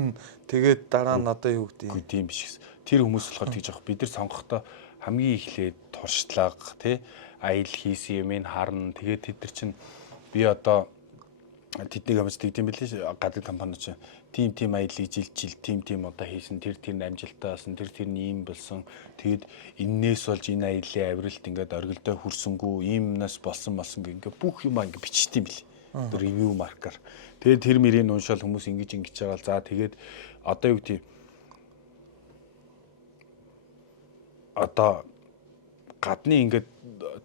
тэгээд дараа нь одоо юу гэдэг юм. Тийм биш гэсэн. Тэр хүмүүс болохоор тэгж байгаа. Бид нар сонгохдоо хамгийн эхлээд туршлага тий аял хийсэн юм ин харна. Тэгээд тэд нар чинь би одоо тэднийг амжилт гэдэг юм билээ гадаад компани чинь тим аялыг жил тим одоо хийсэн тэр амжилттай болсон тэр нь ийм болсон тэгэд эннээс болж энэ аялын авиралт ингээд оргилдоо хүрсэнгүү иймнаас болсон ингээд бүх юм ингээд бичсэн юм билээ тэр ревю маркер тэгээд тэр мөрийн уншаал хүмүүс ингэж байгаа за тэгээд одоо юу гэдэг одоо гадны ингээд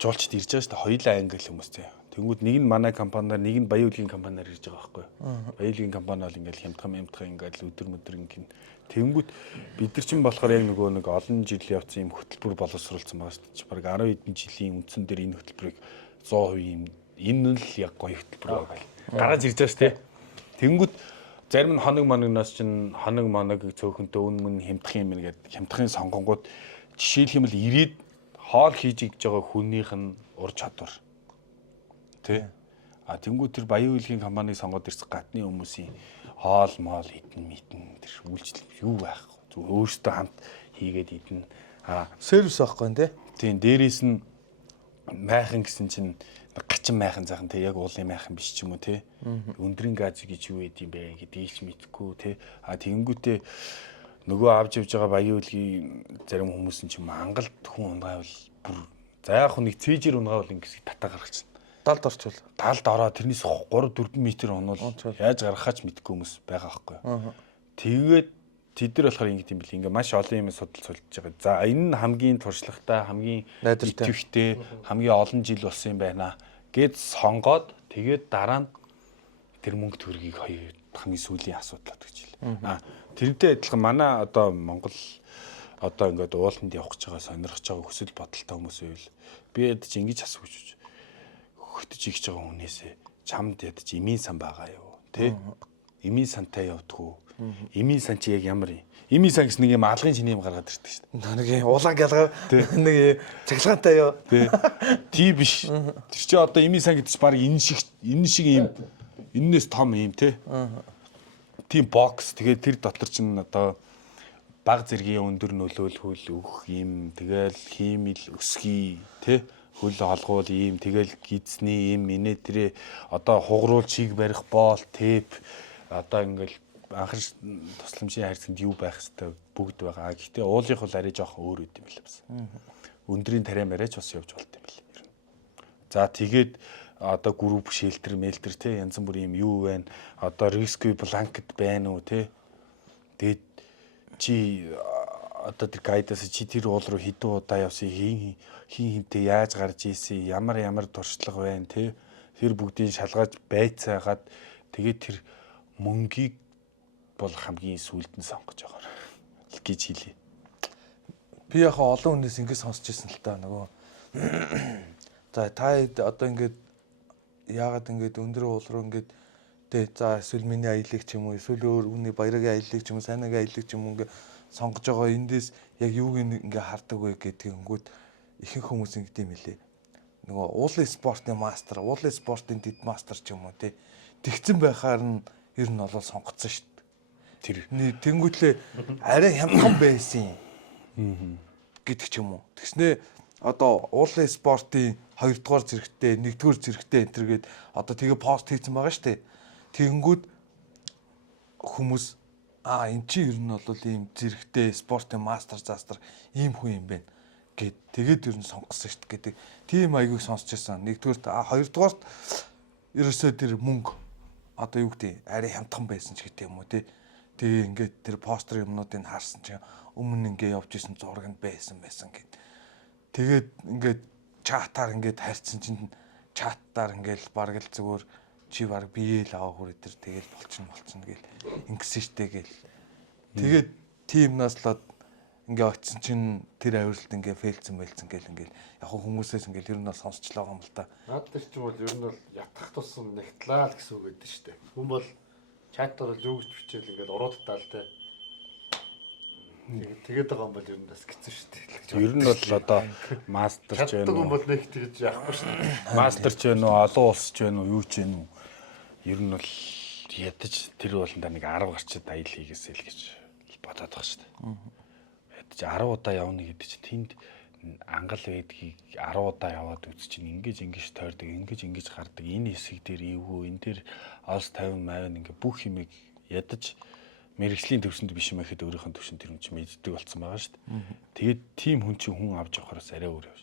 жуулчд ирж байгаа шүү дээ хоёулаа англи хүмүүстэй тэнгүүд нэг нь манай компаниар нэг нь баян үлгийн компаниар ирж байгаа байхгүй. Баян үлгийн компани бол ингээл хямдхан ингээл өдөр ингийн. Тэнгүүд бид нар чинь болохоор яг нөгөө нэг олон жил явцсан юм хөтөлбөр боловсруулсан байгаа шүү дээ. Бараг 10 хэдэн жилийн үндсэн дээр энэ хөтөлбөрийг 100% юм энэ нь л яг гоё хөтөлбөр байгаа гэл. Гараж ирж байгаа шүү дээ. Тэнгүүд зарим нь хоног манагнаас чинь хоног манаг цөөхөнтэй үн хямдхан юм гээд хямдхын сонгонгууд жишээлх юм бол ирээд хоол хийж игж байгаа хүнийх нь ур чадвар тэ тэнгуү тэр баян үлгийн компаниг сонгоод ирсэн гадны хүмүүсийн хоол моол идэн тэр үйлчлэл юу байх вэ өөртөө хамт хийгээд идэн сервис байхгүй нэ тийм дээрээс нь майхан гэсэн чинь гачин майхан заахан тэ яг уулын майхан биш ч юм уу тэ өндрийн газ гэж юу гэдэг юм бэ гэдгийг ч мэдэхгүй тэ тэнгуүтээ нөгөө авч явж байгаа баян үлгийн зарим хүмүүс нь ч Монголд хүн унгайвал бүр за яг нэг цээжэр унгайвал ингэс татаа гаргачихсан далд орчвол далд ороо тэрнээс 3-4 м унвал яаж гаргахаач мэдэхгүй хүмүүс байгаа байхгүй. Тэгээд тэд нар болохоор ингэ юм бэл ингээ маш олон юм судалж байгаа. За энэ нь хамгийн туршлагатай, хамгийн идэвхтэй, хамгийн олон жил болсон юм байна гэд сонгоод тэгээд дараа нь тэр мөнгө төгрөгийг хамгийн сүүлийн асуудал гэж хэлээ. Тэрнтэй адилхан манай одоо Монгол одоо ингээд ууланд явах гэж байгаа сонирхож байгаа хүсэл бодолтой хүмүүс байвал би ядаж ингэж асууж хөтөж игж байгаа хүнээсээ чамд ядаж эмийн сан байгаа юу тий? Эмийн сантай явдггүй. Эмийн сан чи яг ямар юм? Эмийн сан гэсэн нэг юм алгын чиний юм гаргаад ирдэг шүү дээ. Нэг улаан галгаа нэг цахилгаантай юу? Тий биш. Тэр чи одоо эмийн сан гэдэг чи баг энэ шиг юм эннээс том юм тий. Тийм бокс тэгээд тэр дотор чинь одоо баг зэргийн өндөр нөлөөлөл өгөх юм тэгэл хиймэл өсгий тий хөл олгуул юм тэгэл гизний юм инээ тэрэ одоо хугруул чиг барих боол теп одоо ингээл анхан тусламжийн хайрцагт юу байх хэвээр бүгд байгаа. Гэхдээ уулынх бол арай жоохон өөр үт юм байна бас. Өндрийн тариа мараач бас явж болт юм байна. За тэгээд одоо групп шилтер мэлтер те янз бүрийн юм юу байна? Одоо рискгүй бланкет байна уу те? Тэгээд чи одоо тэр гайдаас чи тэр уул руу хэдэн удаа явсан хин хинтэй яаж гарч ийсэн ямар туршлага байна те? Тэр бүгдийг шалгаж байцаагаад тэгээд тэр мөнгийг бол хамгийн сүүлд нь сонгож байгаа гэж хэлье. Би яг олон хүнээс ингэ сонсч ирсэн л та нөгөө. За та одоо ингээд яагаад ингээд өндөр уул руу ингээд тэ за эсвэл миний аялыг ч юм уу эсвэл өөр хүний баяргийн аялыг ч юм уу сайнагийн аялыг ч юм уу ингээд сонгож байгаа эндээс яг юуг ингээд хардаг вэ гэдгийгүүд ихэнх хүмүүс ингэдэм юм лээ. Нөгөө уулын спортын мастер, уулын спортын дэд мастер ч юм уу тэ тэгцэн байхаар нь ер нь олол сонгоцсон шүү дээ. Тэр тэнгүүтлээ арай хямдхан байсан юм гэдэг ч юм уу. Тэгснээ одоо уулын спортын 2 дугаар зэрэгтэй, 1 дугаар зэрэгтэй энтергээд одоо тэгээ пост хийсэн байгаа шүү дээ. Тэгэнгүүт хүмүүс эн чинь ер нь бол ийм зэрэгтэй спортын мастер застер ийм хүн юм байна гэд тэгээд ер нь сонгосон шүү дээ гэдэг. Тийм аягийг сонсч байсан. 1 дугаарт 2 дугаарт ерөөсөө тэр мөнгө одоо юу гэдэг арай хямдхан байсан ч гэдэг юм уу тий. Тэгээ ингээд тэр постэр юмнуудыг харсан чинь өмнө ингээд явж исэн зураг нь байсан гэд. Тэгээд ингээд чатаар ингээд хайрцсан чинь чаттаар ингээд бараг л зүгээр чи баг биеэл аваа хүрээ тэр тэгэл болчихно гээл ингэсэн штэ гээл. Тэгээд тимнаас л ингээд очисон чинь тэр авирлт ингээд фейлцэн гээл ингээд яг хүмүүсээс ингээд ер нь сонсчлоо юм л та. Наад тэр чинь бол ер нь бол ятгах тусам нэгтлаа л гэсэн үг гэдэг штэ. Хүн бол чатаар л юу гэж бичээл ингээд уруудтаа л те. Тэгээд байгаа юм бол ер нь бас хэцүү шүү дээ. Ер нь бол одоо мастер ч байна уу? Хүн бол нэг тэгж яахгүй шүү дээ. Мастер ч байна уу, олон улс ч байна уу, юу ч байна уу? Ер нь бол ядаж тэр ууланда нэг 10 гарчид аял хийгээсэй л гэж бодоод байгаа шүү дээ. Ядаж 10 удаа явна гэдэг чинь тэнд ангал байдгийг 10 удаа яваад үз чинь ингэж тойрдог, ингэж гардаг. Энэ хэсэг дээр эвгүй, энэ дээр олс 50 50 ингээ бүх юмыг ядаж мэрэгжлийн төвшөнд биш юм ихэд өөрийнх нь төвшөнд тэр хүн чинь мэддэг болсон байгаа шүү дээ. Тэгээд тийм хүн чинь хүн авч явахараас арай өөр явж.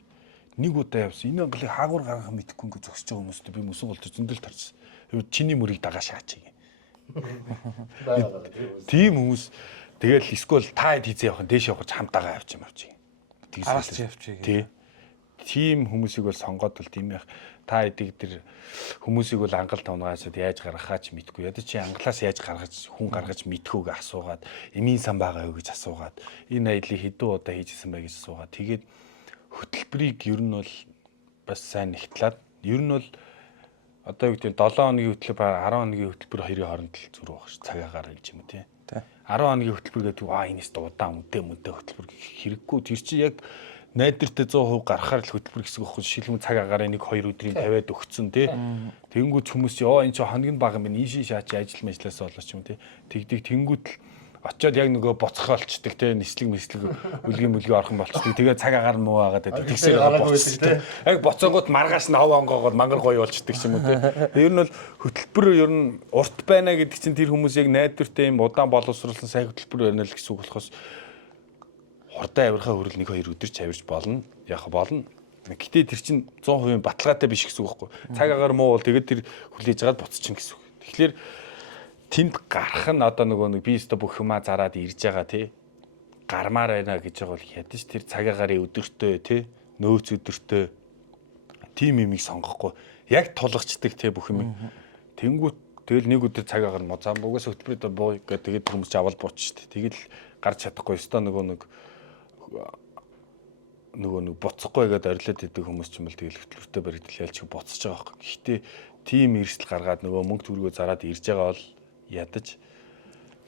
Нэг удаа явсан. Энэ ангалыг хаагур гаргах мэдэхгүй ингээ зогсож байгаа хүмүүст би мөсөн голч зөндөл тарчсан. Чиний мөрийг дагаа шаач гин. Тийм хүмүүс тэгэл эсвэл та хийзээ явах нь дээш явах хамтаагаа явчих. Араас ч явчих. Тийм хүмүүсийг бол сонгоод бол тийм яах. Та эдийг тэр хүмүүсийг бол ангал тавнагаасад яаж гаргахаач мэдгүй. Ядаж чи ангалаас яаж гаргаж хүн гаргаж мэдхүүг асуугаад эмийн сан байгаа юу гэж асуугаад энэ аялыг хэдэн удаа хийжсэн бай гэж асуугаад тэгээд хөтөлбөрийг ер нь бол бас сайн нэгтлээд ер нь бол одоо юу гэдэг 7 хоногийн хөтөлбөр 10 хоногийн хөтөлбөр хоёрын хооронд л зүрх багш цагаагаар хэлж юм тий. 10 хоногийн хөтөлбөр гэдэг энэс удаан мөнтэй хөтөлбөр хэрэггүй тэр чи яг найдвартай 100% гарахаар л хөтөлбөр гэсэн үг шилэн цаг агаараа 1-2 өдрийн тавиад өгцөн тий. Тэнгүүд хүмүүс энэ ч хоног нь бага юм ийшээ шаачи ажил мэжлээс болооч юм тий. Тэгдэг тэнгүүд л очиод яг нөгөө боцох олчдаг тий. Нислэг үлгийн орхон болчдаг. Тэгээ цаг агаар нь муу агаад байдаг. Тэгсээр боцсон. Яг боцоогоод маргааш нь хов онгоогоод мангар гоё болчдаг юм уу тий. Ер нь бол хөтөлбөр ер нь урт байна гэдэг чинь тэр хүмүүс яг найдвартай юм удаан боловсруулсан сайн хөтөлбөр байна л гэсэн үг болохоос хурдан авирахаа хөрөл 1-2 өдөр ч авирч болно. Яг болно. Гэтэ тэр чинь 100% баталгаатай биш гэсэн үг байхгүй. Цаг агаар муу бол тэгээд тэр хүлээж агаад буцчихна гэсэн үг. Тэгэхээр тэнд гарах нь одоо нөгөө нэг би өстө бүх юмаа зараад ирж байгаа тий. Гармаар байна гэж байгаа бол ядаж тэр цагаагаар өдөртөө тий. Нөөц өдөртөө тим имийг сонгохгүй яг тулгачдаг тий бүх юм. Тэнгүүт тэгэл нэг өдөр цагаагаар мо зам угаас хөтөлбөрөд буу гэдэг хүмүүс авал бууч штэ. Тэгэл гарч чадахгүй өстө нөгөө нэг буцахгүй гэдэг орилоод идэг хүмүүс ч юм бол тэгэл хөтөлбөртөө баригдал ялч буцаж байгаа байхгүй. Гэхдээ тим эрсдэл гаргаад нөгөө мөнгө төгрөгөө зараад ирж байгаа бол ядаж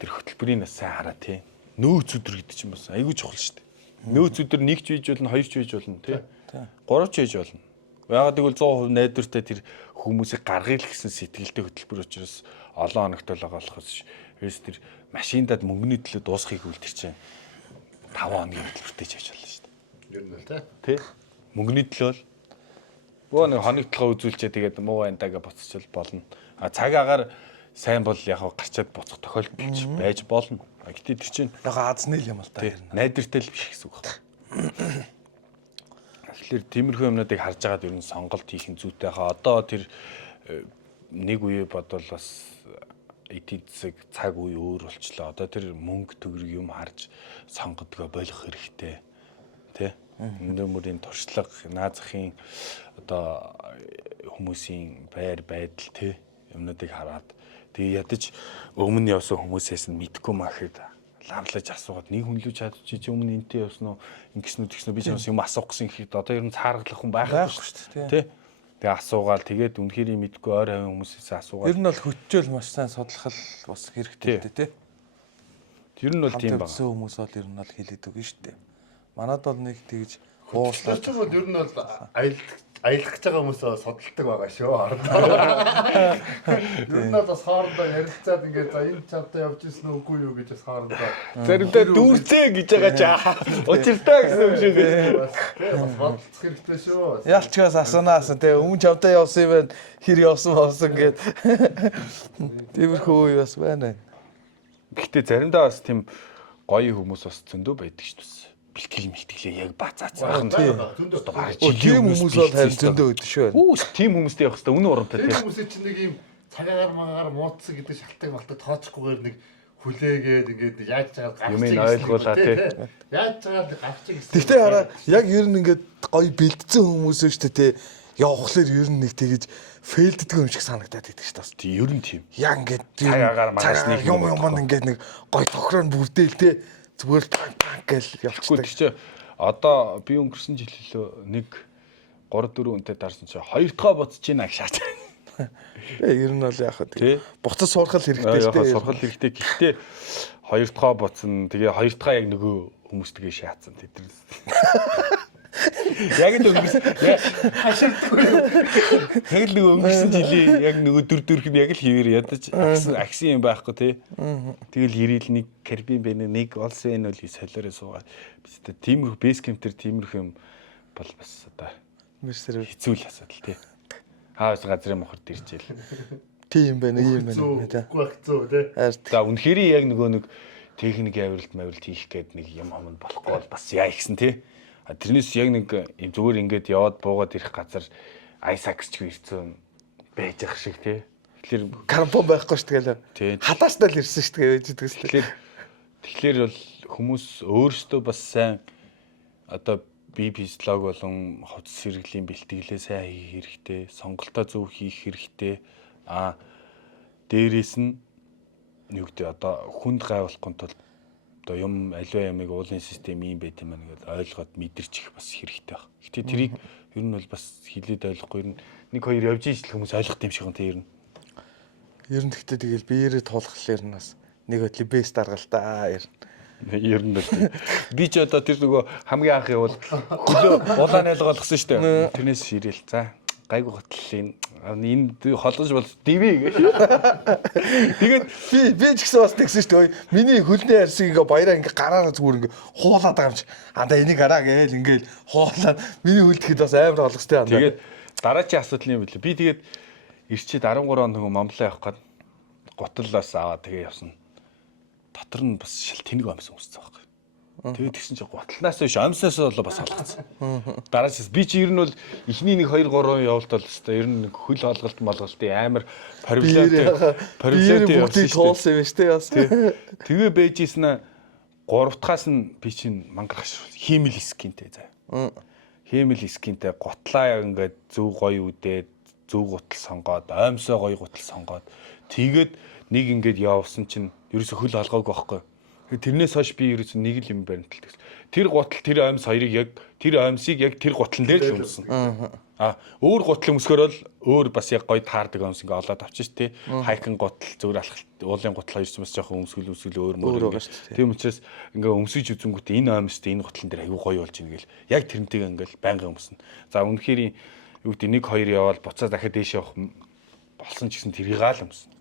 тэр хөтөлбөрийн нас сайн хараа тий. Нөөц өдөр гэдэг чинь бас айгүй чухал шүү дээ. Нөөц өдөр 1 ч үйж болно, 2 ч үйж болно тий. 3 ч үйж болно. Яагаад гэвэл 100% найдвартай тэр хүмүүсийг гаргая л гэсэн сэтгэлтэй хөтөлбөр учраас олон хоногтой л байгаа болохоос ерөөс тэр машиндад мөнгөний төлөө дуусахыг үл тэр чинь 5 хоногийн хөтөлбөртэй ч яж болно шүү дээ. Ер нь л тий. Мөнгөний төлөө л бөө нэг хоног толгой үзүүлчээ тэгээд муу байна даа гэж буцчихвол болно. А цаг агаар сайн бол яг гарчаад буцах тохиолдол байж болно. Гэтэ тэр чинь яг азны л юм л та. найдвартай л биш гэсэн үг байна. Тэгэхээр тиймэрхүү юмнуудыг харж байгаад ер нь сонголт хийх нь зүйтэй хаа. Одоо тэр нэг үе бодвол бас эдийн засаг цаг үе өөр болчлоо. Одоо тэр мөнгө төгрөг юм харж сонгодгоо болох хэрэгтэй. Тэ? Өнөөмөрийн туршлага, наазахын одоо хүмүүсийн байр байдал тэ юмнуудыг хараад тэгээ ядаж өмнө явсан хүмүүсээс нь мэдгүй махэд лавлаж асуугаад нэг хүн лүү чадчих чи өмнө энтэй явсан уу ингэснүү тэгснүү би ч юм асуух гэсэн ихэд одоо ер нь цааргалах хүн байхгүй шүү дээ тий. Тэгээ асуугаал тэгээд үнэхээр мэдгүй ойр хавийн хүмүүсээс асуугаад Ер нь бол хөтчөөл маш сайн судлах бас хэрэгтэй тий. Тэр нь бол тийм баг. Хамтсан хүмүүс бол ер нь бол хэлээд үгүй шүү дээ. Манад бол нэг тэгж ууслаад ч юм уу ер нь бол аялах гэж байгаа хүмүүс судалдаг байгаа шүү. Ер нь бас хоорондоо ярилцаад ингээд за энэ чамтай явж ирсэн үгүй юу гэж бас хоорондоо заримдаа дүүрцээ гэж байгаа чи учиртаа гэсэн юм шиг бас бодлох хэрэгтэй шүү. ялчгаас асуунаас тий өмнө чамтай явсан юм байна. Хэр явсан гэд. Тиймэрхүү үе бас байна. Гэхдээ заримдаа бас тийм гоё хүмүүс бас зөндөө байдаг шүү дээ. Бэлтгэлээ яг бацаацсан. Тийм хүмүүс бол харин зөндөө өдөө шүү. Тийм хүмүүстэй явах хэрэгтэй. Үнэн урамтай Тэр тийм. хүмүүсээ чинь нэг юм цагаагаар магаар муудсан гэдэг шалтгаан малтад тооцохгүйгээр нэг хүлээгээд ингээд яаж чагаад гарчих Юмыг ойлгуулаа тий. Яаж чагаад гарчих гэсэн. Гэхдээ хараа яг ер нь ингээд гоё бэлдсэн хүмүүс шүү дээ тий. Явхлаар ер нь нэг тэгэж фейлддэг юм шиг санагдаад идэг шүү дээ. Тийм ер нь тийм. Яг ингээд Цагаагаар магаас нэг юм ингээд нэг гоё тохроо бүрдээл тий. Зүгээр танк гэл явчихдаг. Гэхдээ одоо би өнгөрсөн жил хэлээ нэг 3-4 үнэтэй дарсан чи 2 дахь буцаж гинэ шаач. Ер нь бол яг Тий. хаа буцаж сурах хэрэгтэй Яг тий. сурах хэрэгтэй. Гэхдээ 2 дахь буцна. Тэгээ 2 дахь яг нөгөө хүмүүстэйгээ шаацсан тэдрээс. Яг л өнгөрсөн. Хаширдаггүй. Тэгэл нөгөө өнгөрсөн жилийн яг нөгөө дөрх нь яг л хийвэр ядаж аксын юм байхгүй тий. Тэгэл ирэл нэг карбин бэ нэг олс вэ үл солиороо суугаад бид тиймэрхүү бейс кемптер тиймэрхүү юм бол бас одоо Мистер хэцүү л асуудал тий. Хаавс газрын мохорд ирчихэл. тийм байна юм байна тий. Үгүй хэцүү тий. За үнэхээр яг нөгөө нэг техник авиралт хийх гээд нэг юм амд болохгүй бол бас яа ихсэн тий. Тэрнээс яг нэг зүгээр ингээд яваад буугаад ирэх газар айсакс ч ирсэн байж ах шиг тий. Тэгэхээр карбон байхгүй шүү дээ. тий. Хадаастай л ирсэн шүү дээ байж байгаа шүү дээ. Тэгэхээр бол хүмүүс өөрсдөө бас сайн одоо бие физиолог болон хувцас сэргэлийн бэлтгэлээ сайн хийх хэрэгтэй, сонголтоо зөв хийх хэрэгтэй. Дээрээс нь юу гэдэг одоо хүнд гайвуулахын тулд одоо юм аливаа ямиг уулын систем юм байт юм байна гэдээ ойлгоод мэдэрчих бас хэрэгтэй баг. Гэтэ тэрийг ер нь бол бас хилээд ойлгохгүй ер нь нэг хоёр явж ижил хүмүүс ойлгох юм шиг юм те ер нь. Ер нь гэхдээ тэгэл биеэрээ туулахлаар нь бас нэг хөтлийн бэс даргал та ер нь. Ер нь бол би ч одоо тэр нөгөө хамгийн анх явал хөлөө улаан айлгуулсан шүү дээ. Тэрнээс ширээл. За гайгүй готлын энэ холгож бол дивэ гэж. Тэгээд би ч гэсэн бас тэгсэн шүү дээ. Миний хөлний арсыг ингээ баяраа ингээ гараараа зүгээр ингээ хуулаад байгаа юм чи. Андаа энийг гараа гээл ингээл хуулаад миний хөл тэгэхэд бас амар олгостой андаа. тэгээд дараачийн асуудал юм билээ. Би тэгээд ирчээд 13 он нөгөө Монголоо явах гээд гуталлаас аваад тэгээ явсан. Дотор нь бас шил тэнэг амсан үссэн байхгүй. Тэгээд тэгсэн чинь гутлнаас биш амснаас болоо бас халгацсан. Дараач би чи ер нь бол эхний 1 2 3 явалт бол өстой ер нь хөл олголт молголтын амар парилатэй бүгдийг туулсан юм шүү дээ бас. Тэгээ бэжсэн 3 дахаас нь би чинь мангарах хиймэл скинтэй заа. Хиймэл скинтэй гутлаа яг ингээд зөв гоё үдээд зөв гутал сонгоод оймсоо гоё гутал сонгоод тэгээд нэг ингээд явсан чинь ерөөсө хөл алгаагүй байхгүй. Тэрнээс хойш би ерөөсө нэг л юм баримталдаг. Тэр гутал тэр оймс хоёрыг яг тэр оймсыг яг тэр гутлан дээр л өмсөн. Өөр гутал өмсгөр бол өөр бас яг гоё таардаг өмс ингээ олоод авчих тий. Хайкин гутал зөвөр алхалт уулын гутал хоёр ч бас жоохон өмсгөл өөр мөр. Тийм учраас ингээ өмсөж үзэнгүүтээ энэ оймстэй энэ гутлан дээр аягүй гоё болж ийн гэл яг тэрнтэйг ингээл байнга өмснө. За үнэхээр юу гэдэг 1 2 явал буцаа дахиад дээш явах болсон ч гэсэн тэрийг л өмснө.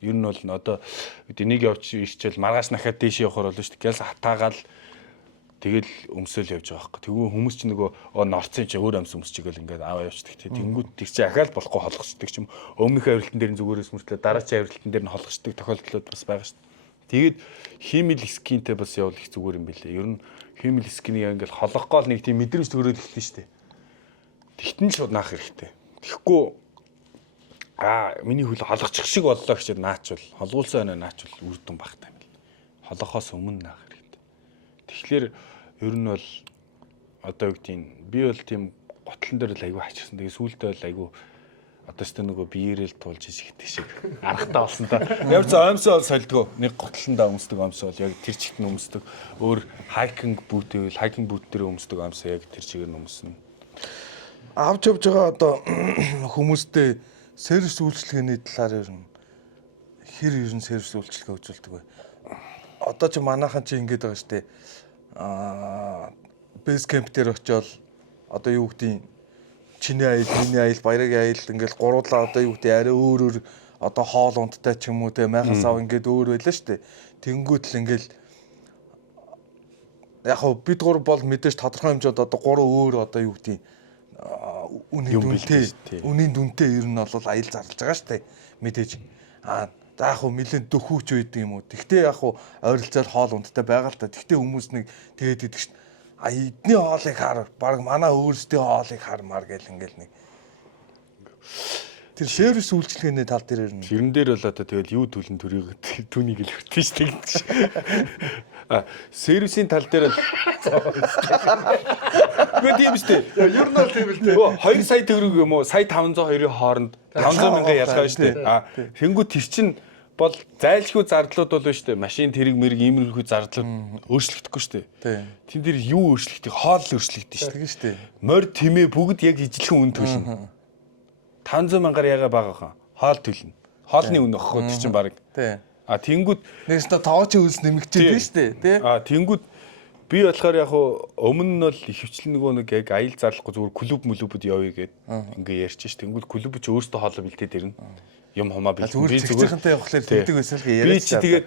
Ер нь бол одоо нэг явж ичвэл маргааш нахаад дээш явахаар болно шүү дээ. Гялс хатаагаал тэгэл өмсөөл явж байгаа байхгүй. Тэгвэл хүмүүс ч нөгөө норцсон чи өөр өмс өмсчихгээл ингээд аваа явчихдаг тий. Тэнгүүд тэг чи ахаал болохгүй холгочдөг ч юм. Өмнөх авиралтан дээр нь зүгээрээс мөртлөө дараачийн авиралтан дээр нь холгочдөг тохиолдлууд бас байгаа шүү дээ. Тэгээд хиймэл скинтэй бас явал их зүгээр юм билээ. Ер нь хиймэл скинийг ингээд холгохгүй л нэг тийм мэдрэмж төрөөлөлтөн шүү дээ. Тэгтэн шууд наах хэрэгтэй. Тэгэхгүй миний хөл холгочих шиг боллоо гэчихэд наач бол холгуулсан байна наач бол үр дүн багтай юм. Холгохоос өмнө наах хэрэгтэй. Тэгэхээр ер нь бол одоо юу гэдгийг би бол тийм готлон дээр л айгүй хачирсан. Тэгээ сүүлдээ бол айгүй одоо ч нөгөө биеэрэл туулж ижигтэй шиг аргатай болсон та. Ямар ч оймсоо сольдгоо нэг готлондоо өмсдөг өмсөө бол яг тэр чигт нь өмсдөг. Өөр хайкинг бут дээр өмсдөг өмсөө яг тэр чигээр нь өмснө. Авч явж байгаа одоо хүмүүстэй сервис үйлчилгээний талаар ер нь сервис үйлчилгээ үзүүлдэг бай. Одоо ч манайхан чи ингэж байгаа штэ. Бейс кемп дээр очиод одоо юу гэдгийг чиний аял, миний аял, баярын аял ингээл гуруулаа одоо юу гэдгийг арай өөр одоо хоол унттай ч юм уу те майхас ав ингээд өөр байлаа штэ. Тэнгүүд л ингээл яг хөө бид гур бол мэдээж тодорхой хэмжээнд одоо 3 өөр одоо юу гэдгийг үнийн дүнтэй ер нь бол аял зарлаж байгаа штэ мэдээж за яг хөө нэлээд дөхүүч байдаг юм уу тэгтээ яг хөө ойролцоол хоол ундтай байгаа л та тэгтээ хүмүүс нэг тэгээд идэг штэ эдний хоолыг хаар баг манай өөрсдийн хоолыг хармаар гэл ингээл нэг тэр сервис үйлчилгээний тал дээр ер нь тэрэн дээр бол одоо тэгэл юу төлн төрийг түүнийг л хөтөн штэ гэдэг шиг сервисийн тал дээр л үгүй тийм штэ. Ер нь бол тийм л дээ. 2 сая төгрөг юм уу? Сая 502-ын хооронд 500 мянган ялгаа штэ. Тэнгүү тэр чин бол зайлшгүй зардлууд бол байна штэ. Машин тэрэг мэрэг иймэрхүү зардлууд өөрчлөгдөхгүй штэ. Тэн дээр юу өөрчлөгдөх? Хоол өөрчлөгдөн штэ. тийм штэ. Морь тэмээ бүгд яг ижилхэн үн төлнө. 500 мянгаар ягаа байгаа хаа. Хоол төлнө. Хоолны үн өгөхгүй тэр чин баг. Тэнгүүд нэг ч тоочийн үлс нэмэгчээд байна штэ. Тий. Тэнгүүд би болохоор яг өмнө нь бол хөвчлэн нэг яг аял зарлахгүй зүгээр клуб мүлүүбүүд явъя гэд ингээ ярьж ш. Тэнгүүд клуб ч өөртөө хоолоо бэлдээд ирнэ. Юм хумаа бэлдээ. Би зөвхөнтэй явахлаар тэгдэг байсан л яриад. Би чи тэгээд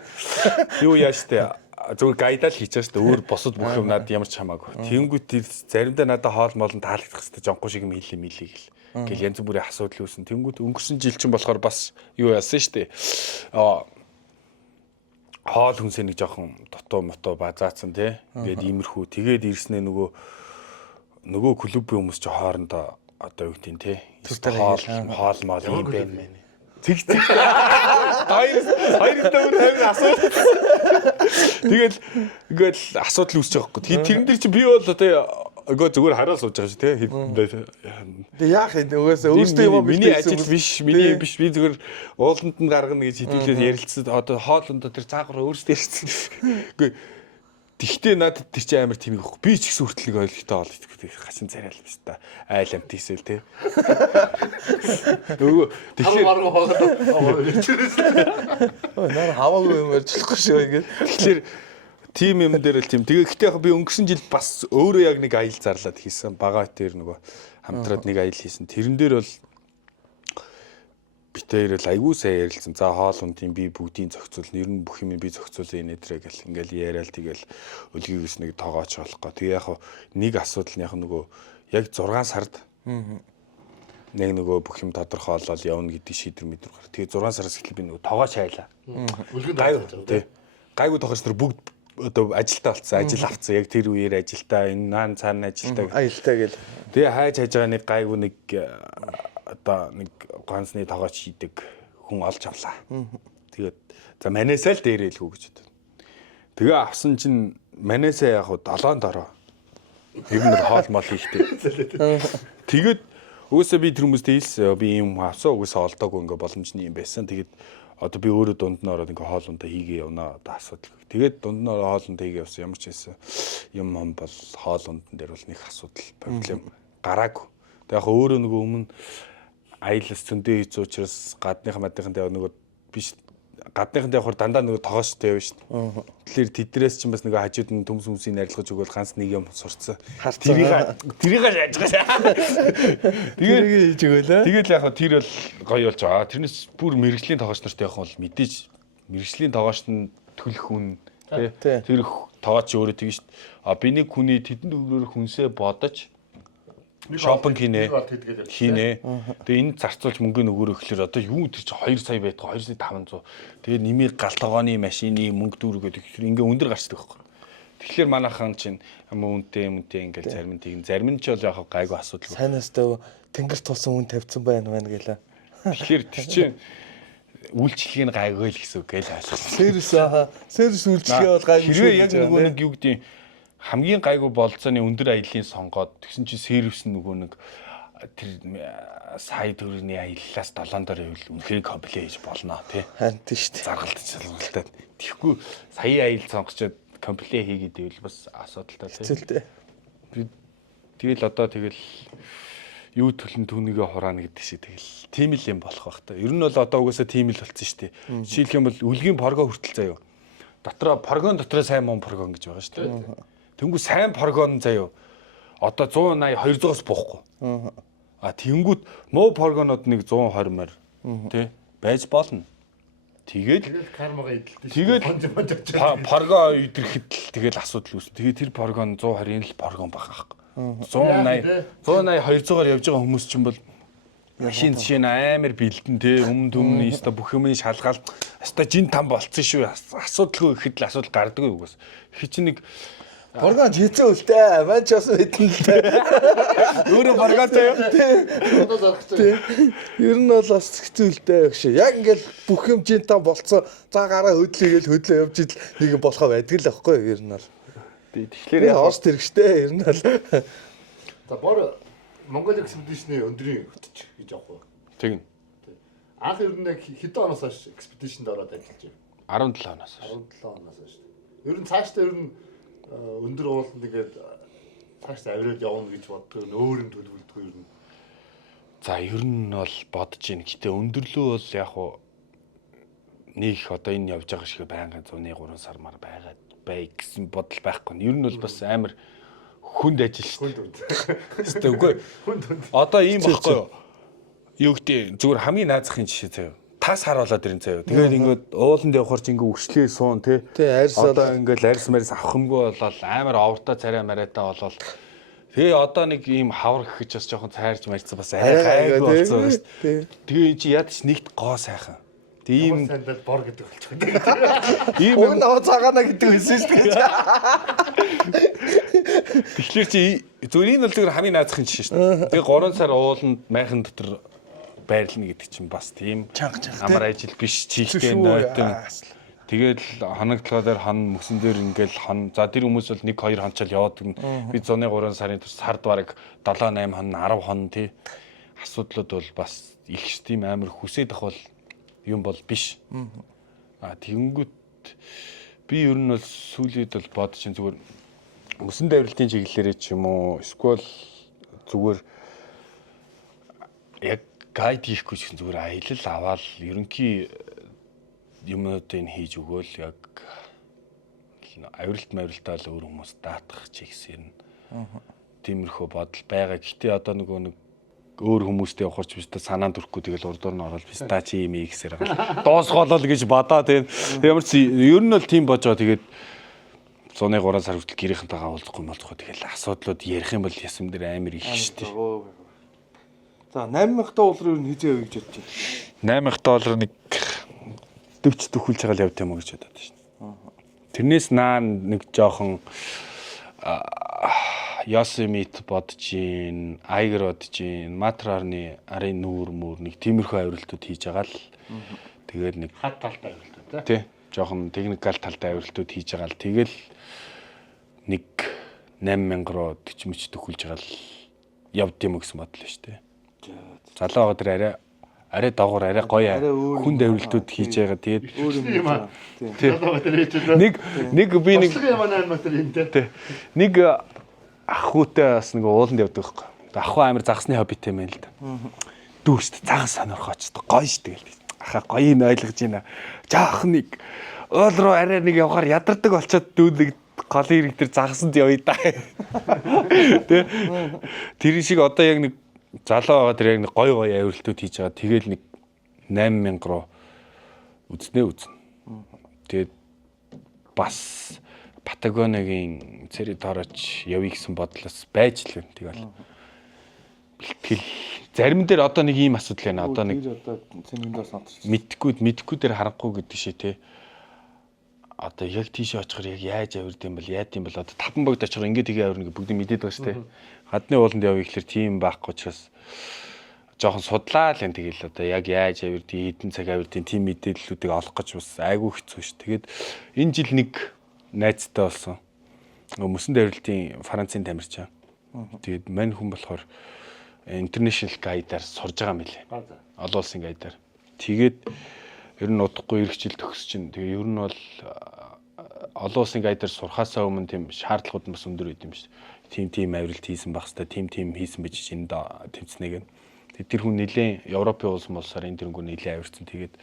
юу яа штэ. Зүгээр гайдал хийчихсэн штэ. Өөр босод бүх юм надад ямар ч хамаагүй. Тэнгүүд заримдаа надад хоол моолн таалагдах хэвээр жонхоо шиг юм хийлээ гэл. Гэл янз бүрийн асуудал үүсэн. Тэнгүүд өнгөрсөн жил чинь болохоор бас юу яасан штэ. Хоол хүнсээ нэг жоохон дотоо мото базаацсан тий. Ингээд иймэрхүү. Тэгээд ирснээ нөгөө клубын хүмүүс ч хоорондоо одоо юу гэдэг тий. Хоол мал юм байна. Тэг. Хоёрдоо өөр асуудал. Тэгэл ингээд асуудал үүсэж байгаа байхгүй. Тэрэн дээр чи би бол одоо Ага зүгээр хараа сууж байгаа шүү тий. Тэгээ яах юм нөгөөсөө өөртөө юм миний ажил биш, миний биш би зүгээр ууланд нь гаргана гэж хэдүүлээд ярилцсан. Одоо хоолндоо тэр цаагаараа өөртөө ярьсан. Үгүй тэгтээ надад тэр чинь амар тэмэг ихгүй. Би ч ихсэн хүртэл ойлгохтой ол итгэдэг. Хачин царай л биш та. Айл амт хийсэл тий. Нөгөө тэгэхээр наар хаваагүй юм ярьжлахгүй шүү ингээд. Тэгэхээр тим юм дээр л тийм. Тэгээ гэхдээ яг би өнгөрсөн жил бас өөрөө яг нэг аялал зарлаад хийсэн. Бага дээр нөгөө хамтраад нэг аялал хийсэн. Тэрэн дээр бол битээр л айгүй сайн ярилцсан. За хоол ундын би бүгдийн зохицуул, нэр нь бүх юм би зохицуулъя нэтрэ гэл ингээл яриад тэгэл өлгийгээс нэг тоогооч болохгүй. Тэгээ яг нэг асуудал нь яг нөгөө яг 6 сард нэг нөгөө бүх юм тодорхойлол явна гэдэг шийдвэр мэдвэр гар. Тэгээ 6 сараас эхлээ би нөгөө тоогооч хайлаа. Өлгөнд гайгүй тохиос тэр бүгд одоо ажилтаа болцсон, ажил авцсан. Яг тэр үеэр ажилтаа энэ наан цаана ажилтаа. Аялтаа гэл. Тэгээ хайж байгаа нэг гайгүй нэг одоо нэг ганцны тогооч хийдэг хүн олж авлаа. Тэгээд за манайсаа л дээрэлгүй гэж бодсон. Тэгээ авсан чинь манайсаа яг 7 дороо. Ер нь хоол мол хийхтэй. Тэгээд өөөсөө би тэр хүмүүстэй хэлсэн. Би юм авсан угсаа олдоогүй ингээ боломжны юм байсан. Тэгээд одоо би өөрөө дунд нь ороод ингээ хоолундаа хийгээ явна одоо асуудал. Тэгээд дунд нь ороод хоолундаа хийгээ явсан. Ямар ч байсан юм бол хоолундын дээр бол нэг асуудал проблем гараагүй. Тэгээд яг өөрөө нөгөө өмнө аялал зөндөө хийц учраас гадныхан мадныхан дээр нөгөө биш гадныхан дээр дандаа нөгөө тоогоочтой явна шүү дээ. Тэгэхээр тэднээс чинь бас нөгөө хажууд нь төмс хүмүүсийг нарилгаж өгвөл ганц нэг юм сурцсан. Тэрийг яаж байгаа. Тэгээд хийж өгөөлөө. Тэгээд яг тэр бол гоё болж байгаа. Тэрнээс бүр мэрэгжлийн тоогооч нартай явах бол мэдээж мэрэгжлийн тоогооч нь төлөх хүн тий. Тэр тоогооч өөрөө тэгэн шүү дээ. А би нэг хүний тэдэнд өгрөөр хүнсээ бодож шопинг хийнэ. Тэгээ энэ зарцуулж мөнгө нөгөөрөө ихлээр одоо юу тэр чи 2 сая байтгаа 2,500. Тэгээ нэмийг галтгооны машины мөнгө дүүргээд ихлээр ингээ өндөр гарчдаг байхгүй. Тэгэхээр манайхан чинь ямар үнтэй ингээл зарим нь тийм зарим нь ч бол яг гайгүй асуудал. Сайнаас дөө тэнгэр тулсан үн тавьсан байна гэлээ. Тэгэхээр тэр чинь үйлчлэгийг гайгүй л гэсэн үг гээл Сервис ойлгосон. үйлчлэгээ бол гайгүй. Хэрвээ яг нөгөө нэг юу гэдэг хамгийн гайгүй болцооны өндөр аяллаа сонгоод тэгсэн чинь сервис нөгөө нэг тэр сая төгрөгийн аяллаас 7 дор ивэл үнэхээр комплект хийж болно тий. Харин тийм шүү дээ. Заргалт. Тэгэхгүй сая аялал сонгочоод комплект хийгээд ивэл бас асуудалтай тий. Хэцүүлтэй. Тэгэл одоо тэгэл юу төлн түүнийгээ хураана гэдэг шиг тэгэл тийм л юм болох бах та. Ер нь бол одоо угаасаа тийм л болцсон шүү дээ. Жишээлх юм бол үлгийн порго хүртэл заяа. Дотроо поргон дотроо сайн мөн поргон гэж байгаа шүү дээ. Тэнгүү сайн поргон заяа. Одоо 180 200-аас буухгүй. А тэнгүүд муу поргонод нэг 120 мөр тий байж болно. Тэгээд кармага идэлтэй. Тэгээд порго идрэхэд л тэгэл асуудал үүс. Тэгээд тэр поргон 120-ын л поргон байгаа байхгүй. 180 200-аар явж байгаа хүмүүс чинь бол машин жишээ амар бэлдэн тий өмнө өста бүх юмыг шалгаал өста жин там болцсон шүү. Асуудалгүй ихэд л асуудал гардаггүй угаас. Хи чи нэг Поргон хийцэн үлтэй. Ман ч бас мэдэн л дээ. өөрөө поргонтой юу? Одоо зарах. Ер нь бол бас хэцүү үлтэй гэж. Яг ингээл бүх юм жин там болцсон. За гараа хөдлөе гэл хөдлөө явж идэл нэг болохоо байдаг л аахгүй ер нь бол. Тэгэхээр орс тэрэгтэй ер нь бол. За бор Монгол экспедишны өндрийн хөтч гэж аахгүй. тэгнь. Анх ер нь хэдэн оноос хойш экспедишнд ороод ажиллаж байна? 17 оноос. 17 оноос хойш. Ер нь цаашдаа ер нь өндөр ууланд тэгээд цаашдаа авираад явна гэж боддог. Өөр юм төлөвлөдөг ер нь. За ер нь бол бодож байна. Гэтэ өндөрлөө бол яг уу нэг одоо энэ явж байгаа шиг байнгын 103 сар мар байгаа бай гэсэн бодол байхгүй. Ер нь бол бас амар хүнд ажил шүү дээ. Үгүй. Одоо ийм байхгүй юу? Юу гэдэг зүгээр хамгийн наазахын жишээ заяа. Тас харуулаад ирэн заяа. Тэгээд ингээд ууланд явахаар ч ингээ өгшлээ суун тий. Одоо ингээл арьс марьс авах юмгүй болол амар овртаа царай мариатаа болол. Тэгээ одоо нэг ийм хавар гэхэж бас жоохон цайрж марьцсан бас арай гайгүй болсон шүү дээ. Тэгээ эн чи яд ч нэгт гоо сайхан. Тэгээ ийм сандал бор гэдэг болчиход. Ийм нөө цагаана гэдэг байсан шүү дээ. Тэгэхээр чи зүгээр энэ бол зүгээр хамгийн наазахын жишээ шүү дээ. Тэгээ 3 сар ууланд майхан дотор байрлна гэдэг чинь бас тийм амар ажил биш чийхтэй нойтон. Тэгээд хоногтлоо дээр хон мөсөн дээр ингээл хон за тэр хүмүүс бол 1-2 хончол яваад би 103 сарын турш сард бараг 7-8 хон 10 хон тий асуудлууд бол бас их тийм амар хүсээд ах бол юм бол биш. А тэгэнгүүт би ер нь бол сүүлээд бол бодож чинь зүгээр мөсөн давралтын чиглэлээрээ ч юм уу эсвэл зүгээр яг гайд хийхгүй ч зүгээр аялал аваад ерөнхий юмнуудыг хийж өгөөл яг авиралтаа л өөр хүмүүс даатгах чигсээр нь тиймэрхүү бодол байгаа. Гэтэ одоо нөгөө нэг өөр хүмүүстэй явахарч биш та санаанд төрөхгүй тэгэл урдуур нь ороод биш та чи юм ийгсээр байгаа. Доосголол гэж бодоо тийм ямар ч ер нь бол тийм бож байгаа. Тэгээд 103 сар хүртэл гэрийнхэнтэйгээ уулзахгүй болцохоо тэгэл асуудлууд ярих юм бол ясам дээр амар их штеп. За 8000 доллар юу хийжээ вэ гэж бодож байна. 8000 доллар нэг 40 төхүүлж байгаа л явд юм уу гэж бодоод байна. Тэрнээс нэг жоохон Yosemite бодож гин, Aiger бодож гин, Matrarны арын нүүр нэг тиймэрхүү авиралтууд хийж байгаа л. Тэгээд нэг хат талтай авиралтууд тий. Жоохон техникал талтай авиралтууд хийж байгаа л. Тэгэл нэг 8000 руу 40 мөч төгөлж байгаа л явд юм гэсэн бодлоо шүү дээ. Залуу байгаа тэр арай доогоор арай гоё хүнд авиралтууд хийж байгаа. Тэгээд юм аа. нэг би нэг нэг ахуйтай бас нэг ууланд явдаг байхгүй. Ахуй амир загсны хоббитэй юм л да. Дүүрст цагаан сонирхооч гоё ш тэгэл. Ахаа гоё нь ойлгож байна. Жаах нэг уул руу арай нэг явахаар ядардаг болчоод дүүлэг голын ирэг дээр загсанд явъя да. Тэ. Тэр шиг одоо яг нэг залуу байгаа тэр яг нэг гоё авиралтууд хийж байгаа. Тэгэл нэг 8000 руу үзнэ. Тэгээд бас Патагониагийн цэрэд орооч явъя гэсэн бодлоос байж л байна. Тэгэл бэлтгэл зарим дээр одоо нэг ийм асуудал байна. Одоо нэг цэнгээс онцорч мэдхгүй дээр харахгүй гэдэг шээ те. Одоо яг тийш очихоор яг яаж авирд юм бол яад юм бол одоо таван богд очихоор ингээд тгээ авирна гэж бүгд мэдээд байгаа шүү те. Гадны ууланд явъя гэхэлэр тийм байхгүй учраас жоохон судлаа л энэ тэгэл одоо яг яаж авирдгийг хэдэн цаг авирдгийг тийм мэдээллүүдийг олох гэж бас айгүй хэцүү ш. Тэгээд энэ жил нэг найзтай болсон. Мөсөн давирлтын Францын тамирчин. Тэгээд мань хүн болохоор international guide-аар сурж байгаа юм лээ. Олон улсын guide-аар. Тэгээд ер нь удахгүй ирэх жил төгсөж чинь. Тэгээ ер нь бол олон улсын guide-аар сурахаасаа өмнө тийм шаардлагууд нь бас өндөр байд юм шүү. Тим авиралт хийсэн байх хэвээр тим хийсэн байж энд тэмцэнэг нь. Тэгээд тэр хүн нэлээд Европын улсаар энэ тэрнгүү нэлээд авирсан. Тэгээд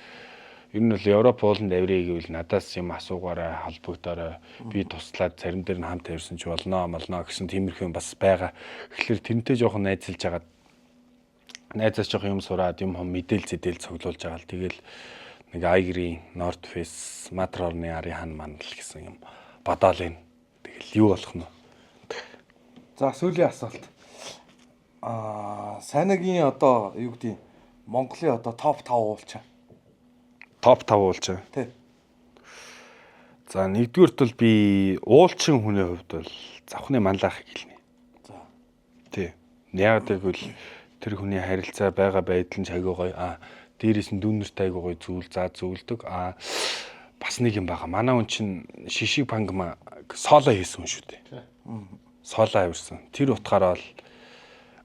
ер нь бол Европ ууланд авирыг гэвэл надаас юм асуугаараа холбогдорой. Би туслаад зарим дээр нь хамт авирсан ч болно гэсэн тиймэрхүү бас байгаа. Тэгэхээр тэрнтэй жоохон найзалж агаад найзаас жоохон юм сураад юм мэдээлэл цуглуулж байгаа л тэгэл нэг Aiger-ийн North Face, Matrarны арын хан мандал гэсэн юм бодоол энэ. Тэгэл юу болох нь вэ? За сүүлийн асуулт. Санагийн одоо юу гэдэг Монголын одоо топ 5 уулчаа. Топ 5 уулчаа. Тий. За нэгдүгüүрт бол би уулчин хүний хувьд бол завхны манлайхыг хэлнэ. За. Тий. Яг тэгвэл тэр хүний харилцаа байгаа байдал нь айгүй гоё. Дээрээс нь дүүнэрт айгүй гоё зүйлдэг. Бас нэг юм байгаа. Манай хүн чинь шишиг пангма соло хийсэн хүн шүү дээ. Соло авирсан. Тэр утгаараа бол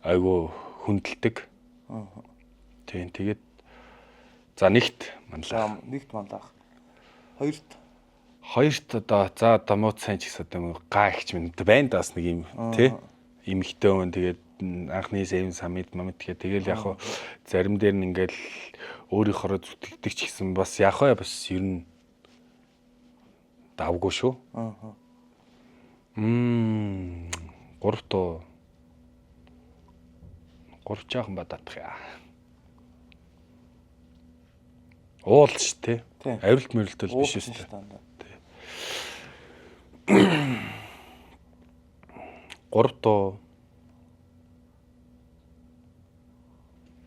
айгүй хүндэлдэг. Тийм. Тэгээд за нэгт манлайх. Хоёрт одоо мууд сайн ч гэсэн одоо гаа ихч минь байна да бас нэг юм тий. Имхтэй өн тэгээд анхны сэвэн самид гэх тэгэл яг хуу зарим дээр нь ингээл өөрийнхөө зүтгэдэг ч гэсэн бас яг хаа бас ер нь давгүй шүү. Гурав жаахан бададах яа. Уулч тий. Авиралт мөрөлт бол биш шүү дээ. Гурав тоо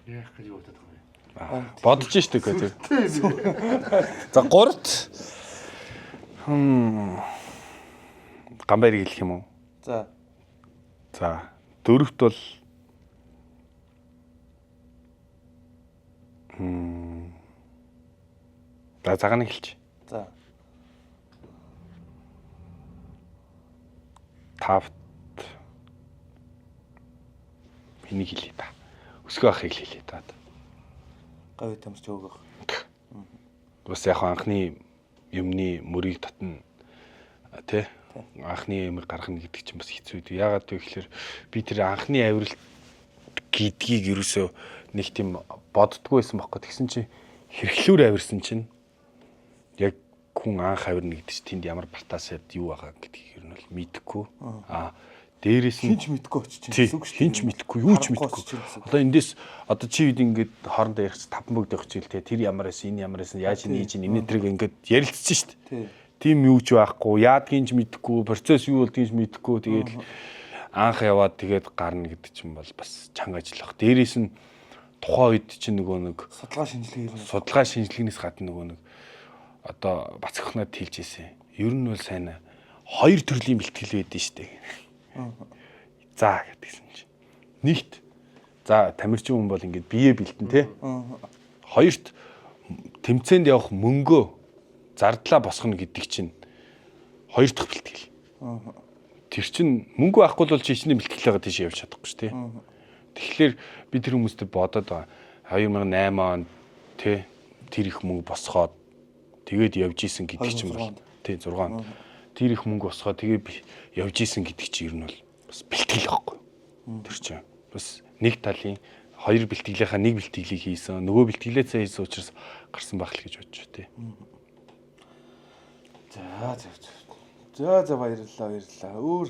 яах гэж бодож байгаа юм. бодож штэ гэх. За гуравт гамбайр хэлэх юм уу? За дөрөвт бол за цагаан хэлчих. За. Тавт энийг хэлээ та. Өсгөө ахыг хэлээ та. Говь тамирч өөгөх. Бас яг анхны юмны мөрийг татна тий. Анхны юмыг гаргана гэдэг чинь бас хэцүү дээ. Яагаад гэвэл би тэр анхны авиралт гэдгийг ерөөсөө нэг тийм боддгоо байсан байхгүй. Тэгсэн чинь хэрэглүүр авирсан чинь яг хүн анх авирна гэдэг чинь тэнд ямар бартаас юу байгаа гэдгийг ер нь бол мэдэхгүй. Дээрээс нь хинч мэдгүй очиж чинь. Хинч мэдгүй, юу ч мэдгүй. Одоо эндээс одоо чи үед ингээд хоорондоо явах чи таван богд явах чи л тэр ямар эс энэ ямар эс яаж нээж энэ тэрэг ингээд ярилцсан шүү дээ. Тим юу ч байхгүй, яадгийг ч мэдэхгүй, процесс юу болдгийг ч мэдэхгүй. Тэгээд анх яваад тэгээд гарна гэдэг чинь бол бас чанга ажиллах. Дээрээс нь тухайн үед чинь нөгөө нэг судалгаа шинжилгээнээс гадна нөгөө нэг одоо бацхнаад хэлж ийсэн. Ер нь бол сайн хоёр төрлийн бэлтгэл байдэн штэ. За гэдгийгсэн чинь. Нэгт за тамирчин хүн бол ингээд бие бэлтэн те. Хоёрт тэмцээнд явах мөнгөө зардлаа босгоно гэдэг чинь хоёр дахь бэлтгэл. Тэр чинь мөнгө байхгүй бол жишний бэлтгэлээгээ тийш явж чадахгүй шүү дээ. Тэгэхээр би тэр хүмүүст бодоод байгаа. 2008 онд тэ тэр их мөнгө босгоод тэгээд явж исэн гэдэг чинь бол тий 6 онд тэр их мөнгө босгоод тэгээд явж исэн гэдэг чинь ер нь бол бас бэлтгэл байхгүй. Тэр чинь бас нэг талын хоёр бэлтгэлийнхаа нэг бэлтгэлийг хийсэн. Нөгөө бэлтгэлээсээ хийсэн учраас гарсан байх л гэж бодож байна тий. За баярлалаа. Өөр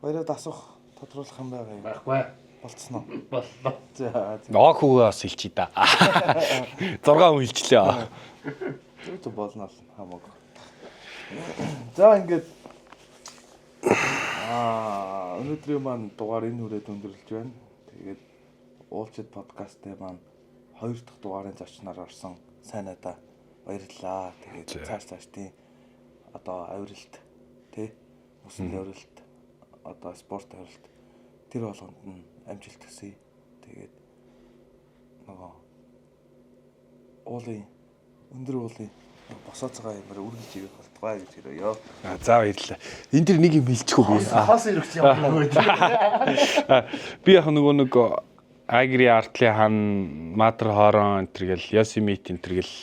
баяраад асуух тодруулах юм байгаа юм. Байхгүй. Болцсон уу? Боллоо. За. Ног хүүгээ бас хэлчихье да. 6 хүн хэлчихлээ. Зүг болно хамаагүй. За ингээд өнөөдрийн маань дугаар энэ хүрээд өндөрлөж байна. Тэгээд уулчид подкастын маань 2 дахь дугаарын зочноор орсон сайнада баярлалаа. Тэгээд цааш тийм одоо авиралт тий мөсөнд авиралт одоо спорт авиралт тэр болгонд нь амжилт төсөй. Тэгээд нөгөө уулын өндөр уулын босоо цагаан юмар үргэлж ивэх болтугай гэж хэлээ. За баярлалаа. Энд дэр нэг юм хэлчихгүй би. Хас ирэх юм байна. Би яг нэг Агри Артлын хан Матер хорон энэ гэл Ясимит энэ гэл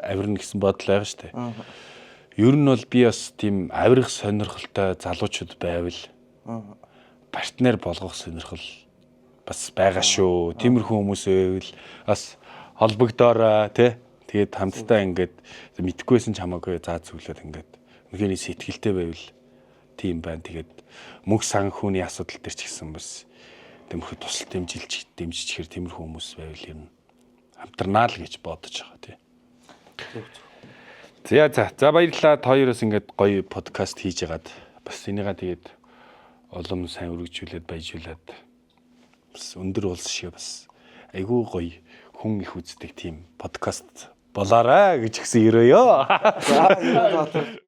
авирна гэсэн бодол байгаа шүү дээ. Ер нь бол би бас тийм авирах сонирхолтой залуучууд байвал партнер болгох сонирхол бас байгаа шүү. Тиймэрхүү хүмүүс байвал бас холбогдоорой тий. Тэгээд хамтдаа ингээд мэдхгүйсэн ч хамаагүй заа зөвлөд ингээд үнэхээр сэтгэлтэй байвал тийм байна. Тэгээд мөнх санхүүний асуудал төр ч гэсэн бас тиймэрхүү тусал дэмжиж хэр тиймэрхүү хүмүүс байвал ер нь хамтарнаа л гэж бодож байгаа тий. За баярлалаа. Хоёроос ингээд гоё подкаст хийж ягаад бас энийгээ тэгээд улам сайн өргөжүүлээд баяжуулаад бас өндөр улс шиг бас айгүй гоё хүн их үздэг тийм подкаст болоорой гэж гисэн өрөөё. За